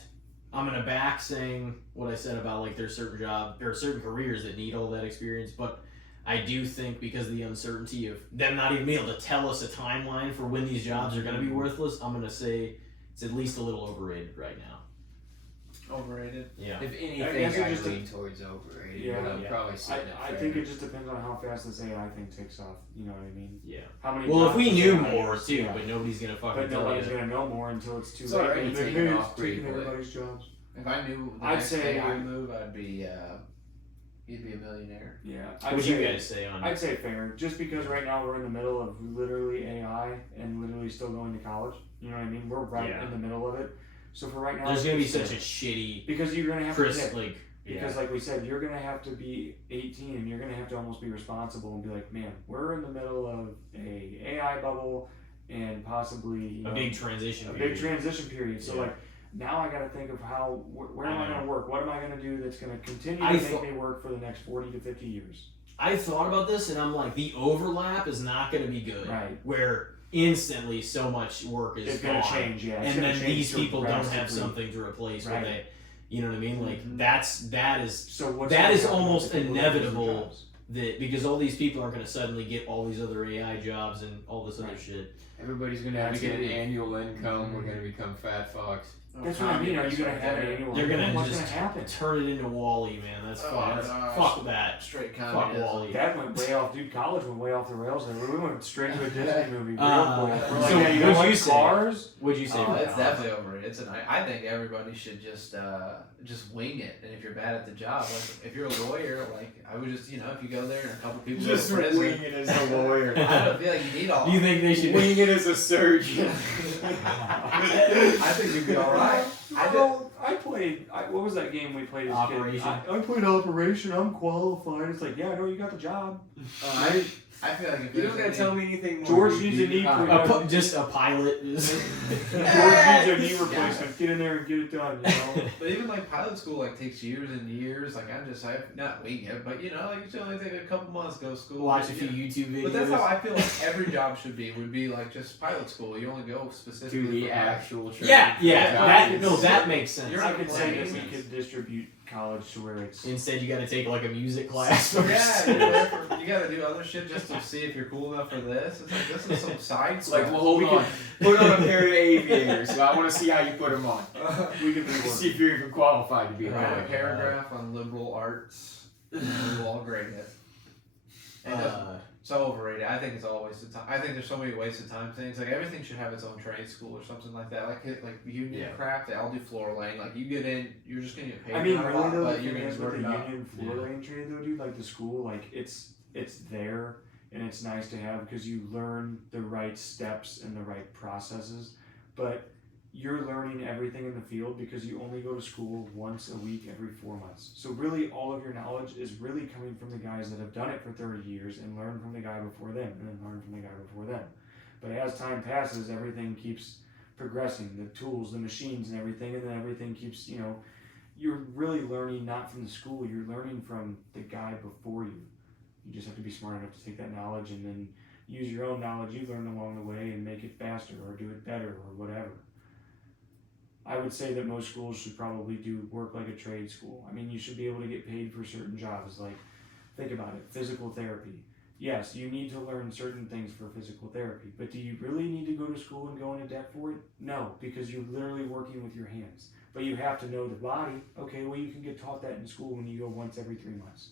I'm gonna back saying what I said about like there's certain job or certain careers that need all that experience, but I do think because of the uncertainty of them not even being able to tell us a timeline for when these jobs are gonna be worthless, I'm gonna say it's at least a little overrated right now. Overrated. Yeah. If I anything, guess it I just- lean towards overrated, Yeah. but I'm Yeah. probably sitting at I fair. think it just depends on how fast this AI thing takes off. You know what I mean? Yeah. How many? Well, if jobs we does knew AI more use? too, Yeah. but nobody's gonna fucking But tell nobody's you. gonna know more until it's too It's late. already Like, taking hey, off it's pretty taking quick. everybody's jobs. If I knew the I'd next say- day I move, I'd be, you'd be a millionaire. Yeah. What would you guys say on I'd say fair, just because right now we're in the middle of literally AI and literally still going to college. You know what I mean? We're right Yeah. in the middle of it. So for right now, There's gonna be it's such a fair. shitty because you're gonna have to Chris pick. like Because like we said, you're gonna have to be 18 and you're gonna have to almost be responsible and be like, man, we're in the middle of a AI bubble and possibly you a know, big transition. a period. big transition period. So Yeah. like now I got to think of how where am I going to work? What am I going to do that's going to continue I to thought- make me work for the next 40 to 50 years? I thought about this and I'm like, the overlap is not going to be good. Right. Where instantly so much work is It's going gone, to change, yeah. It's and gonna then change these so people don't have drastically. something to replace. Where Right. they, you know what I mean? Like Mhm. that is So what's that gonna is happen almost to people that lose their inevitable. jobs? that because all these people aren't going to suddenly get all these other AI jobs and all this other Right. shit. Everybody's gonna have to That's get an gonna be- annual income. We're gonna become fat fucks. That's what I mean. Are you going to have an annual? They're gonna income? What's just going to happen? turn it into Wall-E, man. That's Oh, fuck. gosh. Fuck that. Straight Fuck communism. Wall-E. That went way off, dude. College went way off the rails there. We went straight to a Disney movie. Real quick. We're like, so yeah, you know what'd what? you say? Cars? What'd you say? Oh, for it's that? definitely overrated. I think everybody should just wing it. And if you're bad at the job, like if you're a lawyer, like I would just if you go there and a couple people Just go to prison, wing it as a lawyer. I don't feel like you need all. Do you think they should? Wing it as a surgeon. I think you'd be all right. I played. What was that game we played as Operation. kids? I played Operation. I'm qualified. It's like, yeah, no, you got the job. I feel like if You there's don't gotta any- tell me anything more. George dude. needs a knee Ah. Just a pilot. Is George needs a knee replacement. Get in there and get it done. You know. But even like pilot school like takes years and years. Like I not wing it, but it should only take a couple months to go to school. Watch a You few know. YouTube videos. But that's how I feel like every job should be. Would be like just pilot school. You only go To specifically the for actual training. Yeah, Yeah. that makes sense. You're I on could the say plane. that we could distribute college to where it's. Instead, you got to take like a music class first. Yeah, you're there for, you gotta do other shit just to see if you're cool enough for this. It's like this is some side It's like, stuff. well, hold We on. Put on a pair of aviators. So I want to see how you put them on. We could be See if you're even qualified to be a Write a pilot. paragraph on liberal arts, and we'll all grade it. It doesn't- so overrated. I think it's all a waste of time. I think there's so many waste of time things. Like everything should have its own trade school or something like that. Like union Yeah. crap, they all do floor laying. Like you get in, you're just gonna get paid. I mean, not a really lot, though, but the you're thing gonna is work with the it out. union floor laying trade though, dude, like the school, like it's there and it's nice to have because you learn the right steps and the right processes, but you're learning everything in the field because you only go to school once a week every 4 months. So really all of your knowledge is really coming from the guys that have done it for 30 years and learn from the guy before them and then learn from the guy before them. But as time passes, everything keeps progressing, the tools, the machines and everything, and then everything keeps, you're really learning not from the school, you're learning from the guy before you. You just have to be smart enough to take that knowledge and then use your own knowledge you learned along the way and make it faster or do it better or whatever. I would say that most schools should probably do work like a trade school. I mean, you should be able to get paid for certain jobs. Like, think about it, physical therapy. Yes, you need to learn certain things for physical therapy, but do you really need to go to school and go into debt for it? No, because you're literally working with your hands. But you have to know the body. Okay, well, you can get taught that in school when you go once every 3 months.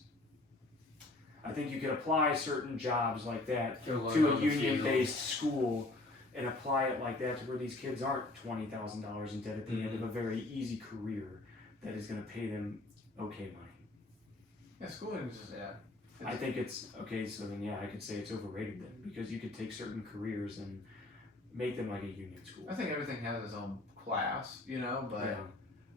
I think you could apply certain jobs like that To learn to on a the field. union-based school and apply it like that to where these kids aren't $20,000 in debt at the end of a very easy career that is going to pay them okay money. Yeah, schooling is just I think it's okay. So then, I could say it's overrated then, because you could take certain careers and make them like a union school. I think everything has its own class, but Yeah.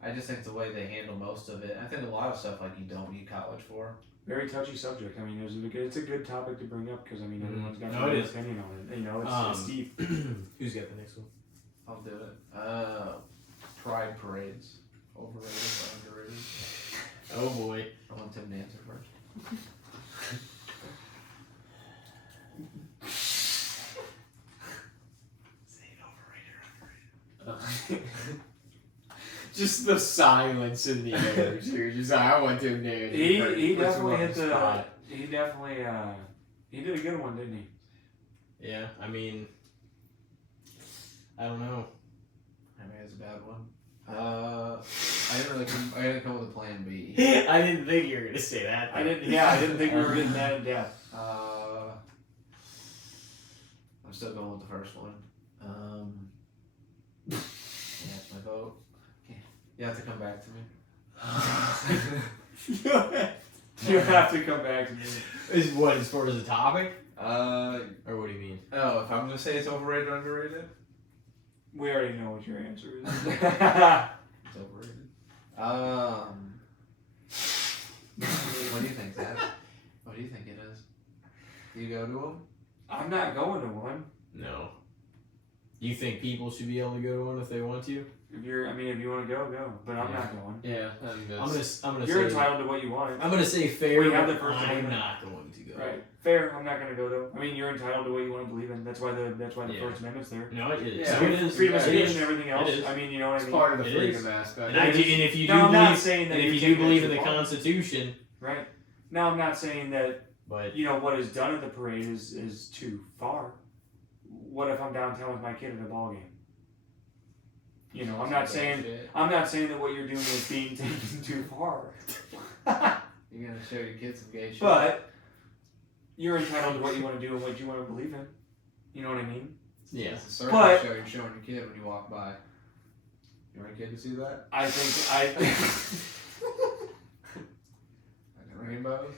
I just think the way they handle most of it. I think a lot of stuff like you don't need college for. Very touchy subject. I mean, it's a good topic to bring up because everyone's got No, their it own is. opinion on it. It's deep. Who's got the next one? I'll do it. Pride parades, overrated or underrated? Oh boy. I want Tim to answer first. Just the silence in the air. You're just like, I want to know. He definitely hit the. He definitely. He did a good one, didn't he? Yeah, I mean, I don't know. I mean, it's a bad one. I didn't come with a plan B. I didn't think you were gonna say that. I didn't think we were getting that in depth. I'm still going with the first one. That's my vote. You have to come back to me. You have to come back to me. Is what, as far as the topic, Or or what do you mean? if I'm gonna say it's overrated or underrated, We already know what your answer is. it's overrated. What do you think, Zach? What do you think it is? Do you go to them? I'm not going to one. No. You think people should be able to go to one if they want to? If you want to go. But I'm not going. Yeah, I think I'm gonna You're say entitled to what you want. I'm gonna say fair. We have the but First I'm Amendment. not going to go. Right. Fair. I'm not going to go though. I mean, you're entitled to what you want to believe in. That's why the Yeah. First Amendment's there. No, it is. Yeah. So it is. Freedom of It speech is. and everything else. It is. I mean, you know what I it's mean. part of the It freedom is. aspect. And if you do No, I'm not believe, saying that and if you're you do taking it believe in too the far. Constitution, Right. Now, I'm not saying that but what is done at the parade is too far. What if I'm downtown with my kid at a ball game? I'm not saying that what you're doing is being taken too far. You're gonna show your kids some gay shit. But you're entitled to what you want to do and what you want to believe in. You know what I mean? yeah. It's a circus But- show you're showing your kid when you walk by. You want a kid to see that? I think Like rainbows?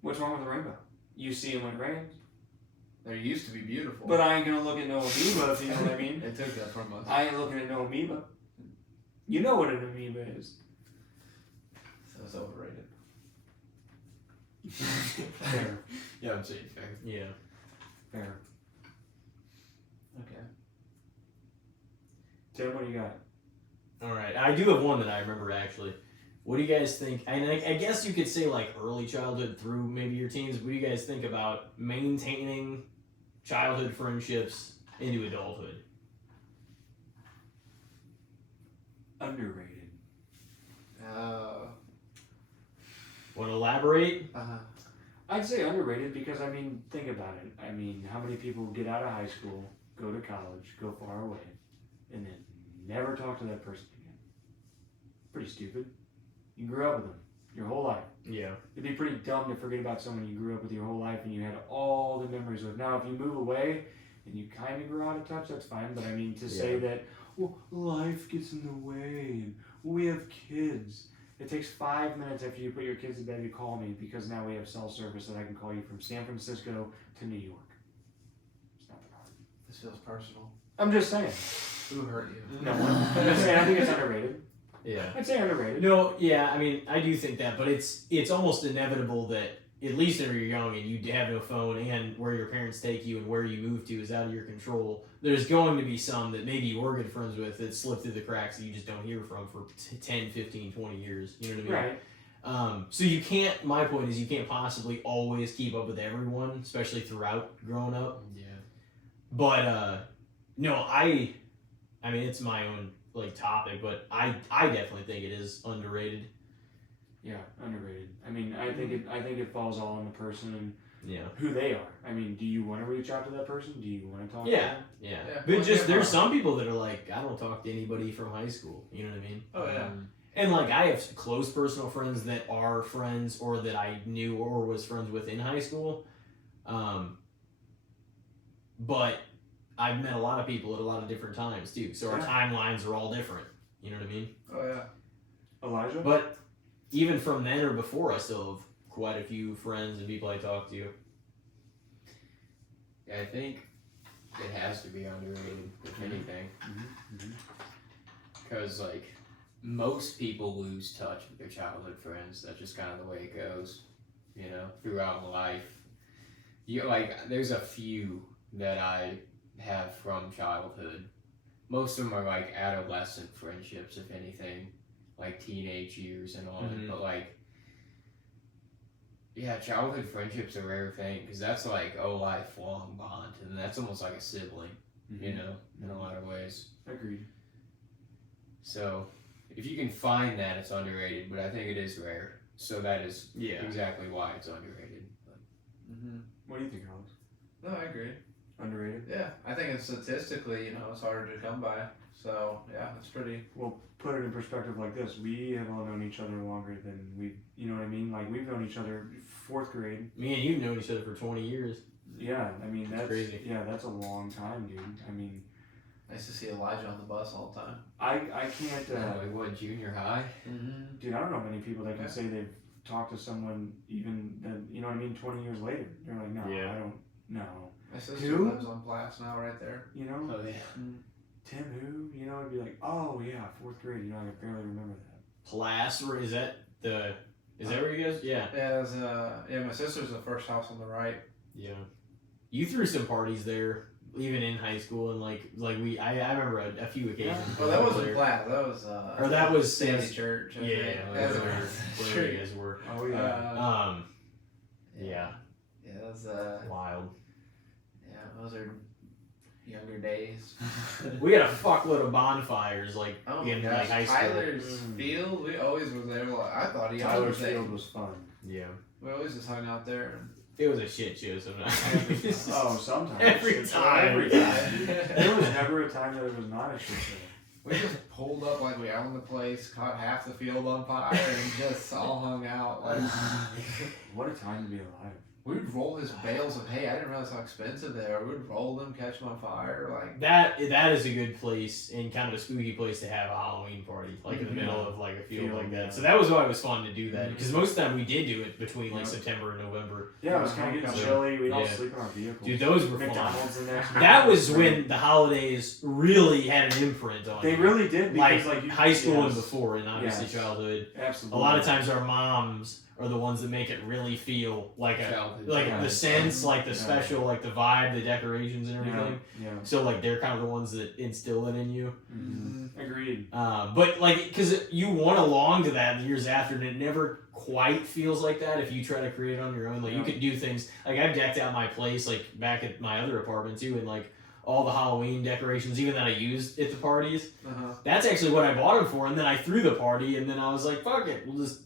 What's wrong with the rainbow? You see them when it rains. They used to be beautiful. But I ain't gonna look at no amoeba, if you know what I mean. They took that from us. I ain't looking at no amoeba. You know what an amoeba is. So it's overrated. Fair. Yeah, I'm saying fair. Yeah. Fair. Okay. Tim, what do you got? All right. I do have one that I remember actually. What do you guys think? And I guess you could say like early childhood through maybe your teens. What do you guys think about maintaining childhood friendships into adulthood? Underrated. Want to elaborate? I'd say underrated because, I mean, think about it. I mean, how many people get out of high school, go to college, go far away, and then never talk to that person again? Pretty stupid. You grew up with them your whole life. Yeah. It'd be pretty dumb to forget about someone you grew up with your whole life and you had all the memories with. Now, if you move away and you kind of grow out of touch, that's fine. But I mean, to say that, well, life gets in the way and we have kids. It takes 5 minutes after you put your kids to bed to call me because now we have cell service that I can call you from San Francisco to New York. It's not that hard. This feels personal. I'm just saying. Who hurt you? No one. I'm just saying, I think it's underrated. Yeah. I'd say underrated. No, yeah, I mean, I do think that, but it's almost inevitable that, at least when you're young and you have no phone and where your parents take you and where you move to is out of your control, there's going to be some that maybe you were good friends with that slip through the cracks that you just don't hear from for 10, 15, 20 years. You know what I mean? Right. So you can't, my point is you can't possibly always keep up with everyone, especially throughout growing up. Yeah. But, no, I mean, it's my own topic, but I definitely think it is underrated. Yeah, underrated. I mean, I think it falls all on the person and Yeah. who they are. I mean, do you want to reach out to that person? Do you want to talk to Yeah. them? Yeah. Yeah. But just Yeah. there's some people that are like, I don't talk to anybody from high school. You know what I mean? Oh yeah. And I have close personal friends that are friends or that I knew or was friends with in high school. But I've met a lot of people at a lot of different times too. So our timelines are all different. You know what I mean? Oh yeah. Elijah? But even from then or before, I still have quite a few friends and people I talk to. Yeah, I think it has to be underrated, if anything. Because, like, most people lose touch with their childhood friends. That's just kind of the way it goes, you know, throughout life. There's a few that I have from childhood. Most of them are, like, adolescent friendships, if anything. Like, teenage years and all. But, like, yeah, childhood friendship's a rare thing. Because that's, like, a lifelong bond. And that's almost like a sibling, you know, in a lot of ways. Agreed. So, if you can find that, it's underrated, but I think it is rare. So that is exactly why it's underrated. What do you think, Alex? No, I agree. Underrated? Yeah, I think it's statistically, it's harder to come by. So yeah, it's pretty. Well, put it in perspective like this: we have all known each other longer than you know what I mean? Like we've known each other 4th grade. Me and you've known each other for 20 years. Yeah, I mean that's crazy. Yeah, that's a long time, dude. I mean, I used to see Elijah on the bus all the time. I can't. Like what, junior high? Dude, I don't know many people that can say they've talked to someone even you know what I mean, 20 years later. They're like, no, I don't. No. My sister lives on Blast now, right there. You know? Oh yeah. Tim who? You know, I'd be like, oh yeah, 4th grade. You know, I can barely remember that. Placer, is that where you guys? Yeah. Yeah, it was, my sister's the first house on the right. Yeah. You threw some parties there, even in high school, and I remember a few occasions. Well, that wasn't Blast. That was or that was Sandy Church. I think. Yeah, where you guys were. Oh yeah. Yeah. Yeah, that was Wild. Yeah, those are younger days. We had a fuckload of bonfires, like in gosh, high school. Tyler's Field, we always was there. I thought he Tyler's always Field was fun. Yeah. We always just hung out there. It was a shit show sometimes. Sometimes. Every time. There was never a time that it was not a shit show. We just pulled up like we owned the place, caught half the field on fire, and just all hung out. Like, what a time to be alive. we'd roll his bales of hay. I didn't realize how expensive they are. We'd roll them, catch them on fire. Like that is a good place and kind of a spooky place to have a Halloween party, like in the middle of like a field like that. So that was why it was fun to do that, because most of the time we did do it between like September and November. Yeah, it was kind of getting chilly. We'd all sleep in our vehicles. Dude, those were McDonald's fun. the next That was when the holidays really had an imprint on They you. really did. Because, like high school and before, and obviously childhood. Absolutely. A lot of times our moms are the ones that make it really feel like the sense, like the special, like the vibe, the decorations and everything. Yeah. So like they're kind of the ones that instill it in you. Agreed. But like, because you want to long to that years after, and it never quite feels like that if you try to create it on your own. Like you could do things like I've decked out my place like back at my other apartment too, and like all the Halloween decorations, even that I used at the parties. That's actually what I bought them for, and then I threw the party, and then I was like, fuck it, we'll just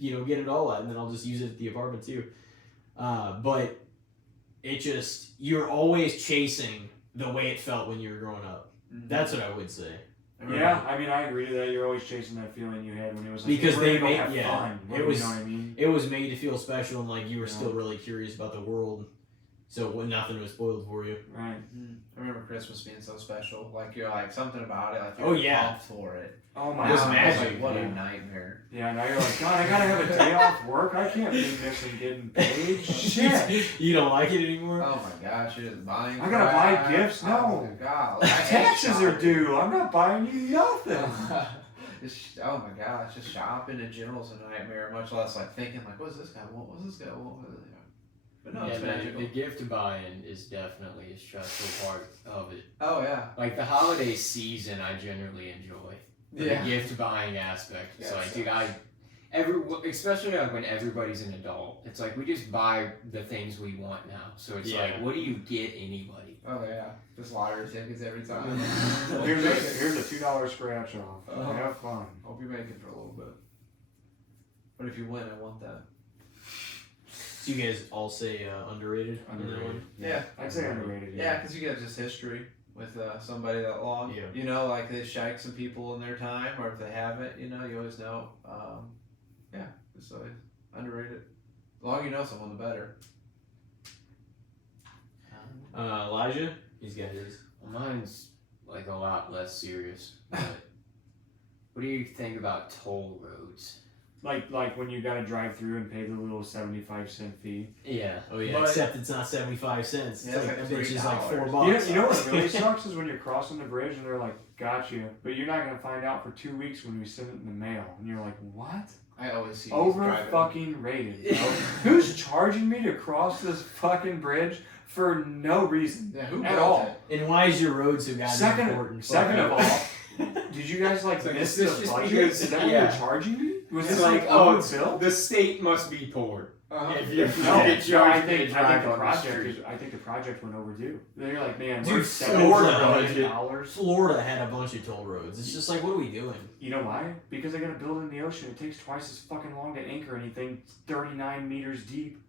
get it all out, and then I'll just use it at the apartment too. But it just, you're always chasing the way it felt when you were growing up. That's what I would say. Yeah, I mean, I agree to that. You're always chasing that feeling you had when it was like, because they made fun. It was, you know what I mean? It was made to feel special, and like you were still really curious about the world. So when nothing was spoiled for you. Right. I remember Christmas being so special. Like you're like something about it. Like you're pumped for it. Oh my God. It was magic. Like, what a nightmare. Yeah, now you're like, God, I gotta have a day off work. I can't be missing getting paid. Shit. You don't like it anymore? Oh my gosh, you're just buying. I gotta buy gifts? No. Oh my God. Taxes are due. I'm not buying you nothing. Oh my gosh, just shopping in general is a nightmare. Much less like thinking like, what's this guy want? What's this guy want? But no, it's magical. The gift buying is definitely a stressful part of it. Oh yeah. Like the holiday season, I generally enjoy. The gift buying aspect. It's like, dude, especially like when everybody's an adult, it's like we just buy the things we want now. So it's like, what do you get anybody? Oh yeah, just lottery tickets every time. Here's a $2 scratch off. Have fun. Hope you make it for a little bit. But if you win, I want that. So you guys all say underrated? Underrated. Yeah. I'd say underrated. Yeah, because you get just history with somebody that long. Yeah. You know, like they shake some people in their time, or if they haven't, you always know. It's always underrated. The longer you know someone, the better. Elijah, he's got his. Mine's like a lot less serious. But what do you think about toll roads? Like when you gotta drive through and pay the little 75-cent fee. Yeah. Oh yeah, But- except it's not 75 cents. It's Yeah, like it's that like bitch is like $3. $4. You know what really sucks is when you're crossing the bridge and they're like, "Gotcha," but you're not gonna find out for 2 weeks when we send it in the mail, and you're like, "What?" I always see Over driving. fucking rated. Bro. Who's charging me to cross this fucking bridge for no reason Yeah, who at built all? it? And why is your road so goddamn important? Second of Fuck. all, did you guys like It's like, miss is this the just budget? because- Is that what yeah. you're charging me? Was It's this like, like oh, bill? the state must be poor. If you No, get charged I to think drive the on the project street. is. I think the project went overdue. They're like, man, Dude, we're Florida $7 budget. million. Florida had a bunch of toll roads. It's just like, what are we doing? You know why? Because they gotta build in the ocean. It takes twice as fucking long to anchor anything 39 meters deep.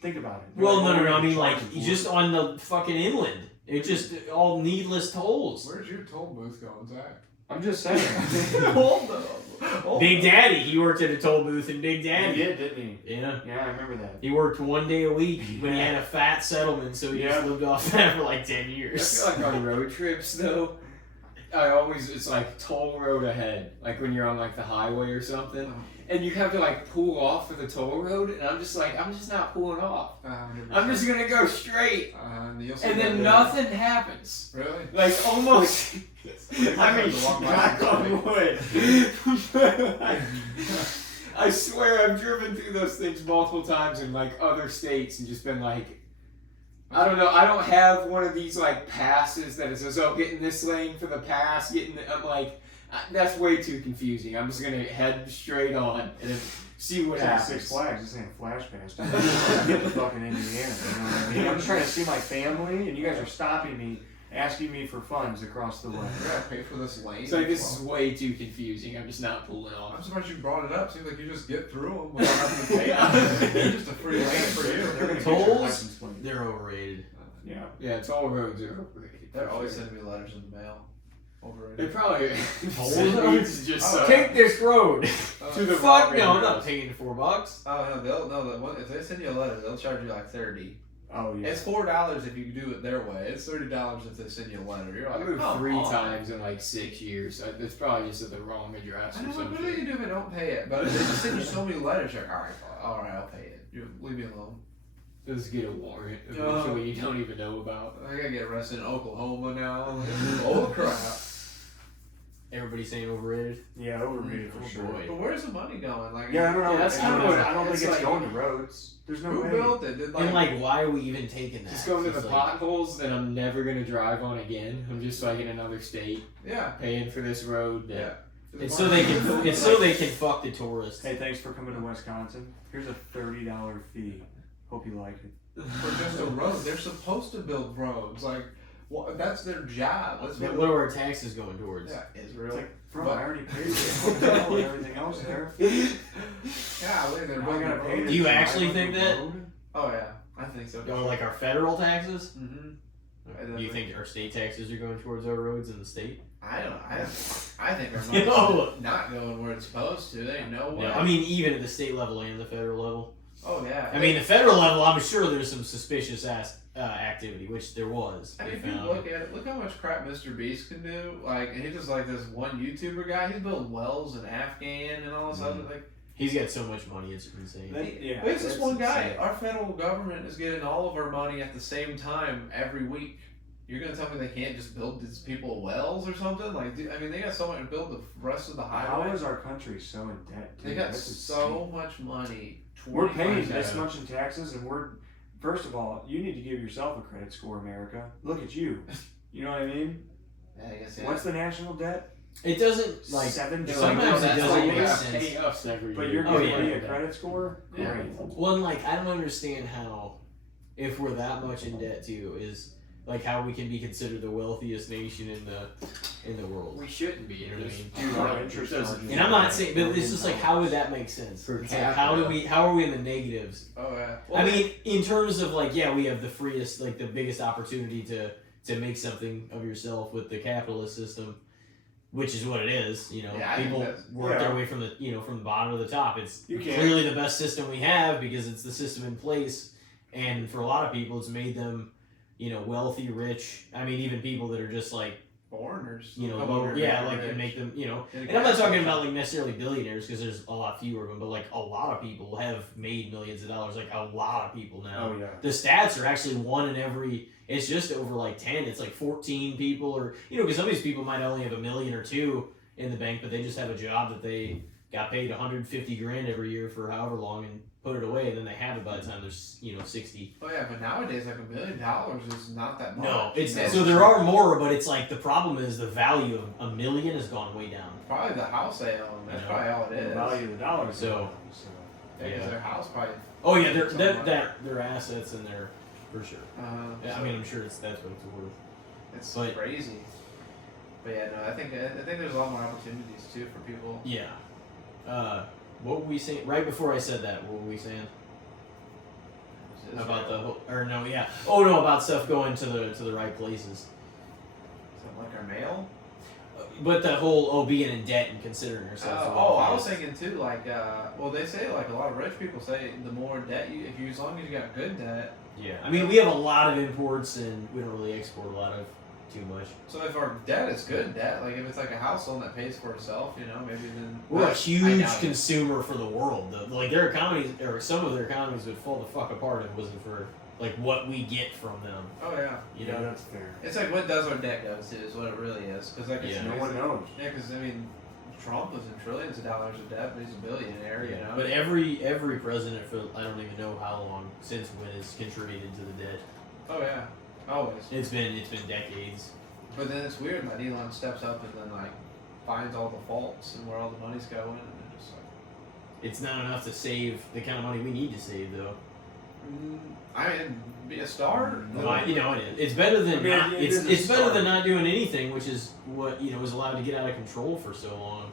Think about it. They're Well, like, no, "Oh, I we're mean, like, charging for just it." on the fucking inland. It's just all needless tolls. Where's your toll booth going, Zach? I'm just saying. Hold on. Big Daddy, he worked at a toll booth in Big He Daddy. did, didn't he? Yeah. Yeah, I remember that. He worked 1 day a week when he had a fat settlement, so he just Yeah. lived off that for like 10 I years. feel like on road trips though, it's like toll road ahead. Like when you're on like the highway or something, and you have to like pull off for the toll road, and I'm just not pulling off. I'm just gonna go straight, and then nothing happens. Really? Like almost. I mean, knock on wood. I swear I've driven through those things multiple times in like other states and just been like, I don't know. I don't have one of these like passes that it says, "Oh, get in this lane for the pass." I'm like, that's way too confusing. I'm just gonna head straight on and then see what It's like happens. Six Flags. This ain't a flash pass. I'm getting to fucking Indiana. You know what I mean? I'm just trying to see my family, and you guys are stopping me, asking me for funds across the way. You gotta pay for this lane. It's like this is way too confusing. I'm just not pulling I'm off. surprised you brought it up. Seems like you just get through them without having to pay. It's just a free lane for They're you. gonna get Tolls? your license plate. They're overrated. Yeah. Yeah, toll roads are overrated. They're always sending me letters in the mail. They Overrated. probably Tolls? needs just Take this road. to the Fuck wrong no, I'm address. not paying $4. Oh no, if they send you a letter, they'll charge you like 30. Oh yeah. It's $4 if you do it their way. It's $30 if they send you a letter. You're I like, moved oh, 3 on. times in like 6 years. It's probably just at the wrong address I or know what something. do you do if I don't pay it? But they just send you so many letters. You're like, all right, I'll pay it. You leave me alone. Just get a warrant eventually you don't even know about. I gotta get arrested in Oklahoma now. Oh crap! Everybody's saying overrated. Yeah, overrated for Oh, sure. boy. But where's the money going? Like, Yeah, I don't know. Yeah, that's I kinda don't what- know. I don't think it's it's like- going to roads. There's no who way. built it? Did, And like, why are we even taking that? Just going to It's the like- potholes that I'm never gonna drive on again. I'm just like in another state, yeah, paying for this road. That, yeah. It's so they can. It's so they can fuck the tourists. Hey, thanks for coming to Wisconsin. Here's a $30 fee. Hope you like it. For just a road, they're supposed to build roads. Like, that's their job. That's But what. what are our taxes going towards? Yeah, It's Israel. like, bro, But- I already paid for the hotel and everything else there. Yeah, they're Now I building gotta pay roads. Do you drive actually on think the that? road? Oh yeah, I think so. Oh, like our federal taxes? Mm-hmm. Do you think our state taxes are going towards our roads in the state? I don't. I think our You money's know. not going where it's supposed to. There ain't no way. Yeah, I mean, even at the state level and the federal level. oh yeah. I mean, the federal level, I'm sure there's some suspicious activity, which there was. I mean, They if you found. look at it, look how much crap Mr. Beast can do. Like, and he's just like this one YouTuber guy. He's building wells in Afghan and all this other like. He's got so much money, it's insane. Yeah, But it's this that's one guy. insane. Our federal government is getting all of our money at the same time every week. You're gonna tell me they can't just build these people wells or something? Like, dude, I mean, they got so much to build the rest of the How highway. is our country so in debt? They dude? got That's so insane. much money. We're paying 25 this much in taxes, and we're. First of all, you need to give yourself a credit score, America. Look at you. You know what I mean? Yeah, I guess, yeah. What's the national debt? It doesn't, like, 7 sometimes trillion. it doesn't make gotta sense. pay us every But year. you're Oh, giving yeah. me a credit score? Yeah. Great. Well, and, like, I don't understand how, if we're that much in debt too, is like how we can be considered the wealthiest nation in the world. We shouldn't be. You know what I mean? Dude, our interest Doesn't- charges And I'm are not saying, but it's just like, how would that make sense? Per It's like, how are we in the negatives? Oh yeah. I mean, in terms of like, yeah, we have the freest, like the biggest opportunity to make something of yourself with the capitalist system, which is what it is. You know, Yeah, I think people that's- work their yeah. way from the bottom to the top. It's You can. clearly the best system we have because it's the system in place, and for a lot of people, it's made them, wealthy, rich. I mean, even people that are just like, Foreigners. lower, and make them, And I'm not talking about like necessarily billionaires because there's a lot fewer of them, but like a lot of people have made millions of dollars. Like a lot of people now. Oh yeah. The stats are actually 1 in every. It's just over like 10. It's like 14 people, or because some of these people might only have $1 million or $2 million in the bank, but they just have a job that they got paid $150,000 every year for however long and put it away, and then they have it by the time they're 60. Oh yeah, but nowadays like $1 million is not that much. No, it's so there are more, but it's like the problem is the value of $1 million has gone way down. Probably the house they own. That's probably all it is. The value of the dollar. So, Because their house probably. Oh yeah, their assets and their for sure. So I mean, I'm sure that's what it's worth. It's crazy. But yeah, no, I think there's a lot more opportunities too for people. Yeah. What were we saying? Right before I said that, what were we saying? About the whole, or no, yeah. Oh no, about stuff going to the right places. Something like our mail. But the whole being in debt and considering ourselves. I was thinking too, like, they say like a lot of rich people say the more debt as long as you got good debt. Yeah, I mean we have a lot of imports and we don't really export a lot of too much. So if our debt is good debt, like if it's like a house loan that pays for itself, maybe then we're a huge consumer for the world. Like their economies, or some of their economies, would fall the fuck apart if it wasn't for like what we get from them. Oh yeah, Yeah, that's fair. It's like what does our debt go to is what it really is, because like No one knows. Yeah, because I mean, Trump was in trillions of dollars of debt, but he's a billionaire, But every president for I don't even know how long since when has contributed to the debt. Oh yeah, always. It's been decades. But then it's weird that Elon steps up and then like finds all the faults and where all the money's going, and then just like. It's not enough to save the kind of money we need to save, though. I mean, be a star. It's better than not. it is a It's better start. than not doing anything, which is what was allowed to get out of control for so long.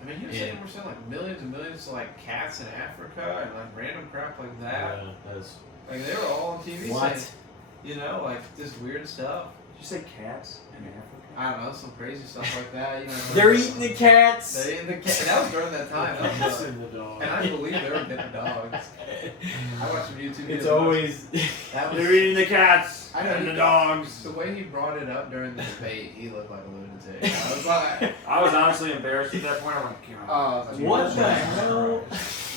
I mean, he was saying we're selling like millions and millions to like cats in Africa and like random crap like that. Yeah, that's Like they were all on TV what. saying, like just weird stuff. Did you say cats in Africa? I don't know, some crazy stuff like that. They're eating the cats. They're eating the cat. That was during that time. That was, And the dog. and I believe they were getting dogs. I watched some YouTube videos. It's always. That was, They're eating the cats I know, and the dogs. the way he brought it up during the debate, he looked like a lunatic. I was like, I was honestly embarrassed at that point. I'm like, God. What the hell?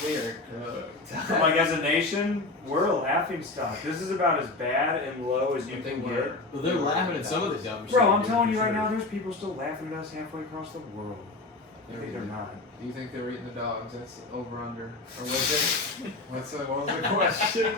Weird. Good. Like, as a nation, we're a laughing stock. This is about as bad and low as you can get. Well, they're laughing at some of the dumb shit. Bro, I'm telling for you right sure. now, there's people still laughing at us halfway across the world. I think they're not. Do you think they were eating the dogs? That's over under. Or was it? What was the question?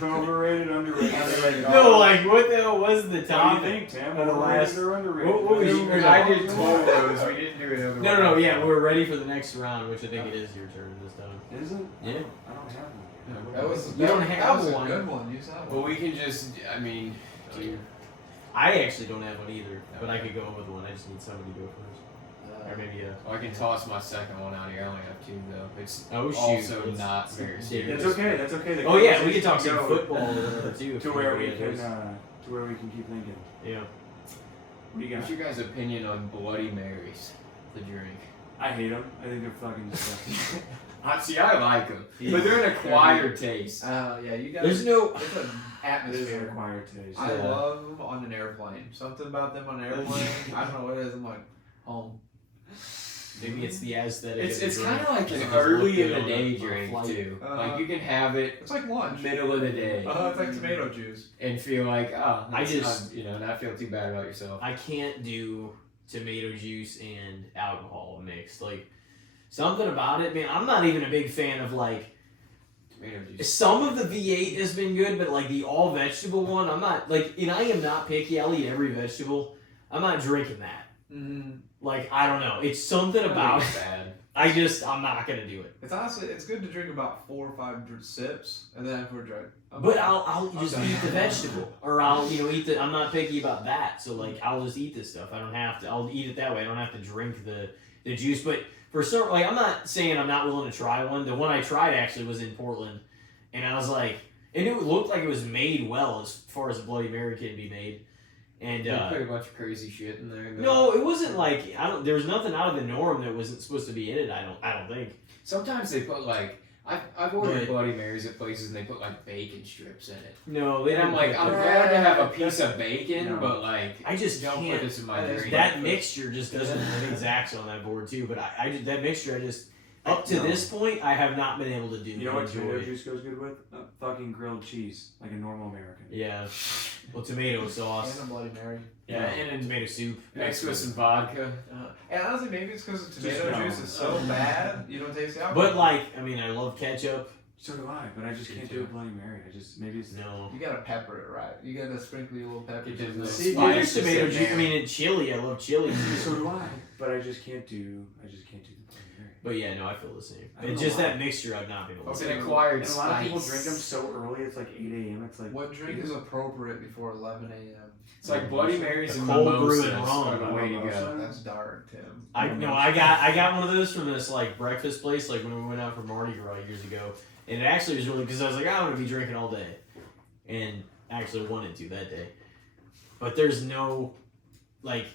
Overrated, underrated. No, like what the hell was the What do you topic? think, Tim? of the Overrated last- or underrated? What was you- I did 2 of those. We didn't do another one. No, yeah, we're ready for the next round, which I think it is your turn this time. Is it? Yeah. I don't have one. That was. You don't that have was one. a good one. Use that Well, one. we can just. I mean, I actually don't have one either, but I could go with one. I just need somebody to go first, or maybe I can toss my second one out here. I only have 2 though. It's Oh, shoot. also Let's- not very let's- serious. That's okay. That's okay. The Oh yeah, we could conversation talk some go football or whatever too. to where we can keep thinking. Yeah. What do you What's got? your guys' opinion on Bloody Marys, the drink? I hate them. I think they're fucking disgusting. See, I like them, but they're an acquired taste. Yeah, you guys. There's no. It's an It is an atmosphere. acquired taste. I Yeah. love them on an airplane. Something about them on an airplane. I don't know what it is. I'm like home. Maybe it's the aesthetic. It's of the kind drink. of like Does an it look early good in the on day a drink flight? too. Uh-huh. Like you can have it It's like lunch. middle of the day It's like tomato juice. and feel like I just- not feel too bad about yourself. I can't do tomato juice and alcohol mixed. Like something about it, man. I'm not even a big fan of like. Tomato juice. Some of the V8 has been good, but like the all vegetable one, I'm not like. And I am not picky. I'll eat every vegetable. I'm not drinking that. Mm-hmm. Like I don't know. It's something about. It's bad. I'm not gonna do it. It's honestly, it's good to drink about 4 or 5 sips, and then after a drink. But I'll just Okay. eat the vegetable, or I'll eat the. I'm not picky about that, so like I'll just eat this stuff. I don't have to. I'll eat it that way. I don't have to drink the juice. But for certain, like I'm not saying I'm not willing to try one. The one I tried actually was in Portland, and I was like, and it looked like it was made well as far as a Bloody Mary can be made. And They put a bunch of crazy shit in there. no, it wasn't like There was nothing out of the norm that wasn't supposed to be in it. I don't think. Sometimes they put like I've ordered But- Bloody Marys at places and they put like bacon strips in it. No, they And I'm don't like, put I'm that. glad to have a piece of bacon, No. but like, I just don't can't. put this in my that is drink. That mixture just doesn't. I think Zach's on that board too, but that mixture I just up to No. this point I have not been able to do. You know what tomato enjoy. juice goes good with? Fucking grilled cheese, like a normal American. Yeah. Well, tomato sauce. And a Bloody Mary. Yeah, and tomato soup. Mixed with some vodka. And honestly, maybe it's because the Just tomato no. juice is so bad, you don't taste the alcohol. But like, I mean, I love ketchup. So do I, but I just can't do a Bloody Mary. I just maybe it's No. you gotta pepper it right. You gotta sprinkle your little pepper. Get the juice. See, spice there's is tomato in juice. I there. mean, in chili, I love chili too. so do I. But I just can't do the Bloody Mary. But yeah, no, I feel the same. I don't It's know just why. that mixture I've not been able It's to. an acquired And a lot of people spice. drink them so early. It's like 8 a.m. It's like What drink is appropriate before 11 a.m.? It's like Bloody Marys A and cold mimosas brew and rum. are the way to go. Mimosa. That's dark, Tim. I got one of those from this like breakfast place like when we went out for Mardi Gras years ago, and it actually was really because I was like I'm gonna be drinking all day, and actually wanted to that day, but there's no like,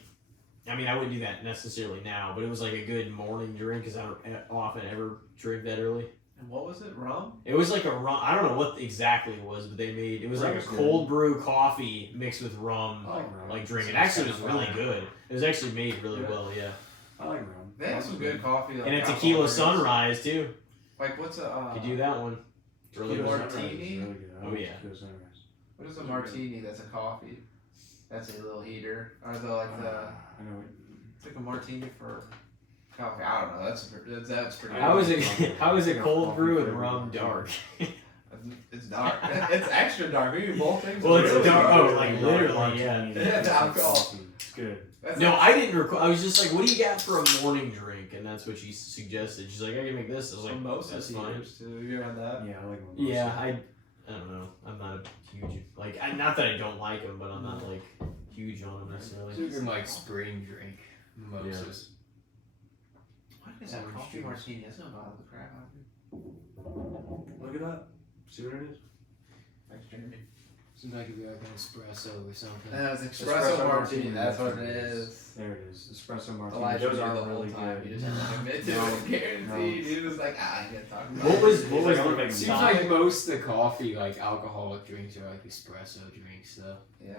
I mean I wouldn't do that necessarily now, but it was like a good morning drink because I don't often ever drink that early. And what was it? Rum? It was like a rum. I don't know what exactly it was, but it was like a Rum's good. cold brew coffee mixed with rum, I like rum. like drink. It It's actually was kinda really fire. good. It was actually made really Yeah. well, yeah. I like rum. They have some good coffee. Like And a alcohol tequila drinks. sunrise too. Like what's a You do that one. Really Tequila good. martini? Sunrise is really good. I Oh, like yeah. tequila sunrise. what is a martini? That's a coffee. That's a little heater. Or the like the I know. it's like a martini for coffee. I don't know. That's pretty. How is it? How is Like it a cold coffee brew and flavored rum martini. dark? It's dark. It's extra dark. Maybe both things. Well, are it's really dark- good. oh, like, literally, yeah. Yeah, it's alcohol. It's good. That's No, like- I didn't recall. I was just like, "What do you got for a morning drink?" And that's what she suggested. She's like, "I can make this." I was like, mimosa "That's fine." heaters too. You ever had that? Yeah, I like mimosa. Yeah, I don't know. I'm not a huge like. Not that I don't like them, but I'm not like huge on them necessarily. It's even like spring drink mimosas. What is that Orange coffee juice. martini? That's gonna bother the crap out of me. Look it up. See what it is. Thanks, Jeremy. Seems like it'd be like an espresso or something. That's Espresso espresso martini. martini, That's what it that's what it is. There it is. Espresso The martini. life Those you are the whole really time. good. You just have to admit to No, it. Guaranteed. no. You just like I can't talk about What it. was He's what like, was I don't the think Seems it's like most of the coffee, like alcoholic drinks, are like espresso drinks, though. Yeah.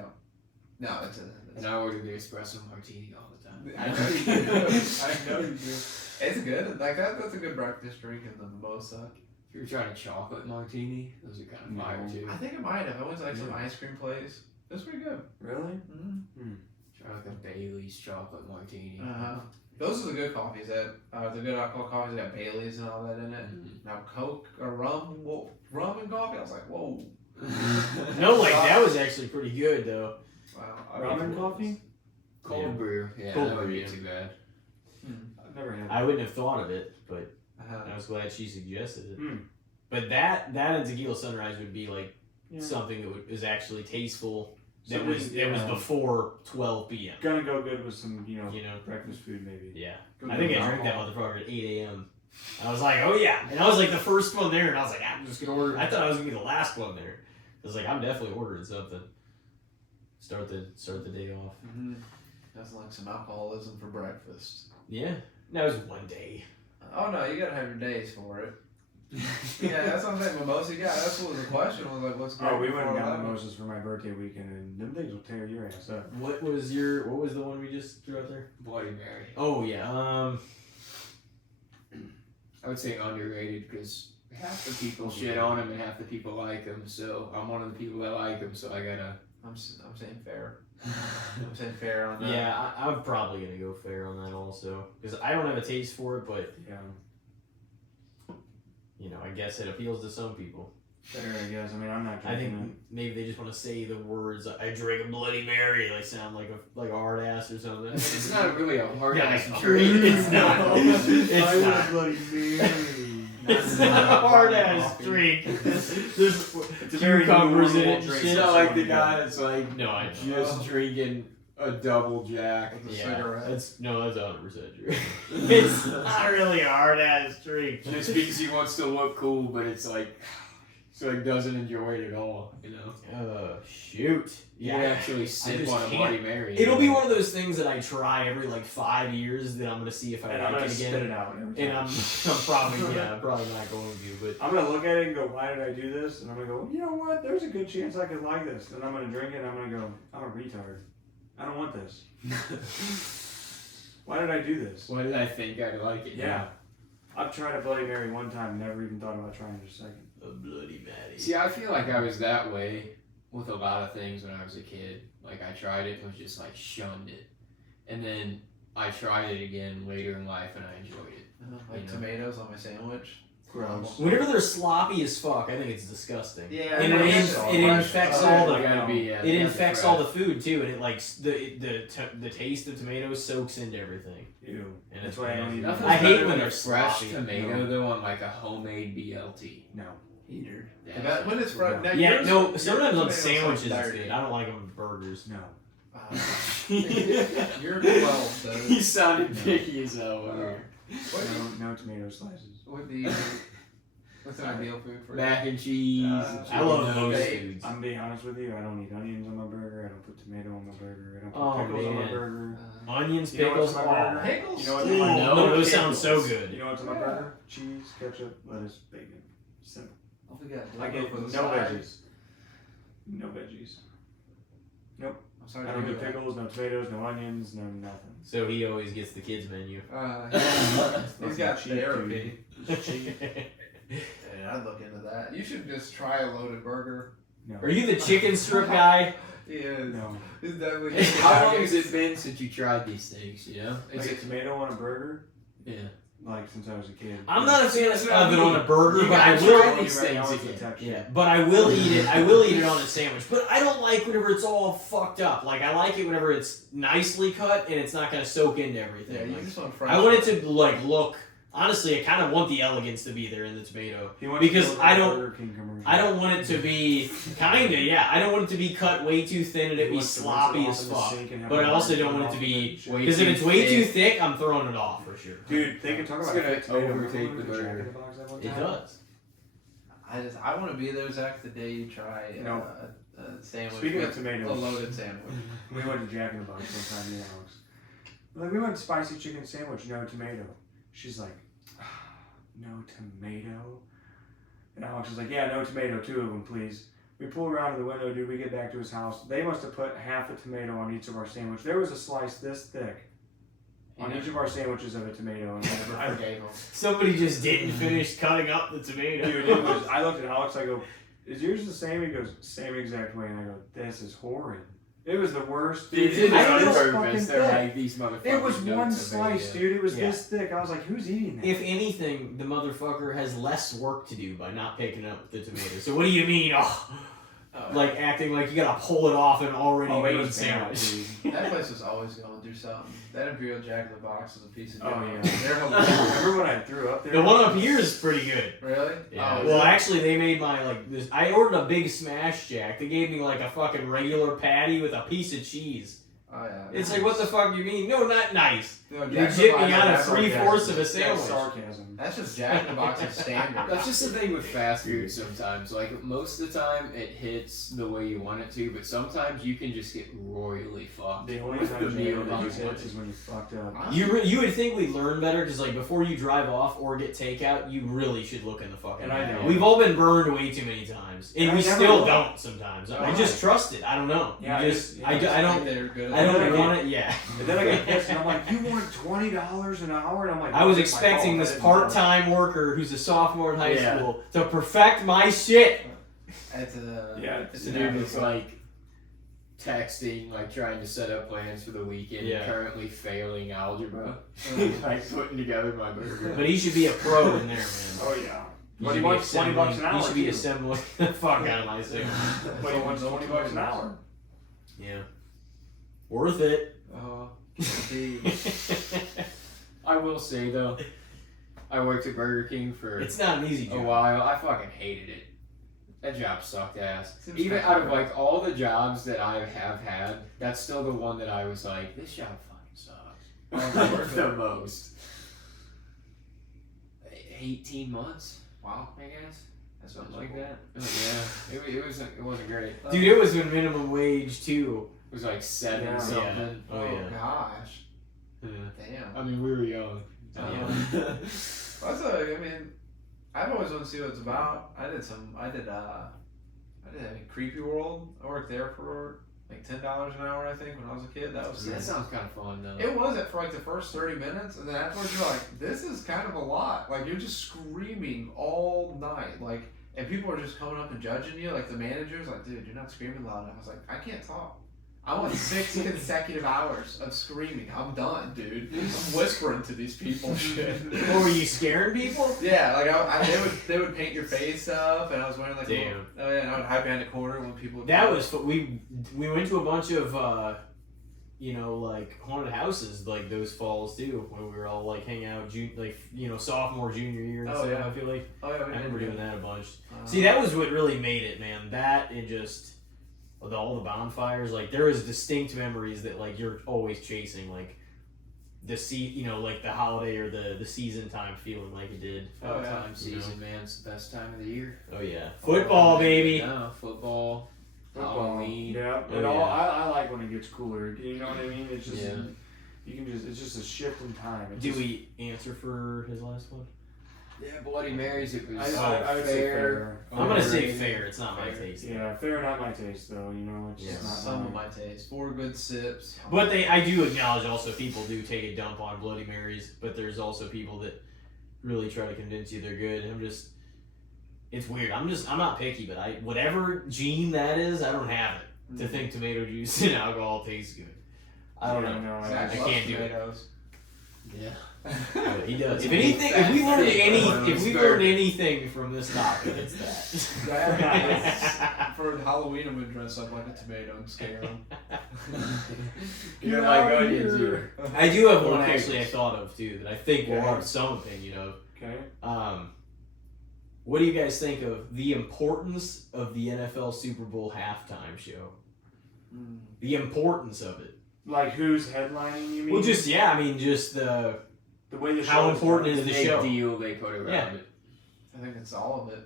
No, it's And I order the espresso martini all the time. I know you do. I know you do. It's good. Like that's a good breakfast drink in the mimosa. If you're trying a chocolate martini, those are kind of fire No. too. I think it might have. I went to like some ice cream place. It was pretty good. Really? Mm-hmm. Try like a Bailey's chocolate martini. Uh-huh. Those are the good coffees. The good alcohol coffees that got Bailey's and all that in it. Mhm. Now Coke or rum, rum and coffee. I was like, whoa. no like that was actually pretty good though. Wow. Ramen coffee? Cold Yeah. brew. Yeah, Cold that brew, would be yeah. too bad. I've never had I that. wouldn't have thought of it, but Uh-huh. I was glad she suggested it. Hmm. But that and tequila sunrise would be like Yeah. something that was actually tasteful. That Something, was yeah. before 12 p.m. Gonna go good with some, You know. breakfast food maybe. Yeah. Good I think I with drank that alcohol. motherfucker at 8 a.m. I was like, oh yeah. And I was like the first one there, and I was like, I'm just gonna order. I thought I was gonna be the last one there. I was like, I'm definitely ordering something. Start the day off. Mm-hmm. That's like some alcoholism for breakfast. Yeah. That was one day. Oh no, you gotta have your days for it. Yeah, that's what I'm saying. Mimosa, yeah, that's what the question was like. What's Oh, we great went and before got 11? mimosas for my birthday weekend, and them things will tear your ass up. What was the one we just threw out there? Bloody Mary. Oh yeah. I would say underrated because half the people shit on him and half the people like him. So I'm one of the people that like him. So I gotta. I'm saying fair. I'm saying fair on that. Yeah, I'm probably gonna go fair on that also because I don't have a taste for it, but Yeah. you know, I guess it appeals to some people. Fair, I guess. I mean, I'm not I drinking think maybe they just want to say the words "I drink a Bloody Mary." They sound like a hard ass or something. It's not really a hard Yeah, ass I know. drink. It's not. It's not. Bloody Mary. It's not a hard ass drink. There's It's a very cucumbers in normal it and drink. shit. It's not like the guy that's like No, I know. just drinking a double jack. With a Yeah, cigarette. that's 100% true. It's not really a hard ass drink. Just because he wants to look cool, but it's like So like doesn't enjoy it at all, you know. Shoot. You actually sip just on a can't. Bloody Mary. It'll be one of those things that I try every like 5 years that I'm gonna see if I And I'm like gonna it spit again. it out every And time. I'm probably probably not going to, but I'm gonna look at it and go, why did I do this? And I'm gonna go, you know what? There's a good chance I could like this. And I'm gonna drink it and I'm gonna go, I'm a retard. I don't want this. Why did I do this? Why did I think I'd like it? Yeah. I've tried a Bloody Mary one time, never even thought about trying it a second. a Bloody Mary. See, I feel like I was that way with a lot of things when I was a kid. Like I tried it and was just like shunned it, and then I tried it again later in life and I enjoyed it. Like You know? tomatoes on my sandwich. Gross. Whenever they're sloppy as fuck, I think it's disgusting. Yeah, and I it, know. it infects Oh, all yeah, the gotta be, it infects all the food too, and it like the taste of tomatoes soaks into everything. Ew. And That's it's why I don't nasty. eat Nothing's I hate better when than a they're fresh sloppy. tomato No. though on like a homemade BLT. No. Heater. Yeah. When it's fried. now Yeah, yours- no. your Sometimes on tomatoes sandwiches are it's dirty. good. I don't like them with burgers. No. You're 12, so. He sounded picky as hell. What do you, No tomato slices. what do you what's an ideal food for you? Mac and cheese. Uh, I love chicken those nuggets. foods. I'm being honest with you, I don't eat onions on my burger, I don't put tomato on my burger, I don't put Oh, pickles on my man. burger. Onions, You know pickles, what's on my all. burger? Pickles? You know what's Ooh, on my no, burger? those sound so Pickles. good. You know what's on my Yeah. burger? Cheese, ketchup, lettuce, bacon. Simple. Oh, we got I get for no the side. veggies. No veggies. I'm sorry I to don't do hear that. pickles, no tomatoes, no onions, no nothing. So he always gets the kids menu. He's got Cheap, therapy. Cheap. Dude, I'd look into that. You should just try a loaded burger. No. Are you the chicken strip guy? He is. No. He's definitely. Hey, how long has it been since you tried these things? You know, Like a tomato on a burger? yeah. Like since I was a kid. I'm not a fan That's of what I it on a mean. burger, You but I gotta will. try When these you're right now, things it's the again. texture. Yeah, but I will eat it. I will eat it on a sandwich. But I don't like whenever it's all fucked up. Like I like it whenever it's nicely cut and it's not gonna soak into everything. Yeah, you Like, just want French. I want it to like look. Honestly, I kind of want the elegance to be there in the tomato. He wants Because to go I to don't- Burger King commercial. I don't want it to be kinda, yeah. I don't want it to be cut way too thin and He it be wants to rinse sloppy it as off in the fuck. sink and have But I a also burger don't want it off to of be- it. Way Because if too it's way too thick. thick, I'm throwing it off for sure. Dude, they can talk It's about gonna fake tomato. overtake Remember the Jack in burger. the Box that one It time? does. I want to be there, Zach, the day you try No. a sandwich. Speaking of with tomatoes. a loaded sandwich. We went to Jack in the Box one time, me and Alex. Like, we went spicy chicken sandwich, no tomato. She's like, no tomato? And Alex was like, yeah, no tomato, 2 of them, please. We pull around to the window, dude, we get back to his house. They must have put half a tomato on each of our sandwich. There was a slice this thick on each of our sandwiches of a tomato. And I I, forgave him. Somebody just didn't finish cutting up the tomato. dude, it was, I looked at Alex, I go, is yours the same? He goes, same exact way. And I go, this is horrid. It was the worst. They did it I on don't know. purpose. They're Thick. like these motherfuckers. It was no one tomato. slice, dude. It was Yeah. this thick. I was like, who's eating that? If anything, the motherfucker has less work to do by not picking up the tomato. So what do you mean? Oh, like acting like you gotta pull it off an already Oh, it made was bad, sandwich. dude. That place was always going to do something. That Imperial Jack in the Box is a piece of Oh, junk. yeah. They're hilarious. Remember when I threw up there? The one up here is pretty good. Really? Yeah. Oh, Well, really? actually, they made my like this. I ordered a big smash jack. They gave me like a fucking regular patty with a piece of cheese. Oh, yeah. It's like, what the fuck do you mean? No, not nice. No, They Jack in the jipped Box me out of is- 3/4 of a That's sandwich. sarcasm. That's just Jack in the Box's standard. That's just the thing with fast food sometimes. Like, most of the time it hits the way you want it to, but sometimes you can just get royally fucked. The only with time the Jack meal in the that you Box hits wanted. is when you fucked up. You would think we'd learn better because like before you drive off or get takeout, you really should look in the fucking. And I know. We've all been burned way too many times, and I we never still will. don't sometimes. I Why? just trust it. I don't know. Yeah, You I just just- I, yeah, I don't They're good I at don't Yeah. want it. Yeah. And then I get pissed and I'm like, you want $20 an hour? And I'm like, I was "That's my expecting fault, this I didn't know." part-time worker who's a sophomore in high Yeah. school to perfect my shit. It's a, Yeah, it's The an dude was effort. like texting, like trying to set up plans for the weekend, Yeah. currently failing algebra. Mm. like putting together my burger. But he should be a pro in there, man. Oh, yeah. He But should he be wants 20 bucks an assembling- hour. He should be too. assembling the fuck out of my suit. But he wants 20 bucks an hour. Yeah. Worth it. Oh, indeed. I will say though, I worked at Burger King for It's not an easy a job. while. I fucking hated it. That job sucked ass. Seems Even fair. out of like all the jobs that I have had, that's still the one that I was like, this job fucking sucks. Oh, the most. 18 months, Wow. I guess. That's Something miserable. like that. Oh, yeah. It wasn't great. Dude, it was in minimum wage too. It was like 7 Yeah. something. Oh, yeah. Gosh. Yeah. Damn. I mean, we were young. That's I mean, I've always wanted to see what it's about. I did a Creepy World. I worked there for like $10 an hour, I think, when I was a kid. That was That sick. sounds kind of fun though. It was it for like the first 30 minutes, and then afterwards you're like, this is kind of a lot. Like you're just screaming all night, like, and people are just coming up and judging you. Like the manager's like, dude, you're not screaming loud enough. I was like, I can't talk. I want 6 consecutive hours of screaming. I'm done, dude. I'm whispering to these people. Shit. What, were you scaring people? Yeah, like they would paint your face up, and I was wearing like Damn. oh yeah, and I would hide behind a corner when people. Would That was we went to a bunch of like haunted houses like those falls too, when we were all like hanging out sophomore, junior year and Oh, stuff. yeah. I feel like Oh yeah, I remember doing that a bunch. Uh, See, that was what really made it, man. That and just with all the bonfires, like there was distinct memories that like you're always chasing, like like the holiday or the season time feeling like it did. Oh, yeah. Time season, man. It's the best time of the year. Oh yeah, football, baby. No, football. Halloween. Yeah, Oh, and all yeah. I like when it gets cooler. You know what I mean? It's just Yeah. it's just a shift in time. It's Did just, we answer for his last one? Yeah, Bloody Marys. It was I would say fair. I'm gonna say Overrated. fair. It's not my Fair. taste. Yeah, fair, not my taste though. You know, it's Yeah. just not some of mine. my taste. 4 good sips. But I do acknowledge also people do take a dump on Bloody Marys, but there's also people that really try to convince you they're good. It's weird. I'm not picky, but whatever gene that is, I don't have it to think tomato juice and alcohol tastes good. I don't Yeah, know. no, Zach I loves can't do it. tomatoes. Yeah. Yeah, he does. If It's anything, that if we learned thick, if we it's learned very- anything from this topic, it's that. For Halloween, I'm gonna dress up like a tomato and scare them. You're like onions here. I do have one Okay. actually I thought of too that I think we'll Okay. have some opinion of. Okay. What do you guys think of the importance of the NFL Super Bowl halftime show? The importance of it. Like who's headlining? You mean? Well, just the the way the show how is important done. is the Big show? deal they put around Yeah. it. I think it's all of it.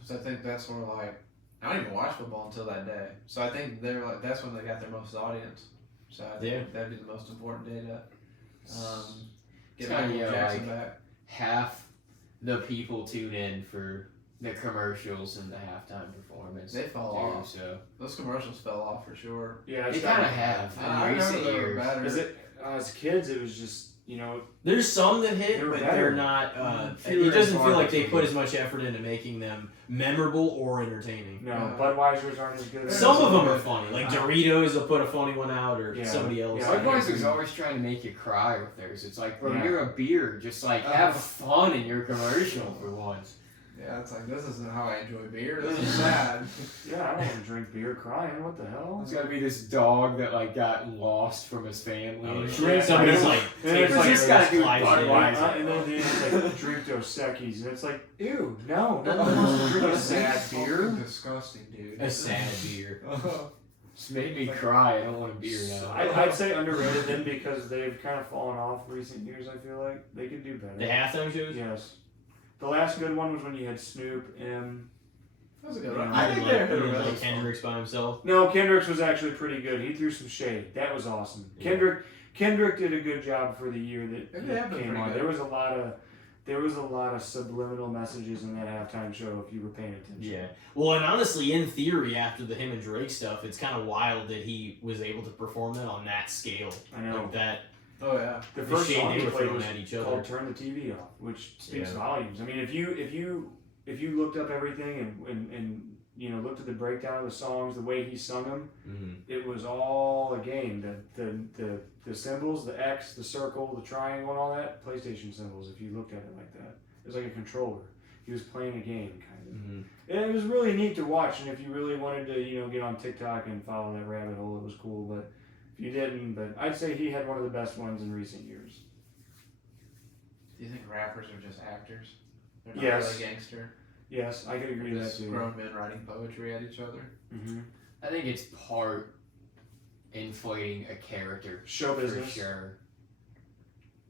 Because I think that's sort of like, I don't even watch football until that day. So I think they're like, that's when they got their most audience. So I think that'd be the most important day to get kinda, Michael yeah, Jackson like- back. Half the people tune in for the commercials and the halftime performance. They fall too, off. So Those commercials fell off for sure. Yeah, they kind of have in I remember recent they were years. better. Is it as kids? It was just There's some that hit, They were but better. they're not. Fewer It doesn't and feel far like they between. put as much effort into making them memorable or entertaining. no Yeah. Budweisers aren't as good. as Some of them those. are funny, like Doritos will put a funny one out, or Yeah. somebody else. Yeah. Budweiser's always trying to make you cry with theirs. It's like, bro, Yeah. you're a beer. Just like have fun in your commercial for once. Yeah, it's like, this isn't how I enjoy beer. This is sad. Yeah, I don't want to drink beer crying. What the hell? It's gotta be this dog that like got lost from his family. Oh, and shit. shit. Somebody's Yeah. like, Yeah, take it's like- this gotta do Clydesdale. Budweiser. And then it's like drink Dos Equis, and it's like, ew, no one wants to drink a sad beer. Disgusting, dude. A sad beer. Just made me cry. I don't want a beer now. I'd say underrated then because they've kind of fallen off recent years. I feel like they could do better. The halftime shows. Yes. The last good one was when you had Snoop, That was a good Yeah. one. I I think like, they're like Kendrick's by himself. No, Kendrick's was actually pretty good. He threw some shade. That was awesome. Yeah. Kendrick did a good job for the year that They have been came pretty on. good. There was a lot of subliminal messages in that halftime show if you were paying attention. Yeah. Well, and honestly, in theory, after the him and Drake stuff, it's kind of wild that he was able to perform that on that scale. I know. Like that. Oh, yeah. The The first shade song they he were played throwing was at each called other. "Turn the TV Off," which speaks Yeah. volumes. I mean, if you looked up everything and looked at the breakdown of the songs, the way he sung them, Mm-hmm. it was all a game. The symbols, the X, the circle, the triangle, and all that, PlayStation symbols. If you looked at it like that, it was like a controller. He was playing a game, kind of. Mm-hmm. And it was really neat to watch. And if you really wanted to, get on TikTok and follow that rabbit hole, it was cool. But if you didn't, but I'd say he had one of the best ones in recent years. Do you think rappers are just actors? They're not Yes. really gangster? Yes, I could agree with that Just too. grown men writing poetry at each other? Mm-hmm. I think it's part inflating a character Show for business. sure.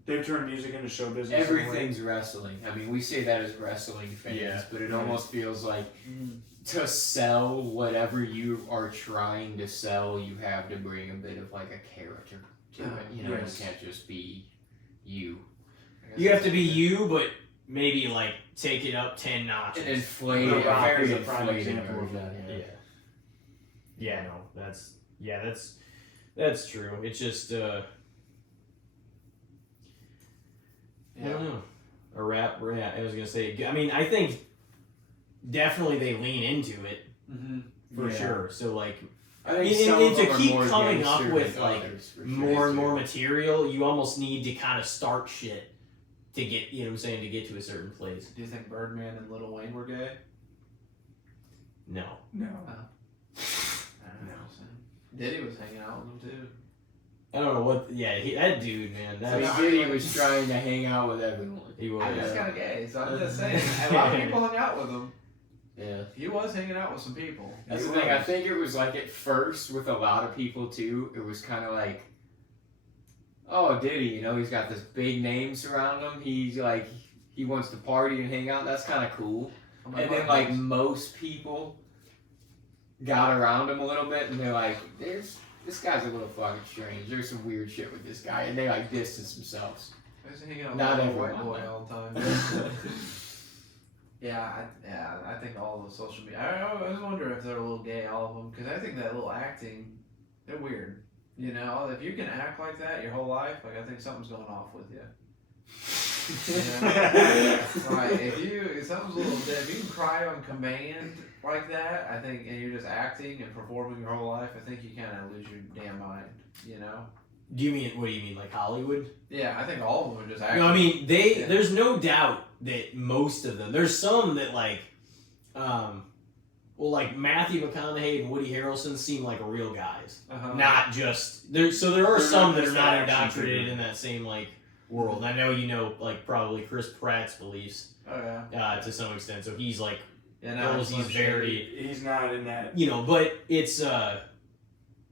They've turned music into show business. in a way. Everything's wrestling. I mean, we say that as wrestling fans, Yeah. but it almost feels like Mm. to sell whatever you are trying to sell, you have to bring a bit of like a character to it. You know, Yes. you can't just be you. I guess You have that's to be it. you, but maybe like take it up 10 notches. An inflated, The Rock very is a prime inflated example of version. that. Yeah. No, that's true. It's just I Yeah. don't know. A rap, yeah. I was gonna say. I mean, I think definitely they lean into it Mm-hmm. for Yeah. sure. So like I think And- some and of to them are keep more coming up gangster with, than like, others, for sure. more and more material, you almost need to kind of start shit to get, you know what I'm saying, to get to a certain place. Do you think Birdman and Lil Wayne were gay? No. No. I don't know. Diddy was hanging out with them too. I don't know what. Yeah, that dude, man. I That mean, was, Diddy was trying to hang out with everyone. he was. I mean, he's Yeah. kind of gay, so I'm just saying. A lot of people hung out with him. Yeah. He was hanging out with some people. That's He the thing. I was. think it was like at first with a lot of people too. It was kind of like, oh, Diddy, you know, he's got this big name surrounding him. He's like, he wants to party and hang out. That's kind of cool. Oh my And then God. like most people got around him a little bit, and they're like, this guy's a little fucking strange. There's some weird shit with this guy, and they like distance themselves. I was hanging out with Not a white everyone. boy all the time. I think all the social media. I always wonder if they're a little gay, all of them, because I think that little acting, they're weird. You know, if you can act like that your whole life, like I think something's going off with you. Right? If something's a little dead, if you can cry on command like that, I think, and you're just acting and performing your whole life, I think you kind of lose your damn mind. You know? what do you mean, like Hollywood? Yeah, I think all of them are just acting. No, I mean, Yeah. there's no doubt that most of them, there's some that like, well, like Matthew McConaughey and Woody Harrelson seem like real guys. Uh-huh. Not just, there are They're some not that are just not action indoctrinated figures. in that same like world. I know you know like probably Chris Pratt's beliefs Oh yeah. to some extent, so he's like, Yeah, now he's Slim very, He's not in that you know, but it's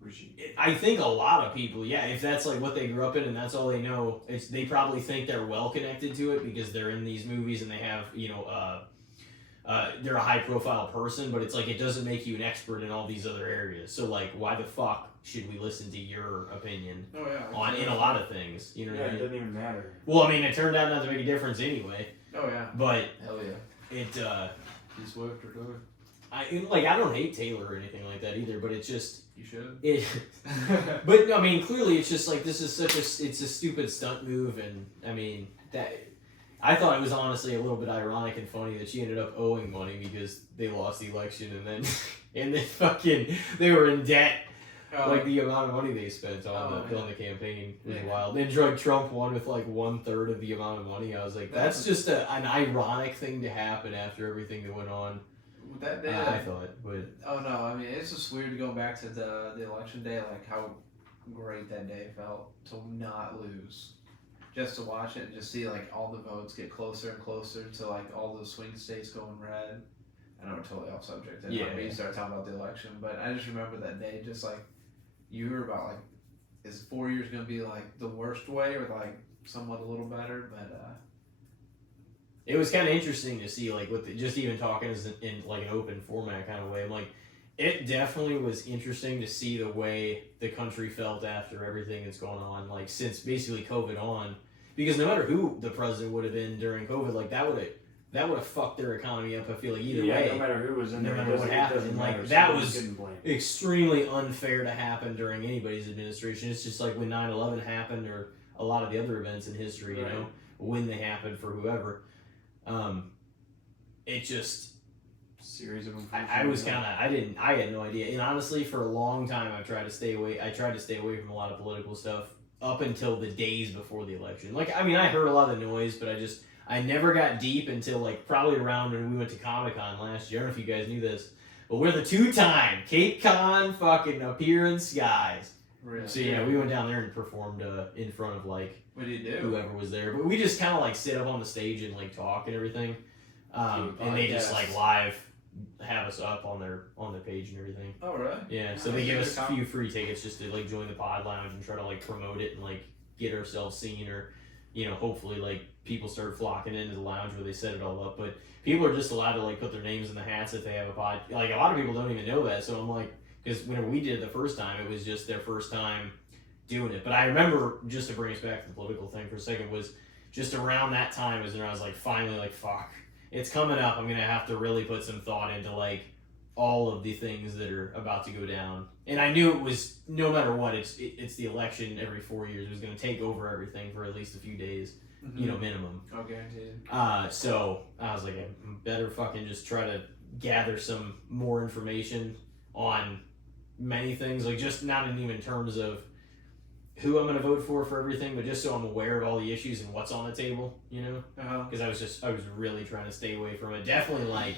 regime. I think a lot of people, yeah, if that's like what they grew up in and that's all they know, they probably think they're well connected to it because they're in these movies and they have, you know, they're a high profile person, but it's like it doesn't make you an expert in all these other areas. So like, why the fuck should we listen to your opinion Oh yeah. on in a lot of things? You know Yeah, what I it mean? doesn't even matter. Well, I mean, it turned out not to make a difference anyway, Oh yeah. but Hell yeah. it, He's Swift or Doug. I don't hate Taylor or anything like that either, but it's just, You should. it. But no, I mean, clearly it's just like this is it's a stupid stunt move, and I mean that. I thought it was honestly a little bit ironic and funny that she ended up owing money because they lost the election, and then they were in debt. Like the amount of money they spent on the campaign was Yeah. wild. Then drug Trump won with like 1/3 of the amount of money. I was like, that's just an ironic thing to happen after everything that went on. that day. I thought, but Oh no, I mean it's just weird to go back to the election day, like how great that day felt to not lose. Just to watch it and just see like all the votes get closer and closer to like all those swing states going red. I know we're totally off subject. And Yeah. we started talking about the election, but I just remember that day, just like you hear about like, is 4 years gonna be like the worst way or like somewhat a little better? But it was kind of interesting to see, like, just even talking as in like an open format kind of way. I'm like, it definitely was interesting to see the way the country felt after everything that's going on, like since basically COVID on, because no matter who the president would have been during COVID, like that would have fucked their economy up. I feel like either way, no matter who was in no there, matter it what doesn't- it happened, doesn't like, matter. that Somebody's was- getting blamed. extremely unfair to happen during anybody's administration. It's just like when 9/11 happened, or a lot of the other events in history, you Right. know, when they happened for whoever. It just. Series of I was kind of I had no idea, and honestly for a long time I tried to stay away from a lot of political stuff up until the days before the election. Like, I mean, I heard a lot of the noise, but I never got deep until like probably around when we went to Comic-Con last year. I don't know if you guys knew this, but we're the 2-time Cape Con fucking appearance guys. really, So yeah, we went down there and performed in front of like what do you do? whoever was there, but we just kind of like sit up on the stage and like talk and everything, and they just like live have us up on their page and everything. Oh really? Yeah, so they give us a few free tickets just to like join the pod lounge and try to like promote it and like get ourselves seen, or hopefully like people start flocking into the lounge where they set it all up. But people are just allowed to like put their names in the hats if they have a pod. Like a lot of people don't even know that. So I'm like, because whenever we did it the first time, it was just their first time doing it. But I remember, just to bring us back to the political thing for a second, was just around that time was when I was like, finally, like, fuck, it's coming up. I'm gonna have to really put some thought into like all of the things that are about to go down. And I knew it was, no matter what, it's the election every 4 years. It was gonna take over everything for at least a few days, minimum. Oh, guaranteed. So I was like, I better fucking just try to gather some more information on many things, like just not in even terms of who I'm going to vote for everything, but just so I'm aware of all the issues and what's on the table, because I was really trying to stay away from it. Definitely like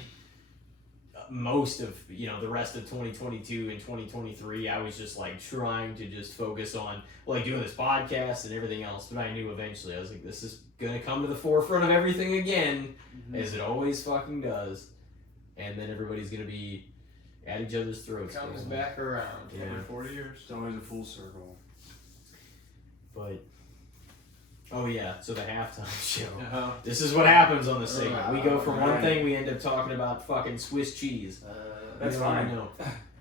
most of, the rest of 2022 and 2023, I was just like trying to just focus on like doing this podcast and everything else. But I knew eventually I was like, this is going to come to the forefront of everything again, as it always fucking does. And then everybody's going to be at each other's throats. Comes back around. Yeah. Every 40 years. It's always a full circle. But oh yeah, so the halftime show. Uh-huh. This is what happens on the segment. We go from one Right. thing, we end up talking about fucking Swiss cheese. That's We don't even fine. know.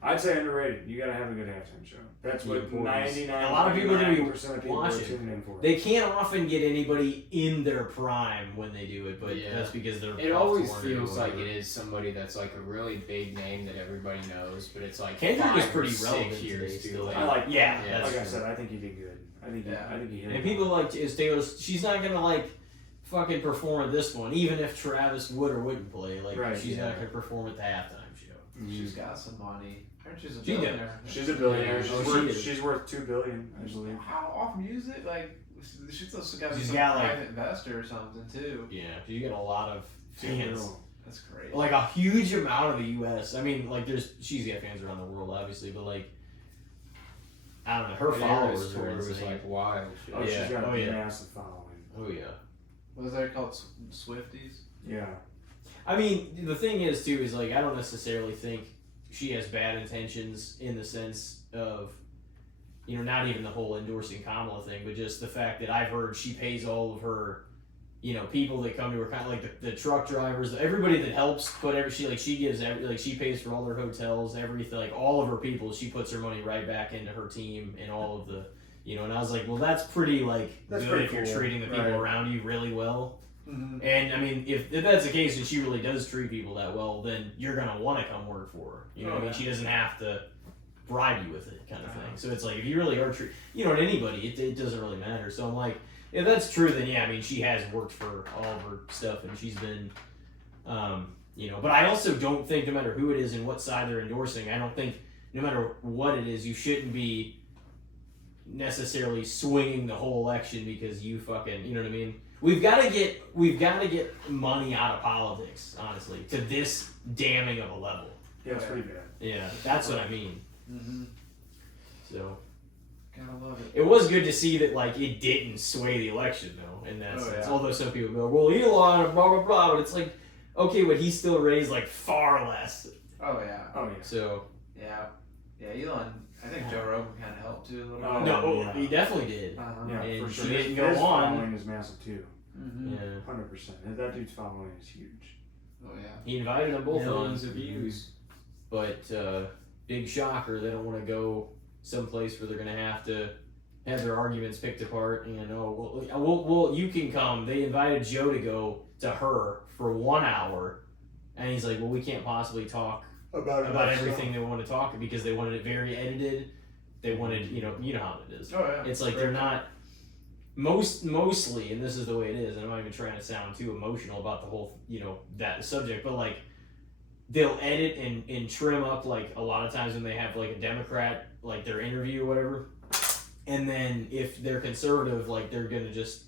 I'd say underrated. You gotta have a good halftime show. That's what The importance. 99% A lot of people are gonna be of people are watching. tuning in for. They can't often get anybody in their prime when they do it, but Yeah. that's because they're. It off always touring or feels like whatever. it is somebody that's like a really big name that everybody knows, but it's like Kendrick is 5 or pretty 6 relevant years today too still. late. I like. Yeah, Yeah, like I that's said, I think he did good. I think he hit. And people like is Taylor. She's not gonna like fucking perform at this one, even if Travis would or wouldn't play. Like Right, she's yeah. not gonna perform at the halftime show. She's got some money. Aren't she a She billionaire? She's a billionaire. Yeah. She's, Oh, she worth, is. she's worth $2 billion, I believe. How off music? Like, she's also got She's some got, like- private investor or something, too. Yeah, you get a lot of fans. That's great. Like a huge amount of the U.S. I mean, like she's got fans around the world, obviously, but like, I don't know, her But followers Eras are tour was insane. like wild. Shit. Oh, Yeah. she's got Oh, a yeah. massive following. Oh yeah. What was that called? Swifties? Yeah. I mean, the thing is too is like I don't necessarily think she has bad intentions in the sense of, not even the whole endorsing Kamala thing, but just the fact that I've heard she pays all of her, people that come to her, kind of like the truck drivers, everybody that helps put she gives she pays for all their hotels, everything, like all of her people, she puts her money right back into her team and all of the, and I was like, well, that's pretty That's good pretty if you're cool. treating the people Right. around you really well. Mm-hmm. And I mean, if that's the case and she really does treat people that well, then you're gonna want to come work for her. You know what I mean? She doesn't have to bribe you with it, kind of thing. So it's like if you really are and anybody, it doesn't really matter. So I'm like, if that's true, then yeah, I mean, she has worked for all of her stuff and she's been, But I also don't think no matter who it is and what side they're endorsing, I don't think no matter what it is, you shouldn't be necessarily swinging the whole election because you fucking, you know what I mean? We've got to get money out of politics, honestly, to this damning of a level. Yeah, it's pretty bad. Yeah, that's what I mean. Mm-hmm. So Gotta love it. it was good to see that like it didn't sway the election though, in that Oh, sense. yeah. Although some people go, well, Elon and blah blah blah, but it's like, okay, but he still raised like far less. Oh, yeah. Oh yeah. So Yeah. Yeah, Elon, I think Joe Rogan kind of helped too a little Oh, bit. no, yeah. he definitely did. Uh-huh. Yeah, And for she sure. didn't His go on. following is massive too. Mm-hmm. Yeah, 100%. That dude's following is huge. Oh, yeah. he invited them both on. Millions of views. But big shocker, they don't want to go someplace where they're going to have their arguments picked apart. And well, you can come. They invited Joe to go to her for 1 hour, and he's like, well, we can't possibly talk about everything they want to talk because they wanted it very edited. They wanted, you know how it is. Oh, yeah. It's like they're not mostly, and this is the way it is. And I'm not even trying to sound too emotional about the whole, that subject, but like they'll edit and trim up like a lot of times when they have like a Democrat like their interview or whatever, and then if they're conservative, like they're gonna just,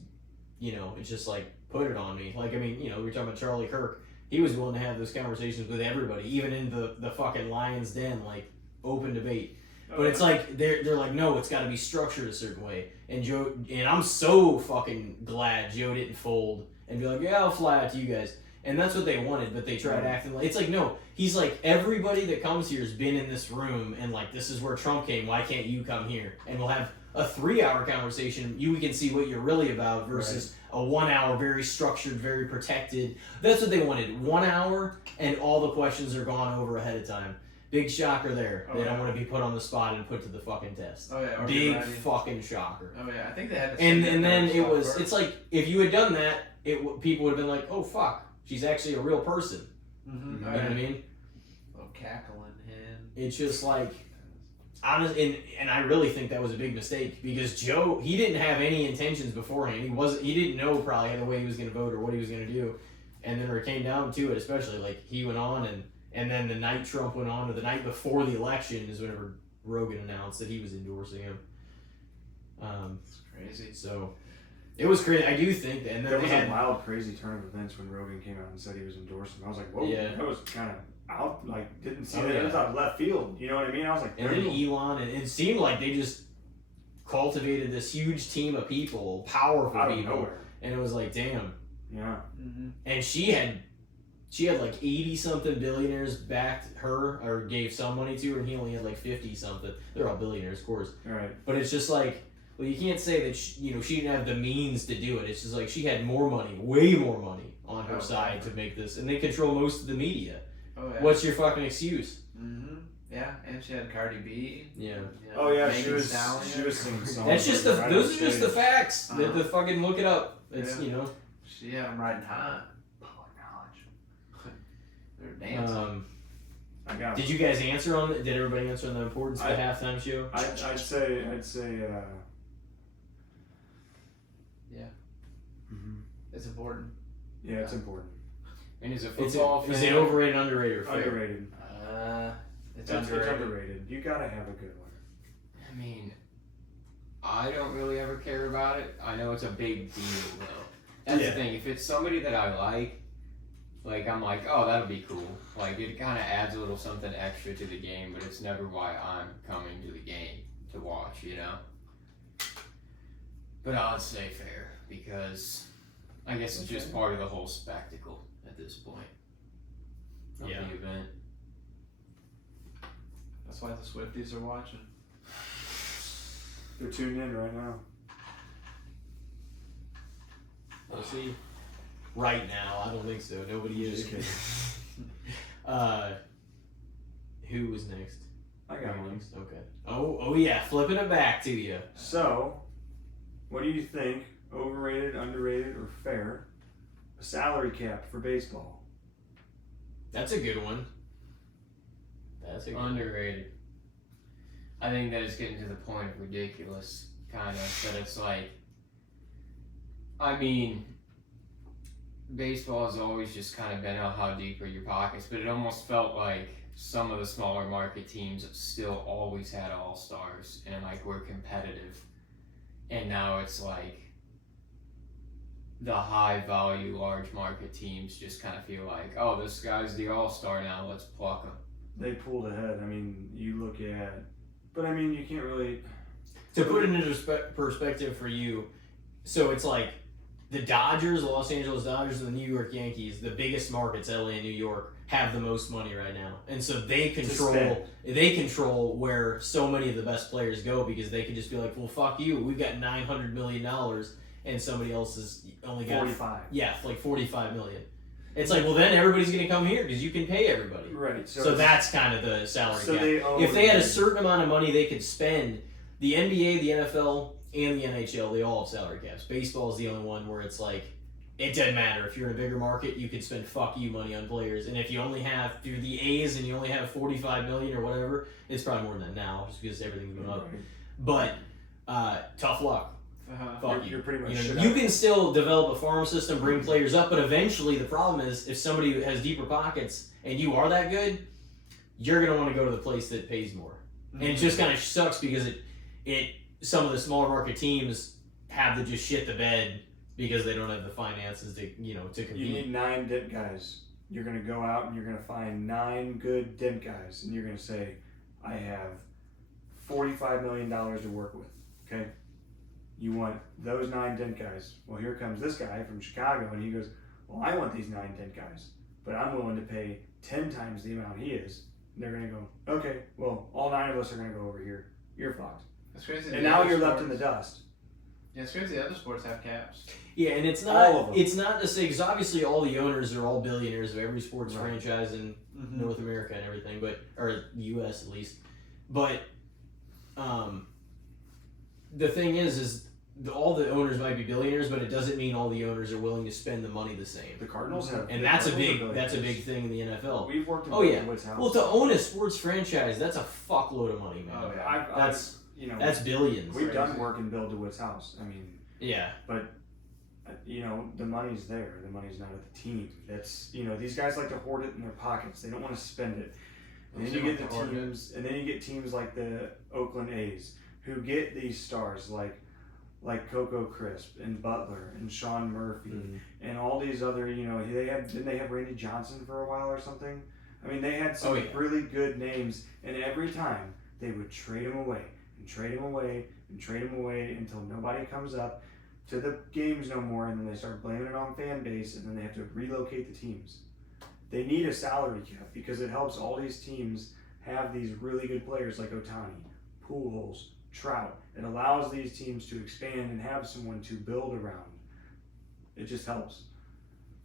it's just like put it on me. Like I mean, we were talking about Charlie Kirk. He was willing to have those conversations with everybody, even in the fucking lion's den, like open debate. But it's like they're like, no, it's got to be structured a certain way. And Joe, and I'm so fucking glad Joe didn't fold and be like, yeah, I'll fly out to you guys. And that's what they wanted, but they tried acting like it's like no. He's like, everybody that comes here has been in this room, and like this is where Trump came. Why can't you come here? And we'll have a 3-hour conversation, we can see what you're really about versus a 1 hour, very structured, very protected. That's what they wanted. 1 hour and all the questions are gone over ahead of time. Big shocker there. Oh, They yeah. don't want to be put on the spot and put to the fucking test. Oh yeah. Or Big ready. fucking shocker. Oh yeah. I think they had. To And send and their then it stuff was. first. It's like if you had done that, people would have been like, oh fuck, she's actually a real person. Mm-hmm. You know what I mean? Little cackling hen. It's just like. Honest, and I really think that was a big mistake because Joe, he didn't have any intentions beforehand. He didn't know probably the way he was going to vote or what he was going to do, and then when it came down to it, especially like he went on and then the night Trump went on, or the night before the election is whenever Rogan announced that he was endorsing him. It's crazy. So it was crazy. I do think that, and then There they was had a wild, crazy turn of events when Rogan came out and said he was endorsing. I was like, whoa, Yeah. that was kind of out. Like, didn't see Oh, that. yeah. It was out of left field. You know what I mean? I was like, and then Elon, and it seemed like they just cultivated this huge team of people, powerful out of people, nowhere. and it was like, damn. Yeah. Mm-hmm. And she had like 80 something billionaires backed her or gave some money to her, and he only had like 50 something. They're all billionaires, of course. All right. But it's just like, well, you can't say that she didn't have the means to do it. It's just like she had more money, way more money on her Oh, side to make this, and they control most of the media. Oh yeah. What's your fucking excuse? Mm-hmm. Yeah, and she had Cardi B. Yeah. Oh yeah, Megan she was Stallion. singing songs. That's just like, right those on are just the stage. facts. Uh-huh. The fucking look it up. It's Yeah. She had them riding high. Public knowledge. They're dancing. I got. Did you guys answer on? Did everybody answer on the importance of the I- halftime show? I'd say. It's important. Yeah, it's important. And as a Is football fan, it overrated, underrated, or fair? Underrated. It's It's underrated. underrated. You gotta have a good one. I mean, I don't really ever care about it. I know it's a big deal though. That's Yeah. the thing. If it's somebody that I like I'm like, oh, that'll be cool. Like it kind of adds a little something extra to the game, but it's never why I'm coming to the game to watch, you know. But I would say fair because I guess it's just part of the whole spectacle at this point of Yeah. the event. That's why the Swifties are watching. They're tuned in right now. We'll see. Right now, I don't think so. Nobody is. Just Who was next? I got Who one. next? Okay. Oh yeah, flipping it back to you. So, what do you think? Overrated, underrated, or fair? A salary cap for baseball. That's a good one. That's a good one. Underrated. I think that it's getting to the point of ridiculous, kind of. That it's like, I mean, baseball has always just kind of been, oh, how deep are your pockets? But it almost felt like some of the smaller market teams still always had all-stars and like were competitive. And now it's like the high-value, large market teams just kind of feel like, oh, this guy's the all-star now, let's pluck him. They pulled ahead. I mean, you look at, but I mean, you can't really. To put it into perspective for you, so it's like the Dodgers, the Los Angeles Dodgers, and the New York Yankees, the biggest markets, LA and New York, have the most money right now, and so they control where so many of the best players go because they can just be like, well, fuck you, we've got $900 million, and somebody else has only got 45. Yeah, like 45 million. It's like, well, then everybody's gonna come here because you can pay everybody. Right. So that's kind of the salary So cap. they own, If they had a certain amount of money they could spend, the NBA, the NFL, and the NHL, they all have salary caps. Baseball is the only one where it's like, it doesn't matter. If you're in a bigger market, you can spend fuck you money on players. And if you only have, if you're the A's and you only have 45 million or whatever, it's probably more than that now just because everything's going up. Right. But tough luck. Fuck You're pretty much you know, shit you out. can still develop a farm system, bring players up, but eventually the problem is if somebody has deeper pockets and you are that good, you're gonna want to go to the place that pays more. And it just kind of sucks because it some of the smaller market teams have to just shit the bed because they don't have the finances to to compete. You need 9 dent guys. You're gonna go out and you're gonna find 9 good dent guys, and you're gonna say, I have $45 million to work with. Okay. You want those 9 dent guys. Well, here comes this guy from Chicago, and he goes, well, I want these 9 dent guys, but I'm willing to pay 10 times the amount he is. And they're going to go, okay, well, all 9 of us are going to go over here. You're fucked. It's crazy. And now you're left in the dust. Yeah, it's crazy. The other sports have caps. Yeah, and it's All not. of them. It's not to say because obviously all the owners are all billionaires of every sports Right. franchise in North America and everything, but or the U.S. at least. But the thing is all the owners might be billionaires, but it doesn't mean all the owners are willing to spend the money the same. The Cardinals have, And the that's a Cardinals big are that's a billionaires. big thing in the NFL. We've worked in Oh, yeah. Wood's house. Well, to own a sports franchise, that's a fuckload of money, man. Oh, yeah. That's you know, that's billions. we've done work in Bill DeWitt's house. I mean, Yeah. you know, the money's there. The money's not at the team. That's, you know, these guys like to hoard it in their pockets. They don't want to spend it. And then you get the teams, and then you get teams like the Oakland A's who get these stars like Coco Crisp and Butler and Sean Murphy and all these other, you know, didn't they have Randy Johnson for a while or something? I mean, they had some really good names, and every time they would trade them away and trade them away and trade them away until nobody comes up to the games no more, and then they start blaming it on fan base, and then they have to relocate the teams. They need a salary cap because it helps all these teams have these really good players like Ohtani, Pujols, Trout. It allows these teams to expand and have someone to build around. It just helps.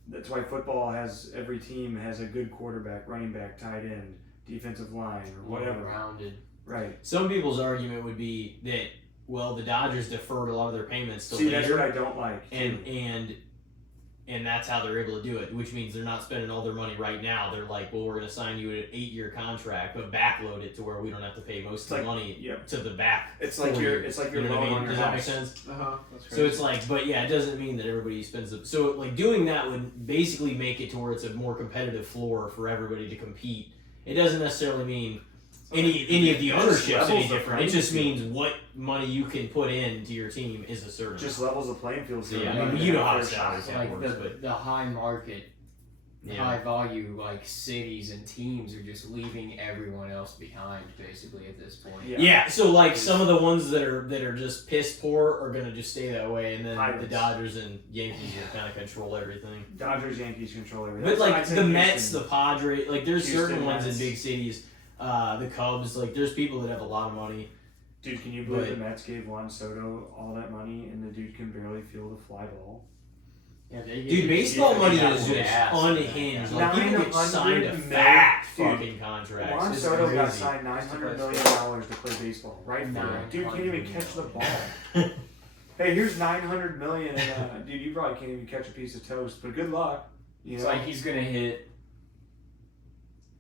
That's why football has, every team has a good quarterback, running back, tight end, defensive line, or whatever. Rounded. Right. Some people's argument would be that, well, the Dodgers deferred a lot of their payments till See, that's later, what I don't like. and that's how they're able to do it, which means they're not spending all their money right now. They're like, well, we're going to sign you an 8-year contract, but backload it to where we don't have to pay most of the money to the back. It's like your you know what I loan mean? on your Does house. that make sense? That's crazy. So it's like, but yeah, it doesn't mean that everybody spends it. So like doing that would basically make it to where it's a more competitive floor for everybody to compete. It doesn't necessarily mean any of the ownership's any levels the different. It playing just field. means what money you can put into your team is a certain. Just levels the playing field. So, for yeah, everybody you to know have how their to shot. sell Like works, but the high market, Yeah. high value like cities and teams are just leaving everyone else behind basically at this point. Yeah, so like some of the ones that are just piss poor are gonna just stay that way, and then Pirates. the Dodgers and Yankees will kind of control everything. Dodgers, Yankees control everything. But That's why like I'd say the Houston. Mets, the Padres, like there's Houston certain ones in Mets. big cities. The Cubs, like there's people that have a lot of money. Dude, can you believe But- the Mets gave Juan Soto all that money and the dude can barely field a fly ball? Yeah, they Dude, baseball money got is one just ass, unhinged. man. Like people get signed to 900 fat million. fucking contracts. Juan It's Soto got crazy. signed $900 million to play baseball. Right for it. Dude can't even catch the ball. Hey, here's $900 million, and dude, you probably can't even catch a piece of toast. But good luck. You It's know, like he's gonna hit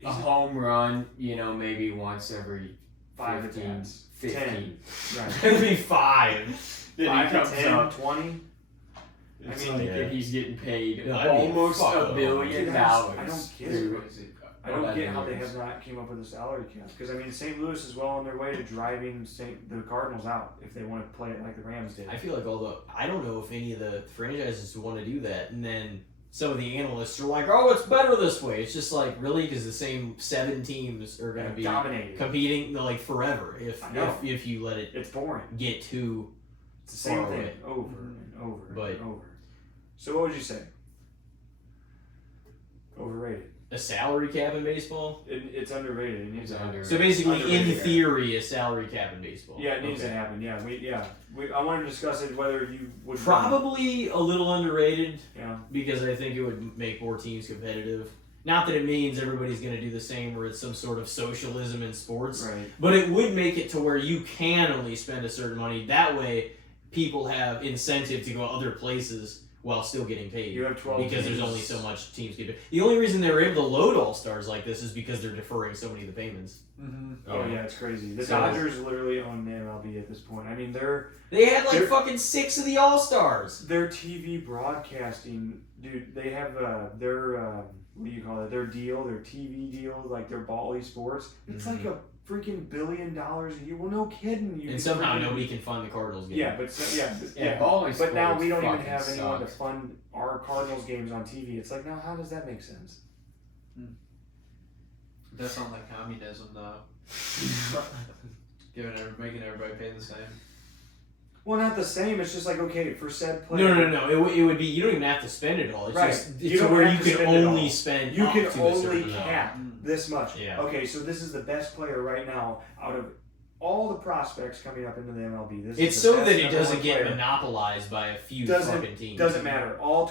a He's- home run, you know, maybe once every 5 15, attempts. 15. 10. Right. It'd be 5. Then 5 he to comes 10, up. 20. It's I mean, like yeah. if he's getting paid Yeah, that'd be almost fuck $1 billion. Dude, I don't get it. to- I don't get how they 11 years. have not came up with a salary cap. Because, I mean, St. Louis is well on their way to driving the Cardinals out if they want to play it like the Rams did. I feel like I don't know if any of the franchises want to do that, and then some of the analysts are like, "Oh, it's better this way." It's just like, really, because the same 7 teams are going to be dominating. competing like forever I know. if you let it It's boring. get too. It's the same far thing away. over and over But- and over. So what would you say? Overrated. A salary cap in baseball. It's underrated. It needs It's to happen. underrated. So basically, in Underrated. theory, a salary cap in baseball. Yeah, it needs Okay. to happen. Yeah, I want to discuss it whether you would Probably a little underrated Yeah. because I think it would make more teams competitive. Not that it means everybody's going to do the same or it's some sort of socialism in sports, Right. but it would make it to where you can only spend a certain money. That way, people have incentive to go other places while still getting paid. You have 12 because there's teams. only so much teams get paid. The only reason they were able to load all stars like this is because they're deferring so many of the payments. Oh yeah, it's crazy. The So- Dodgers literally own the MLB at this point. I mean, They had like They're- fucking 6 of the all stars. their TV broadcasting, dude. They have their what do you call it? Their deal, their TV deal, like their Bally Sports. It's like a freaking $1 billion a year. Well, no kidding. You And can somehow freaking- nobody can fund the Cardinals game. Yeah, but Yeah, Bally But now Sports we don't even fucking have anyone to sucks. fund our Cardinals games on TV. It's like, now how does that make sense? That sounds like communism, though. Making everybody pay the same. Well, not the same. It's just like, okay, for said player. No. It would be, you don't even have to spend it all. It's Right. just You it's don't where have you to can spend it only all. spend You up can to a only certain amount. cap this much. Yeah. Okay, so this is the best player right now out of all the prospects coming up into the MLB. This It's is the so best that it number doesn't one get player. monopolized by a few fucking teams. Doesn't matter. All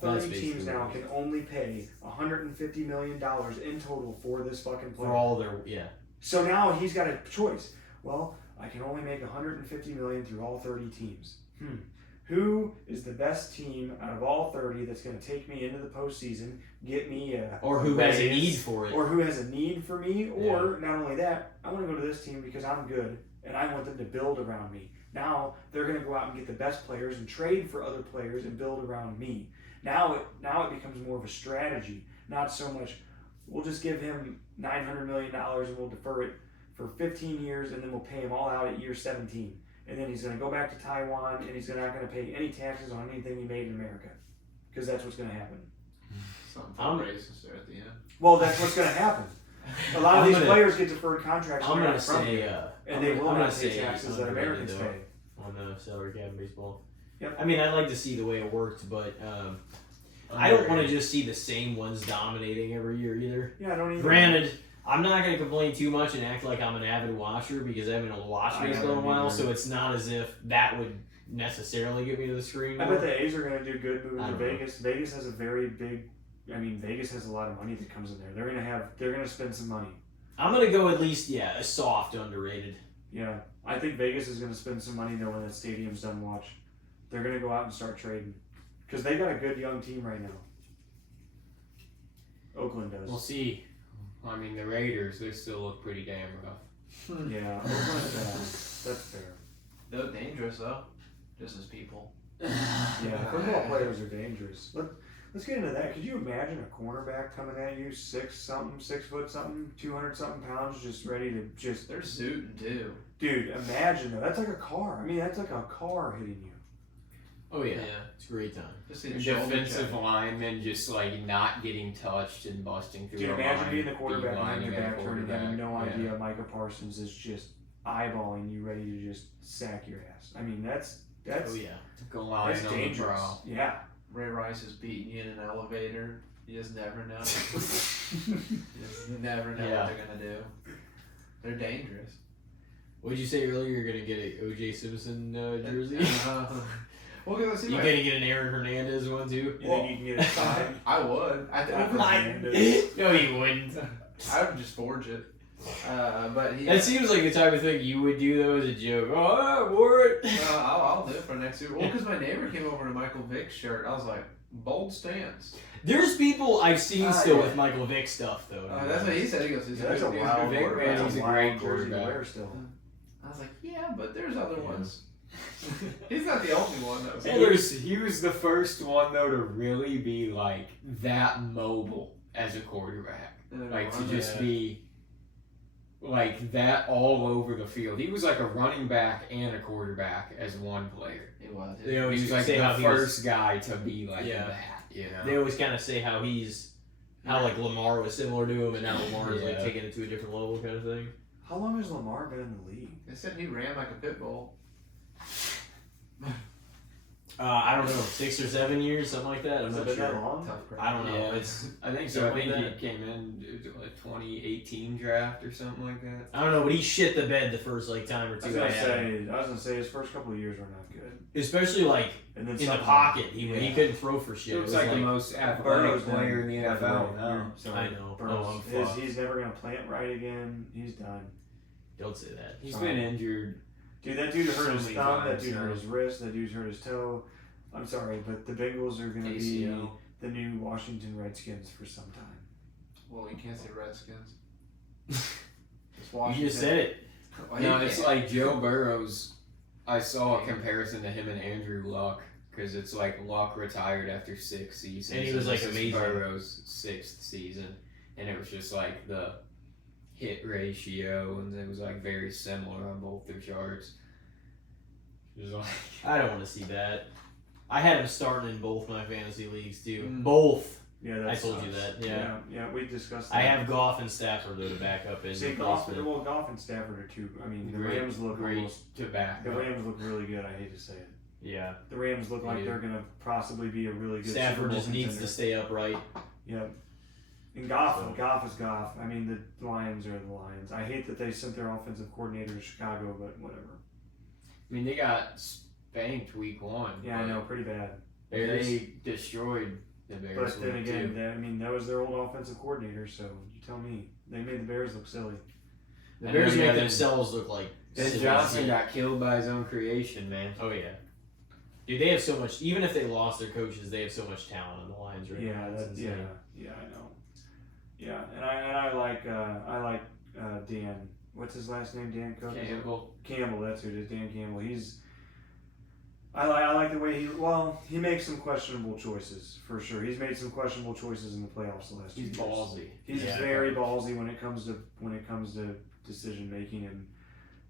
30 That's teams now basically can only pay $150 million in total for this fucking player. For all their, yeah. So now he's got a choice. Well, I can only make $150 million through all 30 teams. Who is the best team out of all 30 that's going to take me into the postseason, get me a Or who has a raise, need for it. or who has a need for me, or not only that, I want to go to this team because I'm good and I want them to build around me. Now they're going to go out and get the best players and trade for other players and build around me. Now it becomes more of a strategy, not so much we'll just give him $900 million and we'll defer it for 15 years and then we'll pay him all out at year 17. And then he's going to go back to Taiwan and he's not going to pay any taxes on anything he made in America. Because that's what's going to happen. Something I'm- racist there at the end. Well, that's what's going to happen. A lot of I'm these gonna- players get deferred contracts I'm when gonna they're from say, here, and I'm they gonna- will I'm not gonna pay say taxes that underrated, Americans though, pay. on the salary cap in baseball. Yep. I mean, I'd like to see the way it worked, but I don't want to just see the same ones dominating every year either. Yeah, I don't even. Granted, I'm not going to complain too much and act like I'm an avid watcher because I haven't watched I baseball in a haven't while, either. so it's not as if that would necessarily get me to the screen. I more. bet the A's are going to do good moving I to don't know. Vegas. Vegas has a very big. I mean, Vegas has a lot of money that comes in there. They're going to spend some money. I'm going to go at least, a soft underrated. Yeah, I think Vegas is going to spend some money though when that stadium's done. Watch, they're going to go out and start trading because they got a good young team right now. Oakland does. We'll see. I mean, the Raiders, they still look pretty damn rough. Yeah, Oakland does. That's fair. They're dangerous though, just as people. Yeah, football players are dangerous. Let's get into that. Could you imagine a cornerback coming at you 6 foot something, 200 something pounds, just ready to just. They're zooting too. Dude, imagine though. That's like a car. I mean, that's like a car hitting you. Oh, yeah. Yeah. It's a great time. Just see the shoulder Defensive check. linemen just like not getting touched and busting through Dude, the imagine line. being the quarterback behind your being lining back at turn and having no quarterback. idea Micah Parsons is just eyeballing you, ready to just sack your ass. I mean, that's Oh, yeah. Go line that's on the dangerous. brow. Yeah. Ray Rice is beating you in an elevator. You just never know. You never know Yeah. what they're gonna do. They're dangerous. What did you say earlier? You're going to get a O.J. Simpson jersey? Well, because You going to get an Aaron Hernandez one, too? You think you can get a sign? I would. No, you wouldn't. I would just forge it. But he. That seems like the type of thing you would do, though, as a joke. Oh, I wore it. I'll do it for next year. Well, because my neighbor came over to Michael Vick's shirt. I was like, bold stance. There's people I've seen still yeah. with Michael Vick stuff, though. That's what he said. He goes, he's That's a he's wild good quarterback. man. That's He's a a great wild jersey to quarterback. wear still. I was like, yeah, but there's other ones. He's not the only one that was. He was the first one though to really be like that mobile as a quarterback. Like to just be like that all over the field. He was like a running back and a quarterback as one player. He was. They He always was like say the how he was- first guy to be like Yeah. that. You know. They always kind of say how like Lamar was similar to him, and now Lamar is like Yeah. taking it to a different level, kind of thing. How long has Lamar been in the league? They said he ran like a pit bull. I don't know, 6 or 7 years, something like that. I'm Has it not been sure. that long? Tough crowd. I don't know. Yeah. It's I think so. I something think like he came in like 2018 draft or something like that. I don't know, but he shit the bed the first time or I was two. gonna I had him. say his first couple of years were not good, Especially like and then in the somehow- pocket, he yeah. couldn't throw for shit. He looks like the most athletic Burrow's player in the done. NFL. Burrow, now. sorry. I know. Burrow's- Oh, I'm fucked. he's never gonna plant right again. He's done. Don't say that. He's been injured. Dude, that dude hurt So his many thumb. That times, dude yeah. hurt his wrist. That dude hurt his toe. I'm sorry, but the Bengals are gonna be ACL. the new Washington Redskins for some time. Well, you can't say Redskins. Just You just said it. Well, No, you it's can't. like Joe Burrow's. I saw a comparison to him and Andrew Luck because it's like Luck retired after 6 seasons, And he was, like, this is amazing. Burrow's 6th season, and it was just like the hit ratio, and it was like very similar on both their charts. It was like, I don't want to see that. I had him starting in both my fantasy leagues too. Mm. Both. Yeah, that I told you sucks. that. Yeah. yeah, we discussed that. I have Goff and Stafford though to back up in See, replacement. Goff and Stafford are two. I mean, the Great- Rams look great almost. to back. The up. Rams look really good. I hate to say it. Yeah. The Rams look like Yeah. they're gonna possibly be a really good. Super Stafford Bowl just needs contender. to stay upright. Yep. And Goff is Goff. I mean, the Lions are the Lions. I hate that they sent their offensive coordinator to Chicago, but whatever. I mean, they got spanked week 1. Yeah, I know, pretty bad. They destroyed the Bears. But then week again, 2. that was their old offensive coordinator, so you tell me. They made the Bears look silly. The I Bears know, make yeah, themselves look like. Ben silly Johnson shit. got killed by his own creation, man. Oh yeah, dude, they have so much. Even if they lost their coaches, they have so much talent on the Lions right now. Yeah, It's that's insane. yeah, I know. Yeah, and I like Dan. What's his last name? Dan Cook. Campbell. That's who it is. Dan Campbell. I like the way he makes some questionable choices for sure. He's made some questionable choices in the playoffs the last 2 years. He's ballsy. He's very ballsy when it comes to decision making and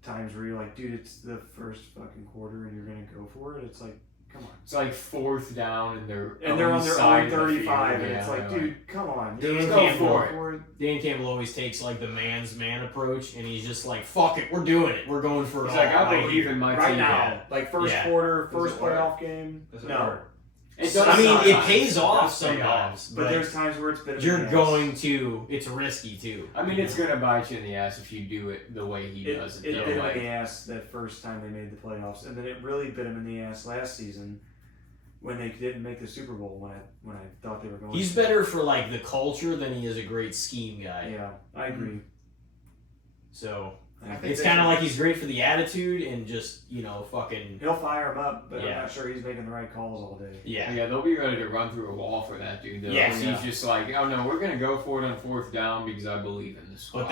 times where you're like, dude, it's the first fucking quarter and you're gonna go for it. It's like, come on. It's like 4th down and they're on their own side of the 35, field. and it's like, dude, come on. Dan Let's Campbell- go for it. Dan Campbell always takes like the man's man approach, and he's just like, "Fuck it, we're doing it. We're going for it He's all." like, I believe in my Right team. now, like first Yeah. quarter, Does first it work? playoff game. Does it No, work? It does I mean, it sometimes. pays off does pay sometimes, but there's times where it's been. in the you're ass. going to. It's risky too. I mean, it's gonna bite you in the ass if you do it the way he does it. It though. bit him Like, in the ass that first time they made the playoffs, and then it really bit him in the ass last season when they didn't make the Super Bowl. When I thought they were going. He's to. better for like the culture than he is a great scheme guy. Yeah, I agree. So I think it's they kind of should- like he's great for the attitude and just fucking he'll fire him up, but Yeah. I'm not sure he's making the right calls all day. yeah. yeah, they'll be ready to run through a wall for that dude. Though. Yeah, he's yeah. just like, oh no, we're gonna go for it on 4th down because I believe in this. But squad.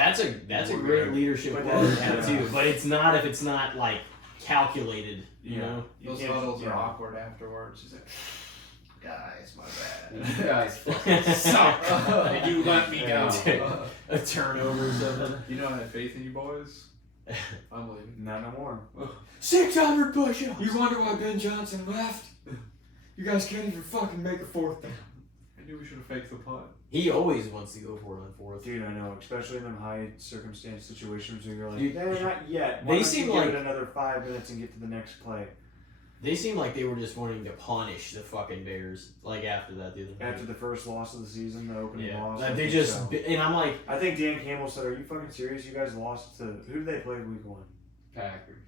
that's a great leadership But quality to that- have yeah. too. But it's not if it's not like calculated. You know. You Those can't- huddles yeah. are awkward afterwards. He's like, guys, my You bad. guys fucking suck. And you let me down. A turnover or something. You know I have faith in you boys. I'm leaving. Not no more. 600 push-ups. You wonder why Ben Johnson left? You guys can't even fucking make a 4th down. I knew we should have faked the punt. He always wants to go for it on 4th. Dude, I know, especially in them high circumstance situations where you're like, Dude, not yet. they Why don't seem you give like- it another 5 minutes and get to the next play. They seem like they were just wanting to punish the fucking Bears. Like after that, the other night. After the first loss of the season, the opening loss. Like, I they think just so. and I'm like, I think Dan Campbell said, "Are you fucking serious? You guys lost to who did they play week 1? Packers.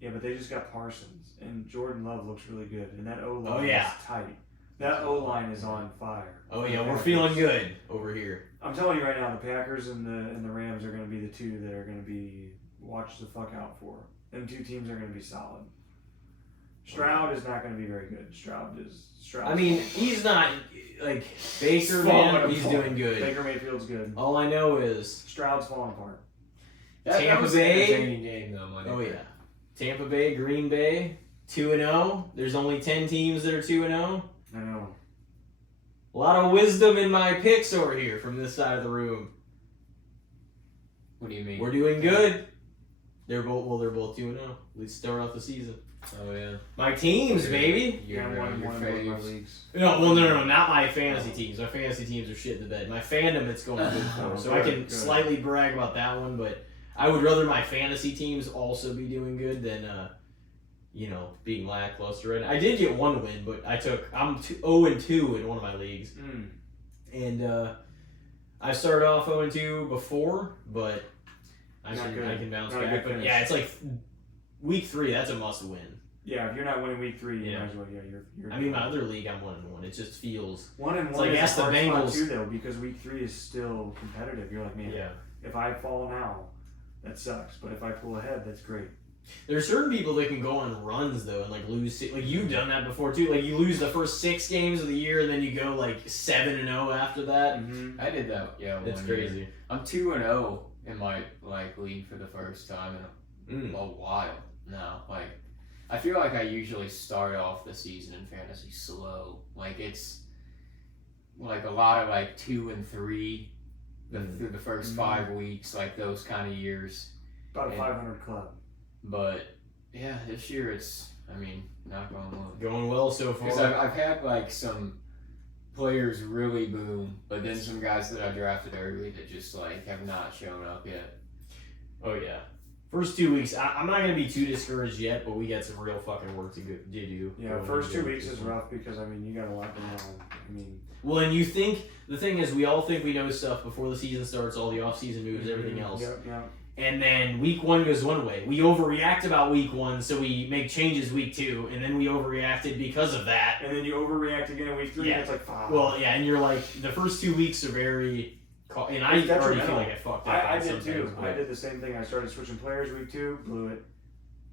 Yeah, but they just got Parsons, and Jordan Love looks really good, and that O line Oh, yeah. is tight. That O line is on fire. oh The yeah, we're Packers. feeling good over here. I'm telling you right now, the Packers and the Rams are going to be the two that are going to be watch the fuck out for. Them two teams are going to be solid. Stroud is not going to be very good. Stroud. I mean, he's not like Baker, falling man. He's apart. doing good. Baker Mayfield's good. All I know is Stroud's falling apart. That Tampa was Bay. an entertaining game though. Monday oh night. yeah, Tampa Bay, Green Bay, 2-0. There's only 10 teams that are 2-0. I know. A lot of wisdom in my picks over here from this side of the room. What do you mean? We're doing good. They're both 2-0. We start off the season. Oh yeah. My teams, baby. Yeah, I'm Your one in my faves. leagues. No, not my fantasy teams. My fantasy teams are shit in the bed. My fandom, it's going good for. So I can Good. slightly brag about that one, but I would rather my fantasy teams also be doing good than, being lackluster. And I did get one win, but I'm 0-2 in one of my leagues. And I started off 0-2 before, but I Not can good. bounce Not a back. good But finish. yeah, it's like week 3. That's a must win. Yeah, if you're not winning week 3, you Yeah. might as well. Yeah, you're. I mean, my other league, I'm 1-1. It just feels 1-1 like, is ask a the hard spot Bengals. too, though, because week 3 is still competitive. You're like, man, if I fall now, that sucks. But if I pull ahead, that's great. There's certain people that can go on runs though and like lose. Like you've done that before too. Like you lose the first 6 games of the year and then you go like 7-0 after that. Mm-hmm. I did that. Yeah. It's one year. crazy. I'm 2-0 in my league for the first time in a while now. Like, I feel like I usually start off the season in fantasy slow. Like it's like a lot of like 2 and 3 through the first 5 weeks, like those kind of years. About a And- 500 club. But yeah, this year it's not going well. Going well so Because far. I've had like some players really boom, but then some guys that I drafted early that just like have not shown up yet. Oh yeah. First 2 weeks, I'm not gonna be too discouraged yet, but we got some real fucking work to do. Yeah, first 2 weeks is rough because I mean you got a lot going on. I mean, well, and you think the thing is, we all think we know stuff before the season starts, all the off-season moves, everything else. Yep. And then week 1 goes one way. We overreact about week 1, so we make changes week 2, and then we overreacted because of that. And then you overreact again in week 3, Yeah. and it's like, fuck. Well, yeah, and you're like, the first 2 weeks are very. And I It's already feel detrimental. like I fucked up. I on did some too. things, but I did the same thing. I started switching players week 2, blew it.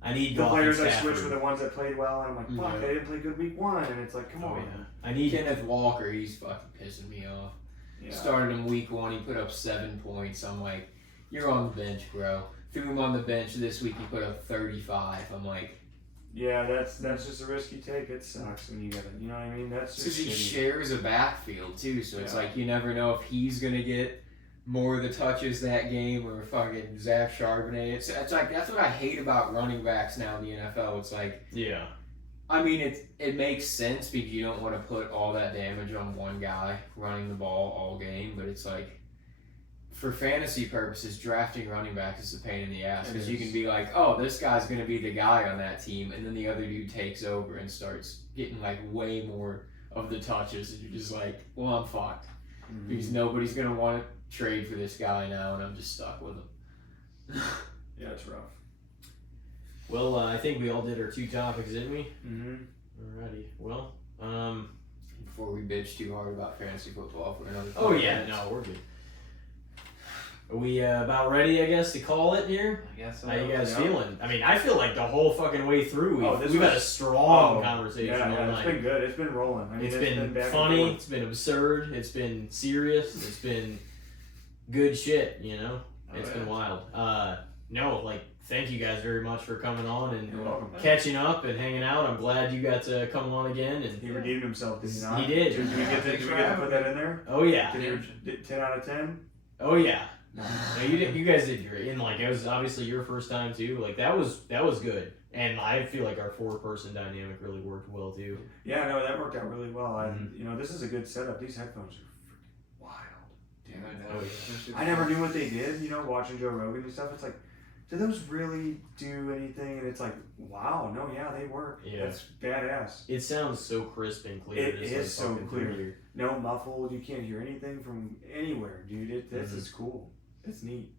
I need The Goff and players I Stafford. switched were the ones that played well, and I'm like, fuck, Yeah. they didn't play good week 1, and it's like, come Oh on. yeah, I need. Kenneth Walker, he's fucking pissing me off. Yeah. Started him week 1, he put up 7 points. I'm like, you're on the bench, bro. Threw him on the bench this week, he put up 35. I'm like, Yeah, that's just a risk you take. It sucks when you get it. You know what I mean? That's because just he shitty. shares a backfield too, so it's Yeah. like you never know if he's gonna get more of the touches that game or fucking Zach Charbonnet. It's like that's what I hate about running backs now in the NFL. It's like, Yeah. I mean, it makes sense because you don't want to put all that damage on one guy running the ball all game, but it's like, for fantasy purposes, drafting running backs is a pain in the ass It because you is. can be like, oh, this guy's going to be the guy on that team, and then the other dude takes over and starts getting like way more of the touches, and you're just like, well, I'm fucked Mhm. because nobody's going to want to trade for this guy now, and I'm just stuck with him. Yeah, it's rough. Well, I think we all did our 2 topics, didn't we? Mm-hmm. Alrighty. Well, Before we bitch too hard about fantasy football for another. oh 5 yeah, minutes. no, we're good. Are we about ready, I guess, to call it here? I guess so. How you guys Yeah. feeling? I mean, I feel like the whole fucking way through this we've had a was- strong conversation all Yeah, it's night. been good. It's been rolling. I mean, It's been back and funny. forth. It's been absurd. It's been serious. It's been good shit. You know, it's been wild. No, like, thank you guys very much for coming on and You're welcome. catching up and hanging out. I'm glad you got to come on again. And He redeemed himself, did he not? He did. Did we get to, Thanks did for we get to having put that in there? oh yeah, Did 10 out of 10? oh yeah. No, you guys did great. And like, it was obviously your first time too. Like that was good. And I feel like our 4-person dynamic really worked well too. Yeah, no, that worked out really well. Mhm. You know, this is a good setup. These headphones are freaking wild. Yeah, I Oh, know. yeah. I never knew what they did, you know, watching Joe Rogan and stuff. It's like, do those really do anything? And it's like, wow, no, yeah, they work. Yeah. That's badass. It sounds so crisp and clear. It It's is like so fucking clear. No muffled. You can't hear anything from anywhere, dude. This Mhm. is cool. It's neat.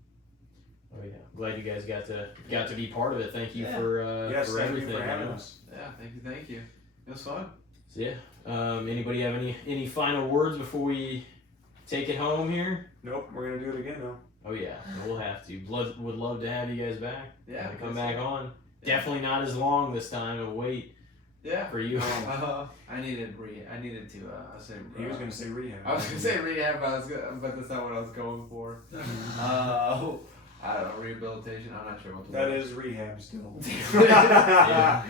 Oh yeah, glad you guys got to be part of it. Thank you Yeah. for Yes, for thank everything. you for having know? us. Yeah, thank you. It was fun. So yeah, anybody have any final words before we take it home here? Nope, we're gonna do it again though. Oh yeah, we'll have to. Would love to have you guys back. Yeah, Come back on. Definitely not as long this time. I'll wait Yeah. for you. I needed to. I say. He was gonna say rehab. I was gonna say rehab, but that's not what I was going for. I don't know, rehabilitation. I'm not sure what the That word is rehab still. Yeah.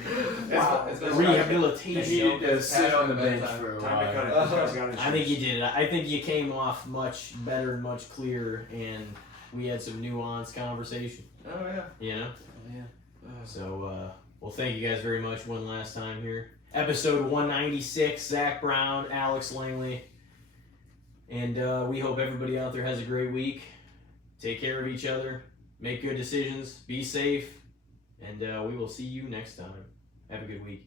Wow. It's been Rehabilitation. You needed to It's sit on the past bench bedtime. for a Time to cut it. while. This guy's got his I think you shoes. did it. I think you came off much better and much clearer, and we had some nuanced conversation. Oh yeah. You know. Yeah. So, well, thank you guys very much one last time here. Episode 196, Zack Brown, Alex Langley. And we hope everybody out there has a great week. Take care of each other. Make good decisions. Be safe. And we will see you next time. Have a good week.